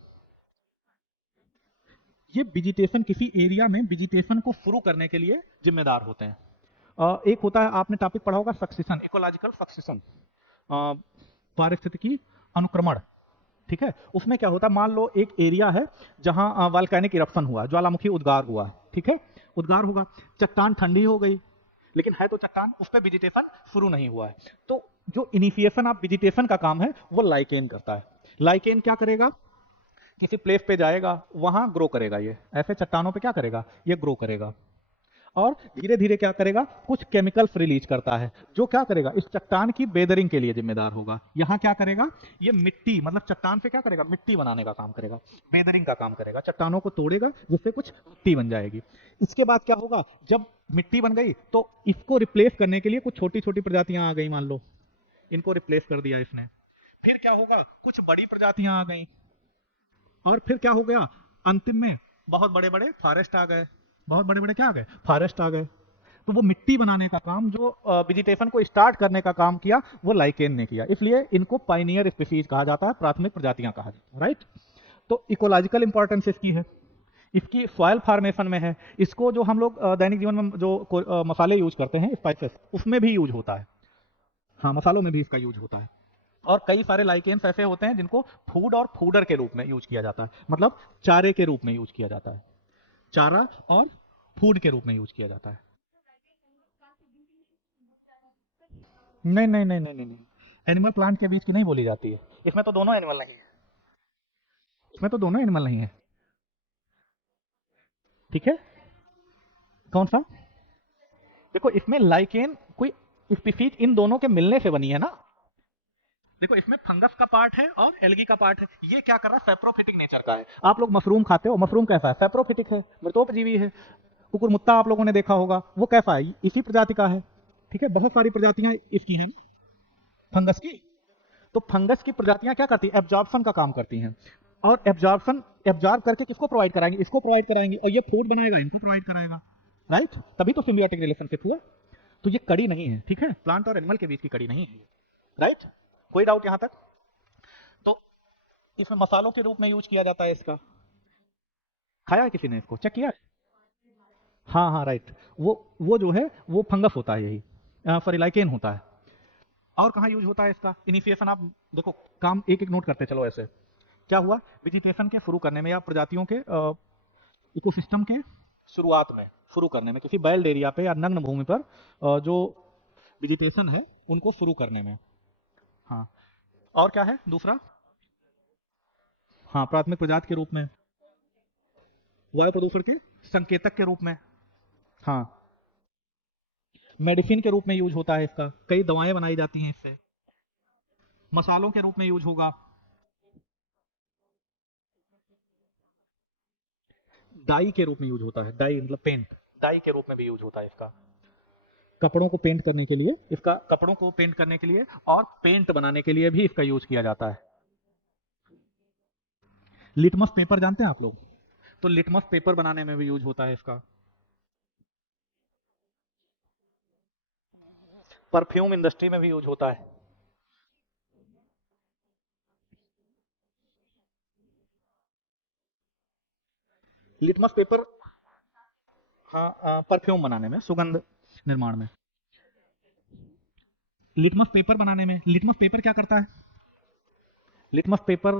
ये वेजिटेशन, किसी एरिया में वेजिटेशन को शुरू करने के लिए जिम्मेदार होते हैं। एक होता है, आपने टॉपिक पढ़ा होगा सक्सेशन, इकोलॉजिकल सक्सेशन, पारिस्थितिकी अनुक्रमण, ठीक है। उसमें क्या होता है, मान लो एक एरिया है जहां वॉल्केनिक इरप्शन हुआ, ज्वालामुखी उद्गार हुआ, ठीक है। उद्गार होगा, चट्टान ठंडी हो गई, लेकिन है तो चट्टान, उस पर वेजिटेशन शुरू नहीं हुआ है। तो जो इनिशिएशन ऑफ वेजिटेशन का काम है वो लाइकेन करता है। लाइकेन क्या करेगा? किसी प्लेस पे जाएगा, वहां ग्रो करेगा, ये ऐसे चट्टानों पे क्या करेगा? ये ग्रो करेगा और धीरे धीरे क्या करेगा? कुछ केमिकल्स रिलीज करता है जो क्या करेगा? इस चट्टान की बेदरिंग के लिए जिम्मेदार होगा। यहां क्या करेगा? ये मिट्टी, मतलब चट्टान से क्या करेगा? मिट्टी बनाने का काम करेगा, बेदरिंग का काम करेगा, चट्टानों को तोड़ेगा जिससे कुछ मिट्टी बन जाएगी। इसके बाद क्या होगा? जब मिट्टी बन गई तो इसको रिप्लेस करने के लिए कुछ छोटी छोटी प्रजातियां आ गई, मान लो इनको रिप्लेस कर दिया इसने। फिर क्या होगा? कुछ बड़ी प्रजातियां आ गई और फिर क्या हो गया? अंतिम में बहुत बड़े बड़े फॉरेस्ट आ गए। बहुत बड़े बड़े क्या आ गए? फॉरेस्ट आ गए। तो वो मिट्टी बनाने का काम, जो वेजिटेशन को स्टार्ट करने का काम किया, वो लाइकेन ने किया। इसलिए इनको पाइनियर स्पीशीज कहा जाता है, प्राथमिक प्रजातियां कहा जाता है, राइट। तो इकोलॉजिकल इंपॉर्टेंस इसकी है, इसकी सॉइल फॉर्मेशन में है। इसको जो हम लोग दैनिक जीवन में जो मसाले यूज करते हैं, स्पाइसेस, उसमें भी यूज होता है। हाँ, मसालों में भी इसका यूज होता है। और कई सारे लाइकेन्स ऐसे होते हैं जिनको फूड और फूडर के रूप में यूज किया जाता है, मतलब चारे के रूप में यूज किया जाता है, चारा और फूड के रूप में यूज किया जाता है। नहीं नहीं नहीं नहीं नहीं नहीं, एनिमल प्लांट के बीच की नहीं बोली जाती है। इसमें तो दोनों एनिमल नहीं है, इसमें तो दोनों एनिमल नहीं है, ठीक है। कौन सा? देखो इसमें लाइकेन कोई स्पीसीज इन दोनों के मिलने से बनी है ना। देखो इसमें फंगस का पार्ट है और एल्गी का पार्ट है। ये क्या कर रहा है? सेप्रोफिटिक नेचर का है। आप लोग मशरूम खाते हो, मशरूम कैसा है? सेप्रोफिटिक है, मृतोपजीवी है। कुकुरमुत्ता आप लोगों ने देखा होगा, वो कैसा है? इसी प्रजाति का है, ठीक है। बहुत सारी प्रजातियां इसकी हैं फंगस की। तो फंगस की प्रजातियां क्या करती है? एब्जॉर्प्शन का काम करती हैं। और एब्जॉर्प्शन, एब्जॉर्ब करके किसको प्रोवाइड कराएंगे? इसको प्रोवाइड कराएंगे, और ये फूड बनाएगा, इनको प्रोवाइड कराएगा, राइट। तभी तो सिम्बियोटिक रिलेशनशिप हुआ। तो ये कड़ी नहीं है, ठीक है, प्लांट और एनिमल के बीच की कड़ी नहीं है, राइट। कोई डाउट यहां तक? तो इसमें मसालों के रूप में यूज किया जाता है इसका। खाया है किसी ने इसको? चेक किया है? हाँ हाँ, राइट। वो जो है वो फंगस होता है, यही सॉरी लाइकेन होता है। और कहाँ यूज होता है इसका? इनिशिएशन, आप देखो काम एक एक नोट करते चलो। ऐसे क्या हुआ? वेजिटेशन के शुरू करने में या प्रजातियों के इकोसिस्टम के शुरुआत में, शुरू करने में, किसी बैल्ड एरिया पे या नग्न भूमि पर जो वेजिटेशन है उनको शुरू करने में। हाँ, और क्या है दूसरा? हाँ, प्राथमिक प्रजाति के रूप में, वायु प्रदूषण के संकेतक के रूप में। हाँ, मेडिसिन के रूप में यूज होता है इसका, कई दवाएं बनाई जाती हैं इससे। मसालों के रूप में यूज होगा। डाई के रूप में यूज होता है, डाई मतलब पेंट, डाई के रूप में भी यूज होता है इसका। कपड़ों को पेंट करने के लिए इसका, कपड़ों को पेंट करने के लिए और पेंट बनाने के लिए भी इसका यूज किया जाता है। लिटमस पेपर जानते हैं आप लोग? तो लिटमस पेपर बनाने में भी यूज होता है इसका। परफ्यूम इंडस्ट्री में भी यूज होता है। लिटमस पेपर, हाँ, परफ्यूम बनाने में, सुगंध निर्माण में। लिटमस पेपर बनाने में, लिटमस पेपर क्या करता है? लिटमस पेपर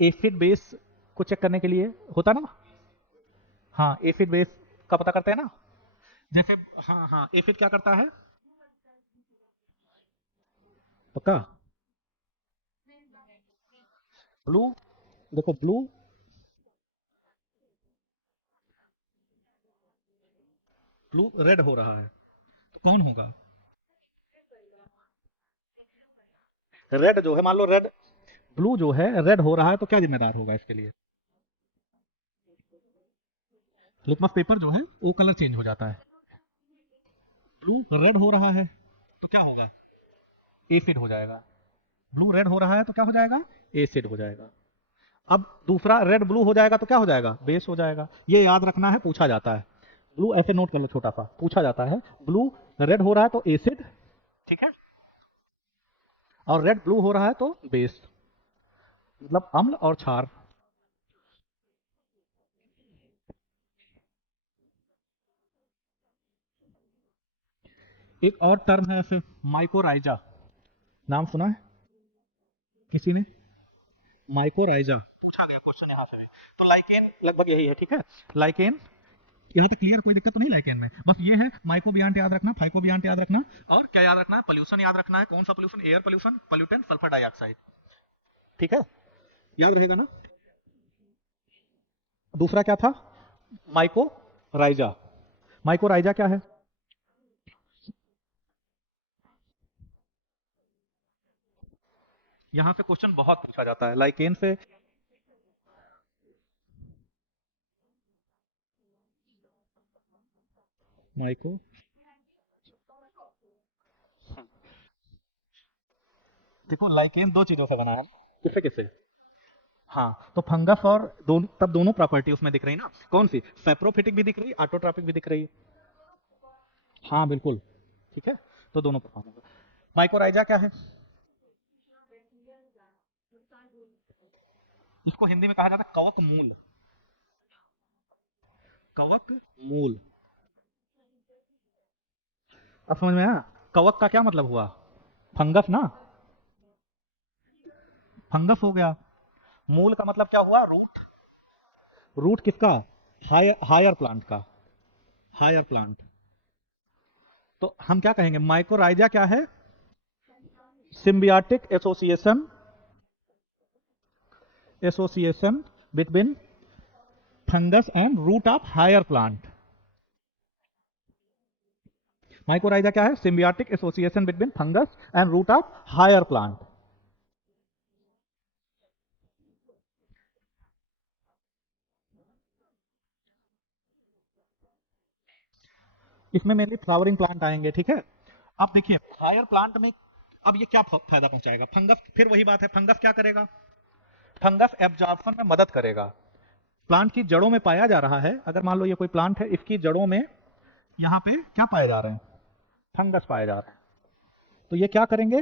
एसिड बेस को चेक करने के लिए होता ना। हाँ, एसिड बेस का पता करते हैं ना। जैसे हाँ, एसिड क्या करता है? पक्का? ब्लू, देखो ब्लू, ब्लू रेड हो रहा है, तो कौन होगा? रेड जो है, मान लो रेड, ब्लू जो है रेड हो रहा है, तो क्या जिम्मेदार होगा इसके लिए? लिटमस पेपर जो है वो कलर चेंज हो जाता है। ब्लू रेड हो रहा है तो क्या होगा? एसिड हो जाएगा। ब्लू रेड हो रहा है तो क्या हो जाएगा? एसिड हो जाएगा। अब दूसरा रेड ब्लू हो जाएगा तो क्या हो जाएगा? बेस हो जाएगा। ये याद रखना है, पूछा जाता है। ब्लू ऐसे नोट कर लो, छोटा सा पूछा जाता है, ब्लू रेड हो रहा है तो एसिड, ठीक है, और रेड ब्लू हो रहा है तो बेस, मतलब अम्ल और क्षार। एक और टर्म है ऐसे, माइकोराइजा, नाम सुना है किसी ने? माइकोराइजा पूछा गया क्वेश्चन यहाँ से भी। तो लाइकेन लगभग यही है, ठीक है। लाइकेन, यहाँ तक क्लियर, कोई दिक्कत तो नहीं लाइकेन में? बस ये है, माइकोबियांट याद रखना, फाइकोबियांट याद रखना, और क्या याद रखना है? पोल्यूशन याद रखना है। कौन सा pollution? Air pollution, pollutant, sulphur dioxide, ठीक है, याद रहेगा ना। दूसरा क्या था? माइकोराइजा। माइकोराइजा क्या है? यहाँ पे क्वेश्चन बहुत पूछा जाता है लाइकेन से। माइको, देखो लाइकेन दो चीजों से बना है, किससे किससे? हाँ, तो फंगस और दोनों, तब दोनों प्रॉपर्टी उसमें दिख रही ना। कौन सी? सेप्रोफिटिक भी दिख रही, ऑटोट्रॉपिक भी दिख रही है। हाँ बिल्कुल, ठीक है, तो दोनों परफॉर्म होगा। माइकोराइजा क्या है? इसको हिंदी में कहा जाता है कवक मूल। कवक मूल, अब समझ में आया? कवक का क्या मतलब हुआ? फंगस ना, फंगस हो गया। मूल का मतलब क्या हुआ? रूट। रूट किसका? हायर, हायर प्लांट का, हायर प्लांट। तो हम क्या कहेंगे? माइकोराइजा क्या है? Symbiotic association, association between fungus and root of higher plant. Mycorrhiza क्या है? Symbiotic association between fungus and root of higher plant. इसमें मेनली फ्लावरिंग प्लांट आएंगे, ठीक है। अब देखिए हायर प्लांट में, अब ये क्या फायदा पहुंचाएगा? फंगस, फिर वही बात है, फंगस क्या करेगा? फंगस एब्जॉर्प्शन में मदद करेगा। प्लांट की जड़ों में पाया जा रहा है, अगर मान लो ये कोई प्लांट है, इसकी जड़ों में यहाँ पे क्या पाए जा रहे हैं? फंगस पाए जा रहे हैं। तो ये क्या करेंगे?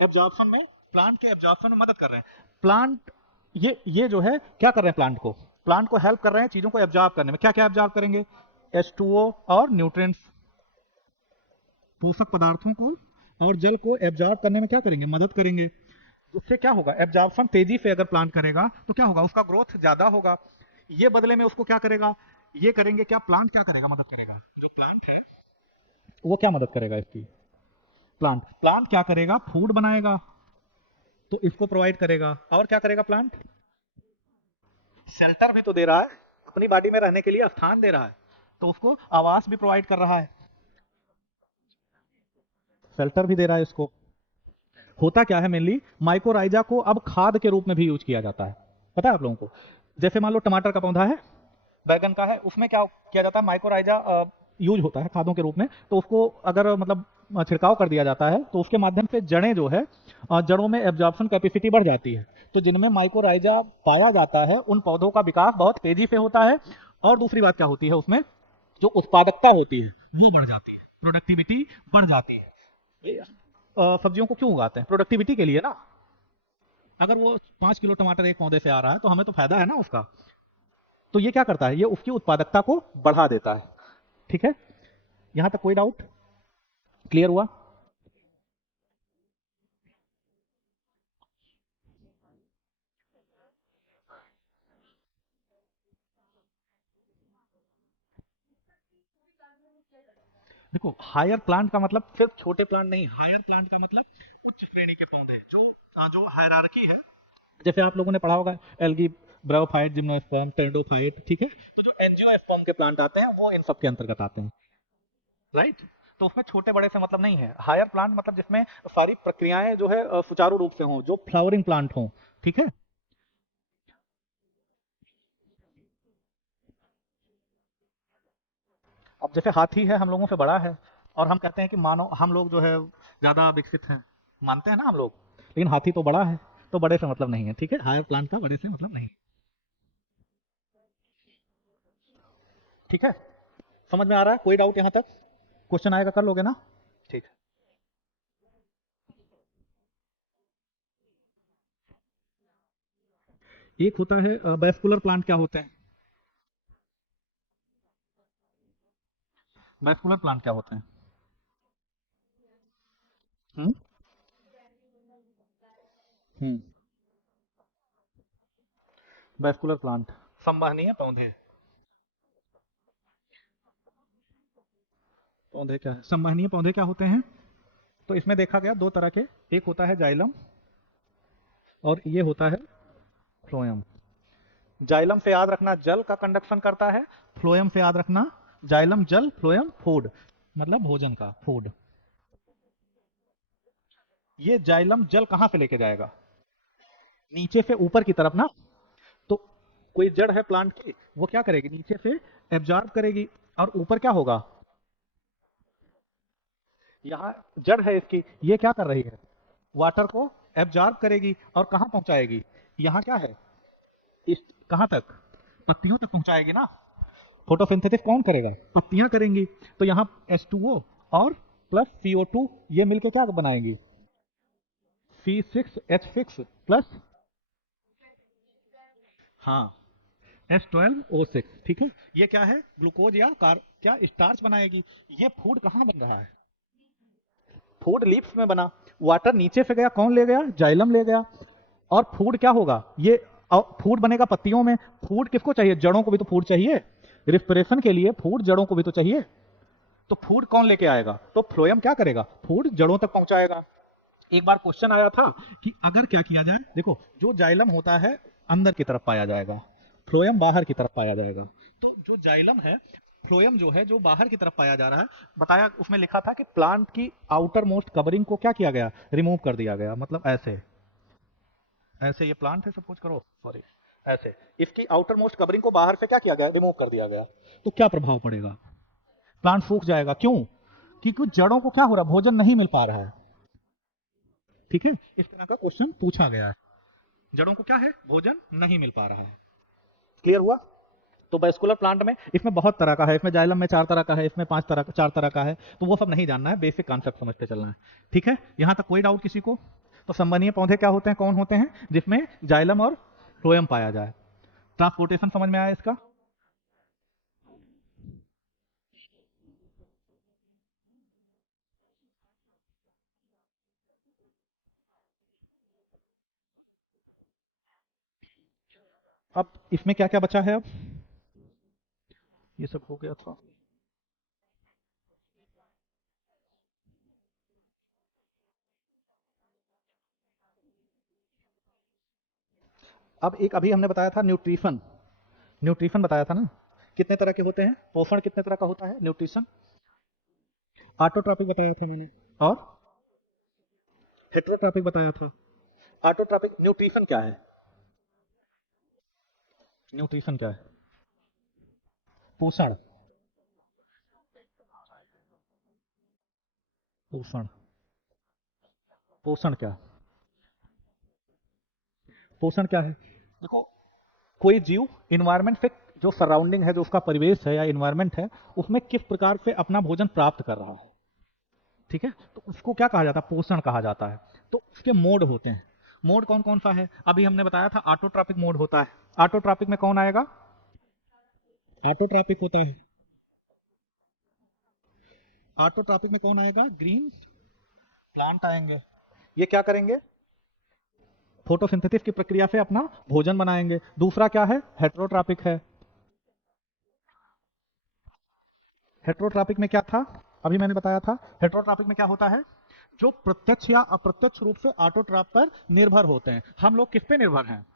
एब्जॉर्प्शन में, प्लांट के एब्जॉर्प्शन में मदद कर रहे हैं। प्लांट, ये जो है क्या कर रहे हैं? प्लांट को हेल्प कर रहे हैं चीजों को एब्जॉर्ब करने में। क्या क्या एब्जॉर्ब करेंगे? H2O और न्यूट्रिएंट्स, पोषक पदार्थों को और जल को एब्जॉर्ब करने में क्या करेंगे? मदद करेंगे। उससे क्या होगा? एब्जॉर्प्शन तेजी से अगर प्लांट करेगा तो क्या होगा? उसका ग्रोथ ज्यादा होगा। ये बदले में उसको क्या करेगा? ये करेंगे क्या? प्लांट क्या करेगा? मदद करेगा। जो प्लांट है वो क्या मदद करेगा इसकी? प्लांट, प्लांट क्या करेगा? फूड बनाएगा, तो इसको प्रोवाइड करेगा। और क्या करेगा प्लांट? शेल्टर भी तो दे रहा है, अपनी बॉडी में रहने के लिए स्थान दे रहा है, तो उसको आवास भी प्रोवाइड कर रहा है, शेल्टर भी दे रहा है इसको। होता क्या है मेनली, माइकोराइजा को अब खाद के रूप में भी यूज किया जाता है, पता है आप लोगों को? जैसे मान लो टमाटर का पौधा है, बैगन का है, उसमें क्या किया जाता है? माइकोराइजा यूज होता है खादों के रूप में। तो उसको अगर मतलब छिड़काव कर दिया जाता है तो उसके माध्यम से जड़ें जो है, जड़ों में एब्जॉर्प्शन कैपेसिटी बढ़ जाती है। तो जिनमें माइकोराइजा पाया जाता है उन पौधों का विकास बहुत तेजी से होता है। और दूसरी बात क्या होती है उसमें? जो उत्पादकता होती है वो बढ़ जाती है, प्रोडक्टिविटी बढ़ जाती है। ये सब्जियों को क्यों उगाते हैं? प्रोडक्टिविटी के लिए ना। अगर वो 5 किलो टमाटर एक पौधे से आ रहा है तो हमें तो फायदा है ना उसका। तो ये क्या करता है? ये उसकी उत्पादकता को बढ़ा देता है, ठीक है। यहां तक कोई डाउट? क्लियर हुआ? देखो हायर प्लांट का मतलब सिर्फ छोटे प्लांट नहीं, हायर प्लांट का मतलब उच्च श्रेणी के पौधे, जो जो हायरार्की है। जैसे आप लोगों ने पढ़ा होगा एल्गी, ब्रायोफाइट, जिम्नोस्पर्म, टेरिडोफाइट, ठीक है। तो जो एंजियोस्पर्म के प्लांट आते हैं वो इन सब के अंतर्गत आते हैं, राइट। तो उसमें छोटे बड़े से मतलब नहीं है। हायर प्लांट मतलब जिसमें सारी प्रक्रियाएं जो है सुचारू रूप से हों, जो फ्लावरिंग प्लांट हों, ठीक है। अब जैसे हाथी है हम लोगों से बड़ा है, और हम कहते हैं कि मानो हम लोग जो है ज्यादा विकसित हैं, मानते हैं ना हम लोग, लेकिन हाथी तो बड़ा है, तो बड़े से मतलब नहीं है, ठीक है। हायर प्लांट का बड़े से मतलब नहीं, ठीक है। समझ में आ रहा है? कोई डाउट यहाँ तक? क्वेश्चन आएगा कर लोगे ना? ठीक है। एक होता है वैस्कुलर प्लांट। क्या होते हैं वैस्कुलर प्लांट? क्या होते हैं? हम्म हम्म वैस्कुलर प्लांट संवहनीय पौधे। पौधे क्या है? संवहनीय पौधे क्या होते हैं? तो इसमें देखा गया दो तरह के, एक होता है जाइलम और ये होता है फ्लोएम। जाइलम से याद रखना जल का कंडक्शन करता है, फ्लोएम से याद रखना जाइलम जल, फ्लोएम फूड, मतलब भोजन का, फूड। ये जाइलम जल कहां से लेके जाएगा? नीचे से ऊपर की तरफ ना। तो कोई जड़ है प्लांट की, वो क्या करेगी? नीचे से एब्जॉर्ब करेगी, और ऊपर क्या होगा? यहाँ जड़ है इसकी, ये क्या कर रही है? वाटर को एब्जॉर्ब करेगी और कहाँ पहुंचाएगी? यहाँ क्या है? इस कहाँ तक? पत्तियों तक पहुंचाएगी ना। फोटोसिंथेसिस कौन करेगा? पत्तियां करेंगी। तो यहाँ H2O और प्लस CO2, ये मिलके क्या बनाएंगी? C6H6 प्लस, हाँ, H12O6, ठीक है। ये क्या है? ग्लूकोज या क्या स्टार्च बनाएगी। ये फूड कहाँ बन रहा है? फूड लीव्स में बना। वाटर नीचे से गया, कौन ले गया? जाइलम ले गया। और फूड क्या होगा? ये फूड बनेगा पत्तियों में। फूड किसको चाहिए? जड़ों को भी तो फूड चाहिए, रिस्पिरेशन के लिए फूड जड़ों को भी तो चाहिए। तो फूड कौन लेके आएगा? तो फ्लोएम क्या करेगा? फूड जड़ों तक पहुंचाएगा। एक बार क्वेश्चन आया था कि अगर क्या किया जाए, देखो जो जाइलम होता है अंदर की तरफ पाया जाएगा, फ्लोएम बाहर की तरफ पाया जाएगा। तो जो जाइलम है, फ्लोएम जो है जो बाहर की तरफ पाया जा रहा है, बताया उसमें लिखा था कि प्लांट की आउटर मोस्ट कवरिंग को क्या किया गया? रिमूव कर दिया गया। मतलब ऐसे, ऐसे ये प्लांट है, सपोज करो, सॉरी, ऐसे इसकी आउटर मोस्ट कवरिंग को बाहर से क्या किया गया? रिमूव कर दिया गया। तो क्या प्रभाव पड़ेगा? प्लांट सूख जाएगा। क्यों? क्योंकि जड़ों को क्या हो रहा है? भोजन नहीं मिल पा रहा है, ठीक है। इस तरह का क्वेश्चन पूछा गया है। जड़ों को क्या है? भोजन नहीं मिल पा रहा है। क्लियर हुआ? तो वेस्कुलर प्लांट में इसमें बहुत तरह का है, इसमें जाइलम में 4 तरह का है, इसमें 5 तरह का, 4 तरह का है। तो वो सब नहीं जानना है, बेसिक कॉन्सेप्ट समझते चलना है, ठीक है। यहां तक कोई डाउट किसी को? तो संवहनीय पौधे क्या होते हैं, कौन होते हैं? जिसमें जाइलम और फ्लोएम पाया जाए। ट्रांसपोर्टेशन समझ में आया इसका? अब इसमें क्या क्या बचा है? अब ये सब हो गया था। अब एक अभी हमने बताया था न्यूट्रिशन। न्यूट्रिशन बताया था ना, कितने तरह के होते हैं? पोषण कितने तरह का होता है? न्यूट्रिशन। ऑटोट्रॉपिक बताया था मैंने, और हेटेरोट्रॉपिक बताया था। ऑटोट्रॉपिक न्यूट्रिशन क्या है? न्यूट्रिशन क्या है? पोषण। पोषण। पोषण क्या? पोषण क्या है? देखो, कोई जीव इन्वायरमेंट से, जो सराउंडिंग है, जो उसका परिवेश है या इन्वायरमेंट है, उसमें किस प्रकार से अपना भोजन प्राप्त कर रहा है, ठीक है। तो उसको क्या कहा जाता है? पोषण कहा जाता है। तो उसके मोड होते हैं। मोड कौन कौन सा है? अभी हमने बताया था ऑटोट्रॉपिक मोड होता है। ऑटोट्रॉपिक में कौन आएगा? ऑटोट्रॉपिक होता है। ऑटोट्रॉपिक में कौन आएगा? ग्रीन प्लांट आएंगे। ये क्या करेंगे? फोटोसिंथेसिस की प्रक्रिया से अपना भोजन बनाएंगे। दूसरा क्या है? हेटेरोट्रॉपिक है। हेटेरोट्रॉपिक में क्या था, अभी मैंने बताया था, हेटेरोट्रॉपिक में क्या होता है, जो प्रत्यक्ष या अप्रत्यक्ष रूप से ऑटोट्रॉप पर निर्भर होते हैं। हम लोग किस पे निर्भर हैं,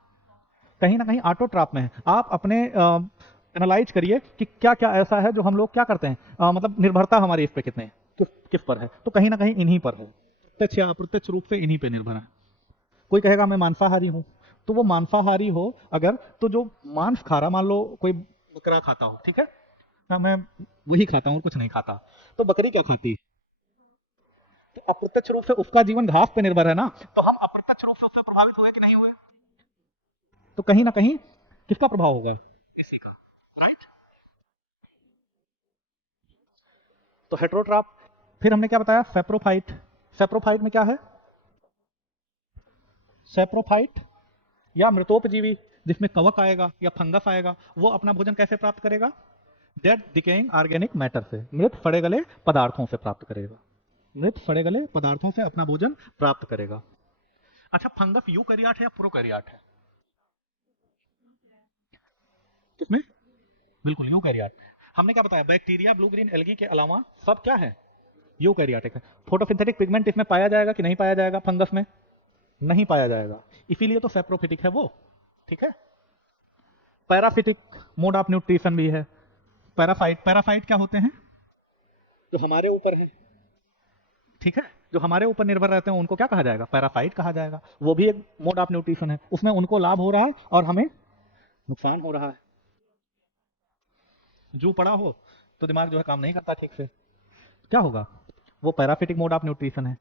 कहीं ना कहीं ऑटोट्रॉप में है। आप अपने एनालाइज करिए कि क्या क्या ऐसा है जो हम लोग क्या करते हैं, मतलब निर्भरता हमारी इस पे कितने किस पर है, तो कहीं ना कहीं इन्हीं पर है, प्रत्यक्ष या अप्रत्यक्ष रूप से इन्हीं पे निर्भर है। कोई कहेगा मैं मांसाहारी हूं, तो वो मांसाहारी हो अगर, तो जो मांस खा रहा, मान लो कोई बकरा खाता हो, ठीक है ना, मैं वही खाता हूँ और कुछ नहीं खाता, तो बकरी क्या खाती है, तो अप्रत्यक्ष रूप से उसका जीवन घास पे निर्भर है ना, तो हम अप्रत्यक्ष रूप से उससे प्रभावित हुए कि नहीं हुए, तो कहीं ना कहीं किसका प्रभाव होगा, इसी का, राइट। तो हेटेरोट्रॉप, फिर हमने क्या बताया, सेप्रोफाइट। सेप्रोफाइट में क्या है, सेप्रोफाइट या मृतोपजीवी, जिसमें कवक आएगा या फंगस आएगा, वो अपना भोजन कैसे प्राप्त करेगा, डेड डिकेइंग ऑर्गेनिक मैटर से, मृत सड़े गले पदार्थों से प्राप्त करेगा, मृत सड़े गले पदार्थों से अपना भोजन प्राप्त करेगा। अच्छा, फंगस यूकैरियोट है या प्रोकैरियोट है, किसमें, बिल्कुल यूकैरियोट। हमने क्या बताया, बैक्टीरिया, ब्लू ग्रीन एल्गी के अलावा सब क्या है, यूकैरियोटिक है। फोटोसिंथेटिक पिगमेंट इसमें पाया जाएगा कि नहीं पाया जाएगा, फंगस में नहीं पाया जाएगा, इसीलिए तो सेप्रोफिटिक है वो, ठीक है। पैराफिटिक मोड ऑफ न्यूट्रिशन भी है। पैरासाइट, पैरासाइट क्या होते हैं, जो हमारे ऊपर है, ठीक है, जो हमारे ऊपर निर्भर रहते हैं उनको क्या कहा जाएगा, पैरासाइट कहा जाएगा। वो भी एक मोड ऑफ न्यूट्रिशन है, उसमें उनको लाभ हो रहा है और हमें नुकसान हो रहा है। जू पड़ा हो तो दिमाग जो है काम नहीं करता ठीक से, क्या होगा, वो पैराफिटिक मोड ऑफ न्यूट्रिशन है,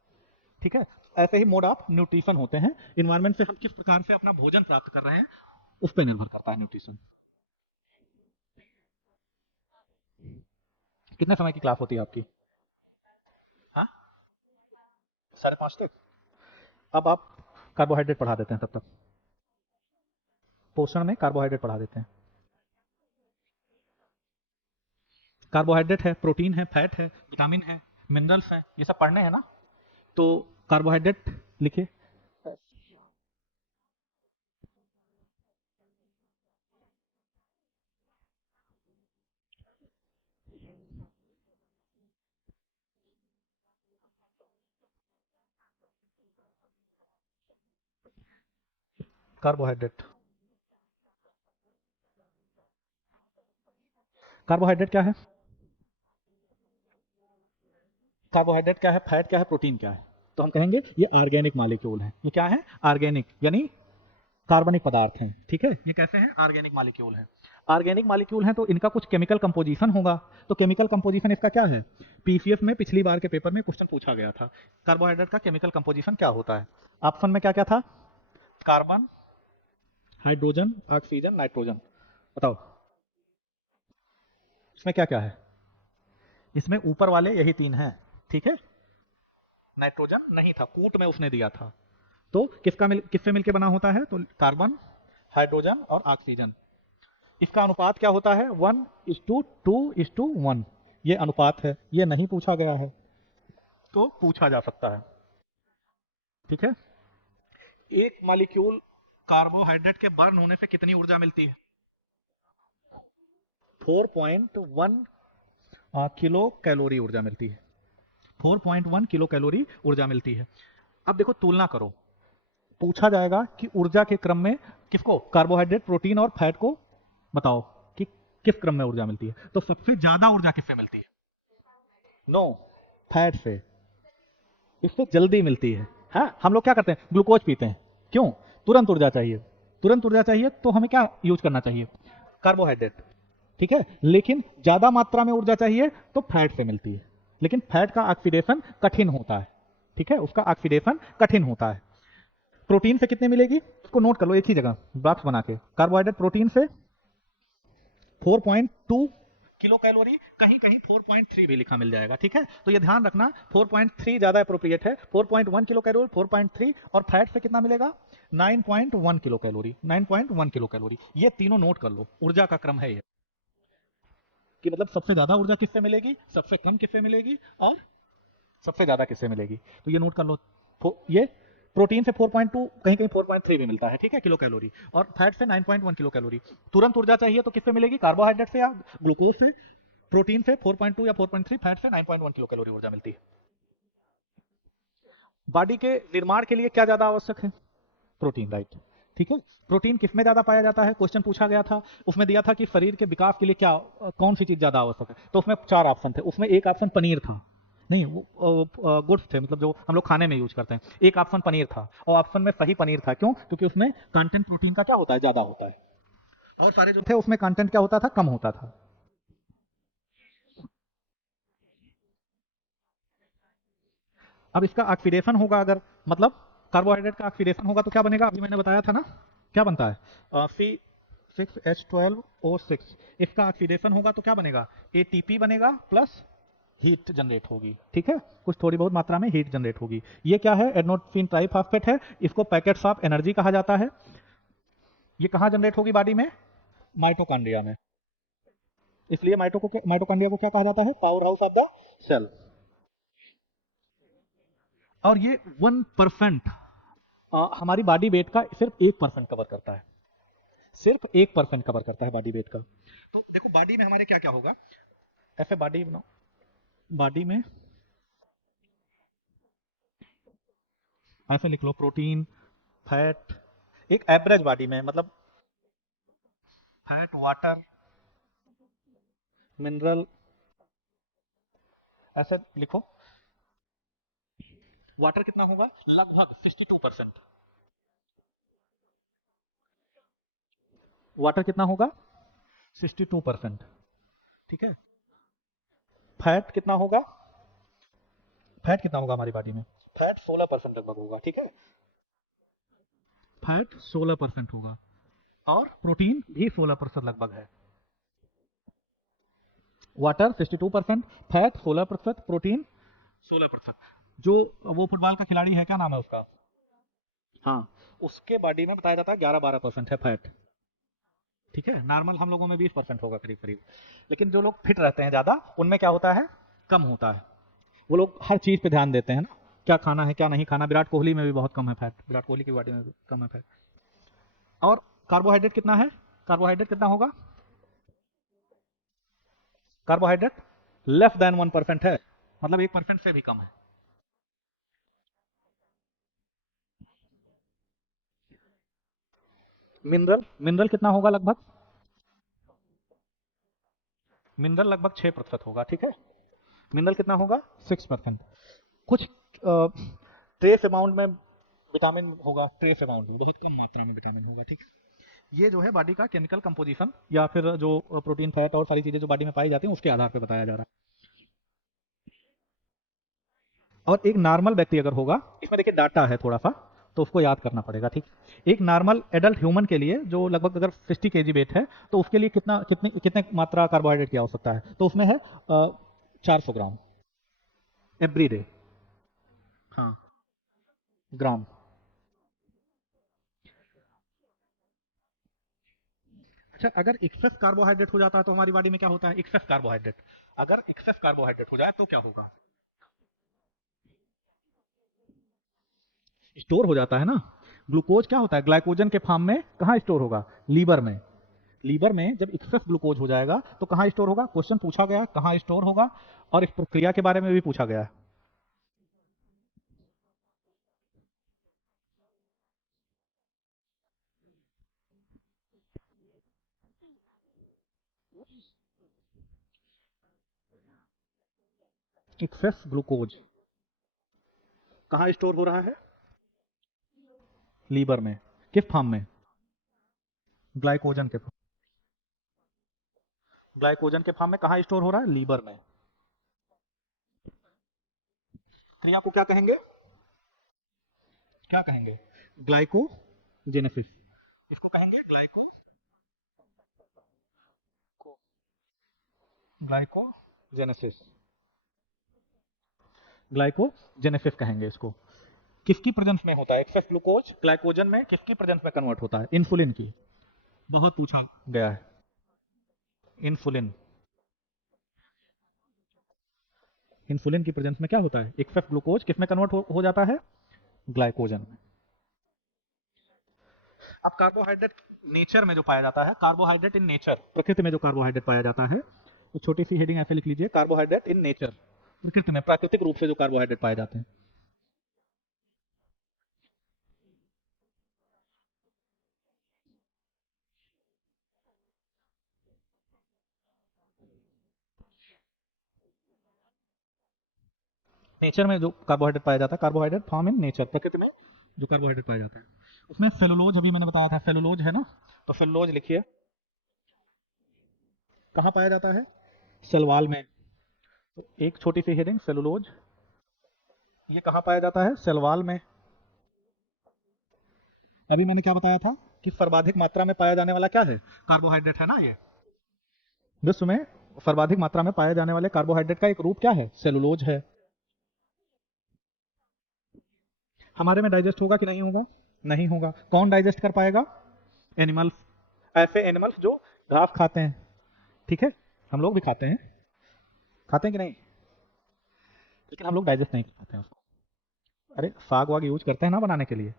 ठीक है। ऐसे ही मोड ऑफ न्यूट्रिशन होते हैं, इन्वायरमेंट से हम किस प्रकार से अपना भोजन प्राप्त कर रहे हैं उस पर निर्भर करता है न्यूट्रिशन। कितने समय की क्लास होती है आपकी, हाँ, 5:30 तक। अब आप कार्बोहाइड्रेट पढ़ा देते हैं, तब तक पोषण में कार्बोहाइड्रेट पढ़ा देते हैं। कार्बोहाइड्रेट है, प्रोटीन है, फैट है, विटामिन है, मिनरल्स है, ये सब पढ़ने हैं ना, तो कार्बोहाइड्रेट लिखिए। कार्बोहाइड्रेट, कार्बोहाइड्रेट क्या है, कार्बोहाइड्रेट क्या है, फैट क्या है, प्रोटीन क्या है, तो हम कहेंगे ये ऑर्गेनिक मॉलिक्यूल है। ये क्या है, ऑर्गेनिक यानी कार्बनिक पदार्थ हैं, ठीक है। ये कैसे हैं, ऑर्गेनिक मॉलिक्यूल है। ऑर्गेनिक मॉलिक्यूल हैं तो इनका कुछ केमिकल कंपोजिशन होगा, तो केमिकल कंपोजिशन इसका क्या है, पीसीएस में पिछली बार के पेपर में क्वेश्चन पूछा गया था, कार्बोहाइड्रेट का केमिकल कंपोजिशन क्या होता है। ऑप्शन में क्या क्या था, कार्बन, हाइड्रोजन, ऑक्सीजन, नाइट्रोजन, बताओ इसमें क्या क्या है, इसमें ऊपर वाले यही तीन हैं, ठीक है। नाइट्रोजन नहीं था, कूट में उसने दिया था, तो किससे मिलके बना होता है, तो कार्बन, हाइड्रोजन और ऑक्सीजन। इसका अनुपात क्या होता है, 1:2:1, ये अनुपात है, ये नहीं पूछा गया है तो पूछा जा सकता है, ठीक है। एक मॉलिक्यूल कार्बोहाइड्रेट के बर्न होने से कितनी ऊर्जा मिलती है, 4.1 किलो कैलोरी ऊर्जा मिलती है, 4.1 किलो कैलोरी ऊर्जा मिलती है। अब देखो तुलना करो, पूछा जाएगा कि ऊर्जा के क्रम में किसको, कार्बोहाइड्रेट, प्रोटीन और फैट को बताओ कि किस क्रम में ऊर्जा मिलती है, तो सबसे ज्यादा ऊर्जा किससे मिलती है, नो, फैट से, इससे जल्दी मिलती है। हाँ, हम लोग क्या करते हैं, ग्लूकोज पीते हैं, क्यों, तुरंत ऊर्जा चाहिए, तुरंत ऊर्जा चाहिए, तो हमें क्या यूज करना चाहिए, कार्बोहाइड्रेट, ठीक है। लेकिन ज्यादा मात्रा में ऊर्जा चाहिए तो फैट से मिलती है, लेकिन फैट का ऑक्सीडेशन कठिन होता है, ठीक है, उसका ऑक्सीडेशन कठिन होता है। प्रोटीन से कितने मिलेगी, उसको नोट कर लो एक ही जगह बॉक्स बना के, कार्बोहाइड्रेट प्रोटीन से 4.2 किलो कैलोरी, कहीं कहीं 4.3 भी लिखा मिल जाएगा, ठीक है। तो ये ध्यान रखना 4.3 ज्यादा अप्रोप्रिएट है, 4.1 किलो कैलोरी, 4.3, और फैट से कितना मिलेगा, 9.1 किलो कैलोरी, 9.1 किलो कैलोरी। ये तीनों नोट कर लो, ऊर्जा का क्रम है ये, कि मतलब सबसे ज्यादा ऊर्जा किससे मिलेगी, सबसे कम किससे मिलेगी और सबसे ज्यादा किससे मिलेगी, तो ये नोट कर लो। ये प्रोटीन से 4.2, कहीं कहीं 4.3 भी मिलता है, ठीक है, किलो कैलोरी, और फैट से 9.1 किलो कैलोरी। तुरंत ऊर्जा चाहिए तो किससे मिलेगी, कार्बोहाइड्रेट से या ग्लूकोज से, प्रोटीन से 4.2 या 4.3, फैट से 9.1 किलो कैलोरी ऊर्जा मिलती है। बॉडी के निर्माण के लिए क्या ज्यादा आवश्यक है? Protein, right. ठीक है, प्रोटीन किसमें ज्यादा पाया जाता है? क्वेश्चन पूछा गया था, उसमें दिया था कि शरीर के विकास के लिए क्या कौन सी चीज ज्यादा आवश्यक है, तो उसमें 4 ऑप्शन थे। उसमें एक ऑप्शन पनीर था, नहीं वो गुड्स थे, मतलब जो हम लोग खाने में यूज करते हैं। एक ऑप्शन पनीर था, और ऑप्शन में सही पनीर था। क्यों? क्योंकि उसमें कंटेंट प्रोटीन का क्या होता है? ज्यादा होता है। और सारे जो थे उसमें कंटेंट क्या होता था? कम होता था। अब इसका ऑक्सीडेशन होगा, अगर मतलब कार्बोहाइड्रेट का ऑक्सीडेशन होगा तो क्या बनेगा? अभी मैंने बताया था ना, क्या बनता है? C6H12O6। इसका ऑक्सीडेशन होगा तो क्या बनेगा? एटीपी बनेगा प्लस हीट जनरेट होगी। ठीक है, कुछ थोड़ी बहुत मात्रा में हीट जनरेट होगी। ये क्या है? एडेनोसिन ट्राइफॉस्फेट है। इसको पैकेट्स ऑफ एनर्जी कहा जाता है। ये कहाँ जनरेट होगी? बॉडी में, माइटोकॉन्ड्रिया में। इसलिए माइटोकॉन्ड्रिया को क्या कहा जाता है? Power house of the cell. और ये 1% हमारी बॉडी वेट का सिर्फ 1% कवर करता है। सिर्फ 1% कवर करता है बॉडी वेट का। तो देखो बॉडी में हमारे क्या क्या होगा, ऐसे बॉडी बनाओ। बॉडी में ऐसे लिख लो, प्रोटीन, फैट, एक एवरेज बॉडी में, मतलब फैट, वाटर, मिनरल, ऐसे लिखो। वाटर कितना होगा? लगभग 62%। वाटर कितना होगा? 62%। ठीक है। फैट कितना होगा? फैट कितना होगा हमारी बॉडी में? फैट 16% लगभग होगा। ठीक है, फैट 16% होगा, और प्रोटीन भी 16% लगभग है। Water 62%, fat 16%, protein 16%। जो वो फुटबॉल का खिलाड़ी है, क्या नाम है उसका? हाँ, उसके बॉडी में बताया जाता है 11-12% है फैट। ठीक है, नॉर्मल हम लोगों में 20% होगा करीब करीब। लेकिन जो लोग फिट रहते हैं ज्यादा, उनमें क्या होता है? कम होता है। वो लोग हर चीज पे ध्यान देते हैं ना, क्या खाना है क्या नहीं खाना। विराट कोहली में भी बहुत कम है फैट, विराट कोहली की बॉडी में भी कम है फैट। और कार्बोहाइड्रेट कितना है? कार्बोहाइड्रेट कितना होगा? कार्बोहाइड्रेट लेस देन 1% है, मतलब 1% से भी कम है। मिनरल, मिनरल कितना होगा लगभग? मिनरल लगभग 6% होगा। ठीक है, मिनरल कितना होगा? 6%। कुछ ट्रेस अमाउंट में विटामिन होगा, ट्रेस अमाउंट, बहुत कम मात्रा में विटामिन होगा। ठीक है, ये जो है बॉडी का केमिकल कंपोजिशन, या फिर जो प्रोटीन, फैट और सारी चीजें जो बॉडी में पाई जाती हैं, उसके आधार पर बताया जा रहा है। और एक नॉर्मल व्यक्ति अगर होगा, इसमें देखिए डाटा है थोड़ा सा, तो उसको याद करना पड़ेगा। ठीक, एक नॉर्मल एडल्ट ह्यूमन के लिए जो लगभग अगर 60 केजी वेट है, तो उसके लिए कितना कितने कितने मात्रा कार्बोहाइड्रेट की आवश्यकता है? तो उसमें है 400 ग्राम एवरी डे। हाँ, ग्राम। अच्छा, अगर एक्सेस कार्बोहाइड्रेट हो जाता है तो हमारी बॉडी में क्या होता है? एक्सेस कार्बोहाइड्रेट, अगर एक्सेस कार्बोहाइड्रेट हो जाए तो क्या होगा? स्टोर हो जाता है ना। ग्लूकोज क्या होता है? ग्लाइकोजन के फॉर्म में कहाँ स्टोर होगा? लीवर में। लीवर में जब एक्सेस ग्लूकोज हो जाएगा तो कहाँ स्टोर होगा? क्वेश्चन पूछा गया कहाँ स्टोर होगा, और इस प्रक्रिया के बारे में भी पूछा गया है। एक्सेस ग्लूकोज कहाँ स्टोर हो रहा है? लीवर में। किस फॉर्म में? ग्लाइकोजन के फॉर्म। ग्लाइकोजन के फॉर्म में कहाँ स्टोर हो रहा है? लीवर में। क्रिया को क्या कहेंगे? क्या कहेंगे? ग्लाइकोजेनेसिस। इसको कहेंगे ग्लाइकोजेनेसिस। ग्लाइकोजेनेसिस कहेंगे इसको। किसकी प्रेजेंस में होता है? एक्सेस ग्लूकोज ग्लाइकोजन में किसकी प्रेजेंस में कन्वर्ट होता है? इंसुलिन की। बहुत पूछा गया है। इंसुलिन। इंसुलिन की प्रेजेंस में क्या होता है? एक्सेस ग्लूकोज किस में कन्वर्ट हो जाता है? ग्लाइकोजन में। अब कार्बोहाइड्रेट नेचर में जो पाया जाता है, कार्बोहाइड्रेट इन नेचर, प्रकृति में जो कार्बोहाइड्रेट पाया जाता है, तो छोटी सी हेडिंग ऐसे लिख लीजिए, कार्बोहाइड्रेट इन नेचर, प्रकृति में, प्राकृतिक रूप से जो कार्बोहाइड्रेट पाए जाते हैं। नेचर में जो कार्बोहाइड्रेट पाया जाता है, कार्बोहाइड्रेट फॉर्म इन नेचर, प्रकृति में जो कार्बोहाइड्रेट पाया जाता है। उसमें सेलुलोज, अभी मैंने बताया था सेलुलोज है ना, तो सेलुलोज लिखिए कहाँ पाया जाता है, सलवाल में। तो एक छोटी सी हेडिंग सेलुलोज, ये कहाँ पाया जाता है, सलवाल में। अभी मैंने क्या बताया था कि सर्वाधिक मात्रा में पाया जाने वाला क्या है, कार्बोहाइड्रेट है ना। ये विश्व में सर्वाधिक मात्रा में पाए जाने वाले कार्बोहाइड्रेट का एक रूप क्या है, सेलुलोज है। हमारे में डाइजेस्ट होगा कि नहीं होगा, नहीं होगा। कौन डाइजेस्ट कर पाएगा, एनिमल्स, ऐसे एनिमल्स जो घास खाते हैं, ठीक है, हम लोग भी खाते हैं कि नहीं, लेकिन हम लोग डाइजेस्ट नहीं कर पाते हैं उसको। अरे साग वाग यूज करते हैं ना बनाने के लिए,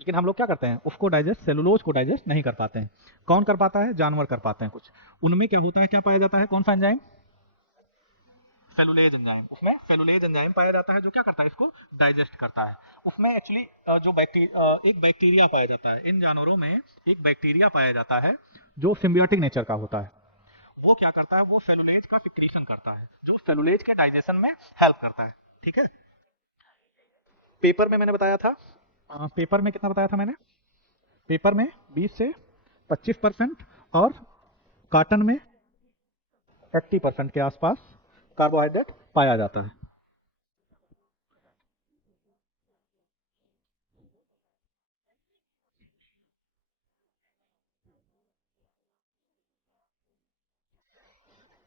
लेकिन हम लोग क्या करते हैं, उसको डाइजेस्ट, सेलुलोज को डाइजेस्ट नहीं कर पाते हैं। कौन कर पाता है, जानवर कर पाते हैं कुछ। उनमें क्या होता है, क्या पाया जाता है, कौन सा एंजाइम, सेलुलेज एंजाइम। उसमें सेलुलेज एंजाइम पाया जाता है जो क्या करता है, इसको डाइजेस्ट करता है। उसमें एक्चुअली जो एक बैक्टीरिया पाया जाता है, इन जानवरों में एक बैक्टीरिया पाया जाता है जो सिम्बियोटिक नेचर का होता है। वो क्या करता है, वो सेलुलेज का सिक्रेशन करता है, जो सेलुलेज के डाइजेशन में हेल्प करता है, ठीक है। पेपर में मैंने बताया था, पेपर में कितना बताया था मैंने, पेपर में 20 से 25% और कॉटन में 80% के आसपास कार्बोहाइड्रेट पाया जाता है।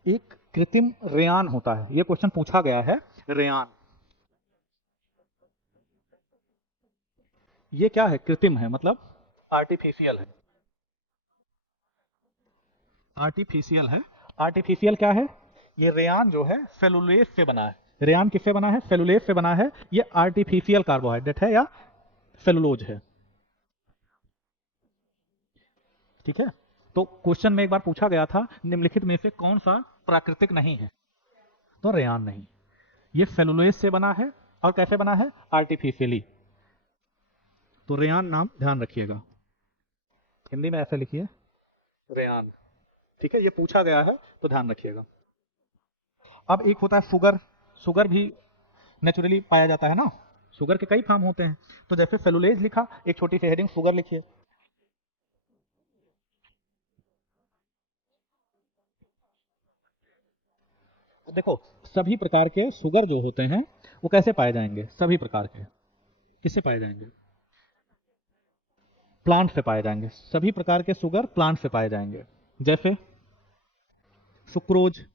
एक कृत्रिम रेयान होता है, ये क्वेश्चन पूछा गया है, रेयान, ये क्या है, कृत्रिम है, मतलब आर्टिफिशियल है, आर्टिफिशियल है। आर्टिफिशियल क्या है, ये रेयान जो है सेलुलेज से बना है। रेयान किससे बना है, सेलुलेज से बना है। ये आर्टिफिशियल कार्बोहाइड्रेट है या सेलुलोज है, ठीक है। तो क्वेश्चन में एक बार पूछा गया था, निम्नलिखित में से कौन सा प्राकृतिक नहीं है, तो रेयान नहीं। ये सेलुलोज से बना है और कैसे बना है, आर्टिफिशियली। तो रेयान नाम ध्यान रखिएगा, हिंदी में ऐसे लिखिए रेयान, ठीक है, ये पूछा गया है तो ध्यान रखिएगा। अब एक होता है शुगर, शुगर भी नेचुरली पाया जाता है ना, शुगर के कई फॉर्म होते हैं। तो जैसे सेलुलेज लिखा, एक छोटी सी हेडिंग शुगर लिखिए। तो देखो सभी प्रकार के शुगर जो होते हैं वो कैसे पाए जाएंगे, सभी प्रकार के किससे पाए जाएंगे, प्लांट से पाए जाएंगे। सभी प्रकार के शुगर प्लांट से पाए जाएंगे। जैसे सुक्रोज,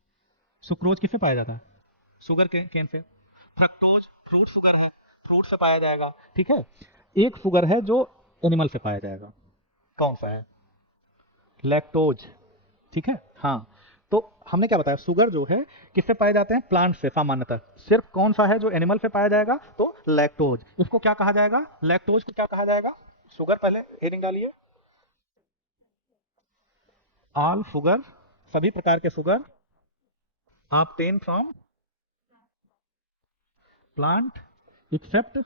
सुक्रोज किससे पाया जाता है, शुगर के केन से। फ्रक्टोज फ्रूट शुगर है, फ्रूट से पाया जाएगा, ठीक है। एक शुगर है जो एनिमल से पाया जाएगा, कौन सा है, लैक्टोज, ठीक है। हाँ, तो हमने क्या बताया, शुगर जो है किससे पाए जाते हैं, प्लांट से सामान्यतः। सिर्फ कौन सा है जो एनिमल से पाया जाएगा, तो लैक्टोज। इसको क्या कहा जाएगा, लैक्टोज को क्या कहा जाएगा, शुगर, पहले हेडिंग डालिए, ऑल शुगर, सभी प्रकार के sugar obtain from plant except,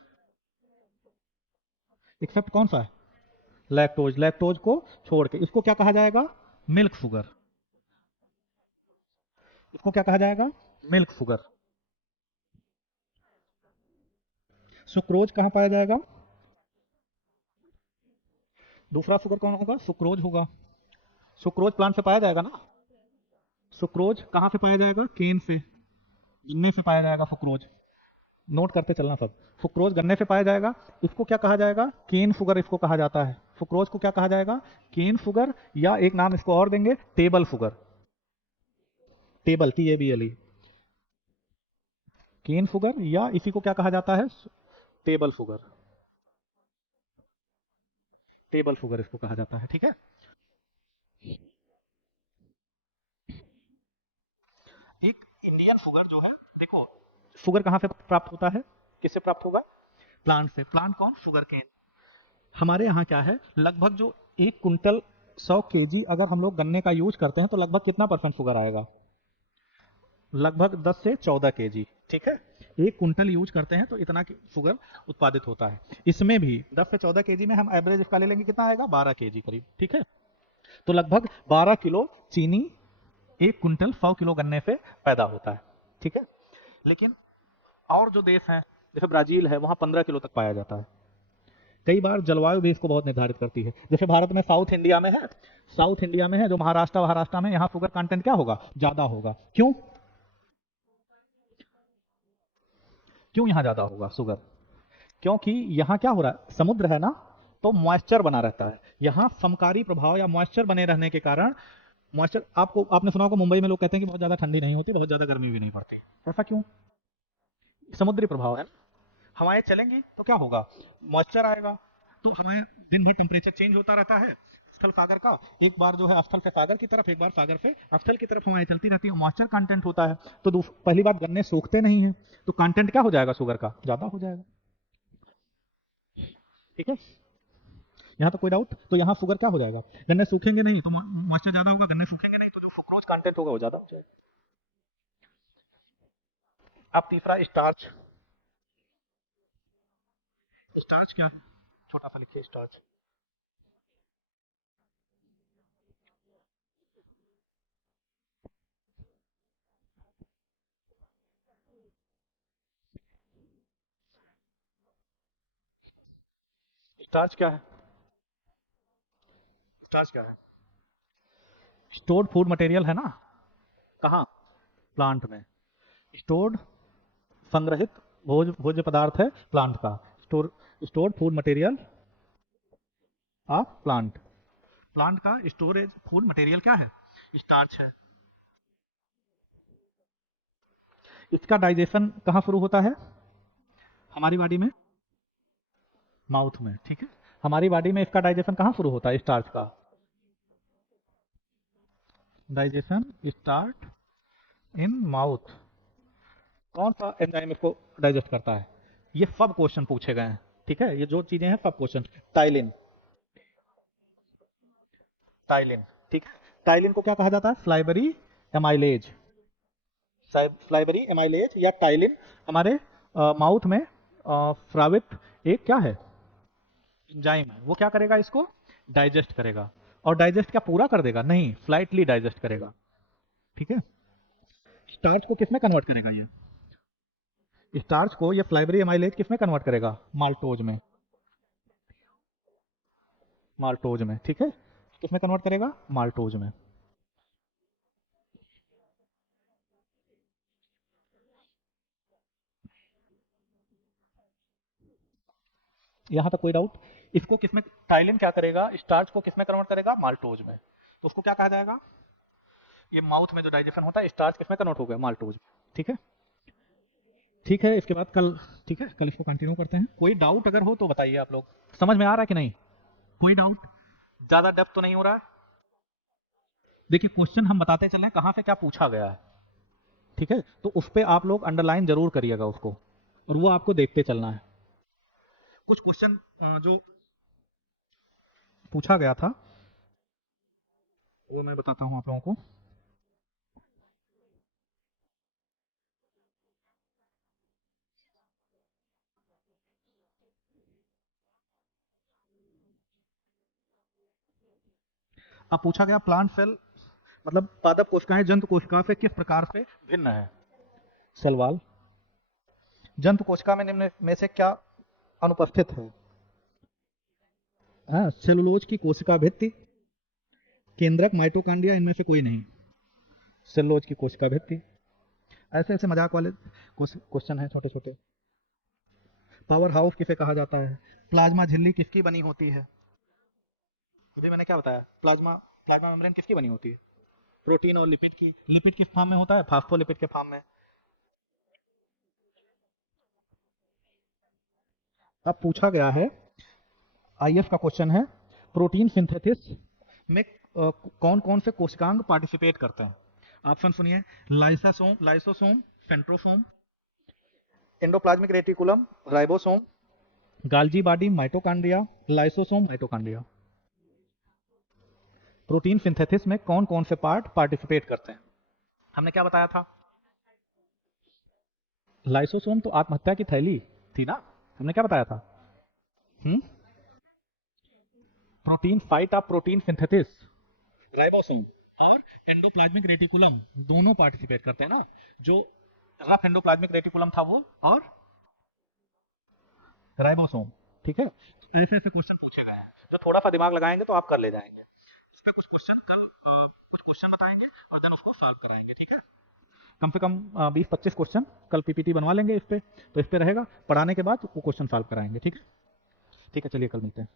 except कौन सा है, लैक्टोज, लैक्टोज को छोड़ के। इसको क्या कहा जाएगा, मिल्क शुगर, इसको क्या कहा जाएगा, मिल्क शुगर। सुक्रोज कहाँ पाया जाएगा, दूसरा शुगर कौन होगा, सुक्रोज होगा। सुक्रोज प्लांट से पाया जाएगा ना, सुक्रोज कहाँ से पाया जाएगा, केन से, गन्ने से पाया जाएगा सुक्रोज, नोट करते चलना सब। सुक्रोज गन्ने से पाया जाएगा, इसको क्या कहा जाएगा, केन शुगर इसको कहा जाता है। सुक्रोज को क्या कहा जाएगा, केन शुगर, या एक नाम इसको और देंगे, table sugar, table TABLE, cane sugar, या इसी को क्या कहा जाता है, टेबल शुगर, टेबल शुगर इसको कहा जाता है, ठीक है। एक इंडियन शुगर जो है, देखो शुगर कहाँ से प्राप्त होता है, किससे प्राप्त होगा, प्लांट से। प्लांट कौन, शुगर केन। हमारे यहाँ क्या है, लगभग जो 1 कुंटल 100 kg अगर हम लोग गन्ने का यूज करते हैं तो लगभग कितना % शुगर आएगा, लगभग 10 से 14 केजी, ठीक है। 1 कुंटल यूज करते हैं तो इतना शुगर उत्पादित होता है। इसमें भी 10 से 14 केजी में हम एवरेज इसका ले लेंगे, कितना आएगा, 12 केजी करीब, ठीक है। तो लगभग 12 किलो चीनी 1 कुंटल 100 किलो गन्ने से पैदा होता है, ठीक है। लेकिन और जो देश हैं जैसे ब्राजील है, वहाँ 15 किलो तक पाया जाता है। कई बार जलवायु भी इसको बहुत निर्धारित करती है। जैसे भारत में साउथ इंडिया में है, साउथ इंडिया में है जो महाराष्ट्र में, यहाँ शुगर कंटेंट क्या होगा, ज्यादा होगा। क्यों क्यों यहाँ ज्यादा होगा शुगर? क्योंकि यहाँ क्या हो रहा है, समुद्र है ना, तो मॉइस्चर बना रहता है। यहाँ समकारी प्रभाव या मॉइस्चर बने रहने के कारण, मॉइस्चर आपने सुना होगा मुंबई में लोग कहते हैं कि बहुत ज्यादा ठंडी नहीं होती, बहुत ज्यादा गर्मी भी नहीं पड़ती। ऐसा क्यों? समुद्री प्रभाव है। हवाएं चलेंगी तो क्या होगा, मॉइस्चर आएगा, तो हमारे दिन भर टेम्परेचर चेंज होता रहता है स्थल सागर का। एक बार जो है स्थल से सागर की तरफ, एक बार सागर से स्थल की तरफ हवाएं चलती रहती है, मॉइस्चर कंटेंट होता है। तो पहली बात, गन्ने सूखते नहीं है, तो कंटेंट क्या हो जाएगा, शुगर का ज्यादा हो जाएगा, ठीक है। यहाँ तो कोई डाउट? तो यहाँ शुगर क्या हो जाएगा, गन्ने सूखेंगे नहीं तो मॉइस्चर ज्यादा होगा, गन्ने सूखेंगे नहीं तो जो फ्रुक्टोज कंटेंट होगा वो ज्यादा हो जाएगा। अब तीसरा, स्टार्च। स्टार्च क्या है, छोटा सा लिखिए, स्टार्च। स्टार्च क्या है? स्टार्च क्या है? स्टोर्ड फूड मटेरियल है ना, कहाँ, प्लांट में। स्टोर्ड, संग्रहित भोज्य पदार्थ है प्लांट का। Stored food material of plant, plant का स्टोरेज फूड मटेरियल क्या है, स्टार्च है। इसका डाइजेशन कहाँ शुरू होता है, हमारी बॉडी में, माउथ में, ठीक है। हमारी बॉडी में इसका डाइजेशन कहाँ शुरू होता है, स्टार्च का डाइजेशन स्टार्ट इन माउथ। कौन सा एंजाइम इसको डाइजेस्ट करता है, ये सब क्वेश्चन पूछे गए हैं, ठीक है। ये जो चीजें हैं सब क्वेश्चन। टाइलिन, टाइलिन, ठीक है। टाइलिन को क्या कहा जाता है, स्लाइबरी एमाइलेज, स्लाइबरी एमाइलेज या टाइलिन हमारे माउथ में स्रावित एक क्या है, एंजाइम है। वो क्या करेगा, इसको डाइजेस्ट करेगा। और डाइजेस्ट क्या पूरा कर देगा, नहीं, स्लाइटली डाइजेस्ट करेगा, ठीक है। स्टार्च को किसमें कन्वर्ट करेगा, ये स्टार्च को ये स्लाइबरी एमाइलेज किसमें कन्वर्ट करेगा, माल्टोज में, माल्टोज में, ठीक है। किसमें कन्वर्ट करेगा, माल्टोज में। यहां तक कोई डाउट? इसको किसमें, टाइलिन क्या करेगा, स्टार्च को किसमें कन्वर्ट करेगा, माल्टोज में। तो उसको क्या कहा जाएगा, ये माउथ में जो डाइजेशन होता है, स्टार्च किसमें कन्वर्ट हो गया, माल्टोज में, ठीक है। ठीक है, इसके बाद कल, ठीक है, कल इसको कंटिन्यू करते हैं। कोई डाउट अगर हो तो बताइए आप लोग, समझ में आ रहा है कि नहीं, कोई डाउट, ज्यादा डेप्थ तो नहीं हो रहा है? देखिए क्वेश्चन हम बताते चले कहां से क्या पूछा गया है, ठीक है। तो उस पर आप लोग अंडरलाइन जरूर करिएगा उसको, और वो आपको देखते चलना है। कुछ क्वेश्चन जो पूछा गया था वो मैं बताता हूं आप लोगों को। अब पूछा गया प्लांट सेल मतलब पादप कोशिकाएं जंतु कोशिका से किस प्रकार से भिन्न है। सवाल, जंतु कोशिका में निम्न में से क्या अनुपस्थित है? सेलुलोज की कोशिका भित्ति, केंद्रक, माइटोकॉन्ड्रिया, इनमें से कोई नहीं। सेलुलोज की कोशिका भित्ति। ऐसे ऐसे मजाक वाले क्वेश्चन है छोटे छोटे। पावर हाउस किसे कहा जाता है? प्लाज्मा झिल्ली किसकी बनी होती है? अभी मैंने क्या बताया, प्लाज्मा, प्लाज्मा मेम्ब्रेन किसकी बनी होती है? प्रोटीन और लिपिड की। लिपिड किस फॉर्म में होता है? फास्फोलिपिड के फॉर्म में। अब पूछा गया है, आईएफ का क्वेश्चन है, प्रोटीन सिंथेसिस में कौन कौन से कोशिकांग पार्टिसिपेट करते हैं? ऑप्शन सुनिए, lysosome, lysosome, centrosome, endoplasmic reticulum, ribosome, गाल्जी body, mitochondria, lysosome, mitochondria. Protein synthesis में कौन कौन से पार्ट पार्टिसिपेट करते हैं? हमने क्या बताया था, लाइसोसोम तो आत्महत्या की थैली थी ना, हमने क्या बताया था? Protein fight of protein synthesis, ribosome और एंडोप्लाज्मिक रेटिकुलम दोनों पार्टिसिपेट करते हैं ना। जो रफ एंडोप्लाज्मिक रेटिकुलम था वो, और राइबोसोम, ठीक है। तो ऐसे ऐसे क्वेश्चन पूछे गए हैं, जो थोड़ा सा दिमाग लगाएंगे तो आप कर ले जाएंगे। इस पे कुछ क्वेश्चन कल कुछ क्वेश्चन बताएंगे और देन उसको सॉल्व कराएंगे, ठीक है। कम से कम 20-25 क्वेश्चन कल पीपीटी बनवा लेंगे इस पे, तो इस पे रहेगा, पढ़ाने के बाद वो क्वेश्चन सॉल्व कराएंगे, ठीक है। ठीक है, चलिए कल मिलते हैं।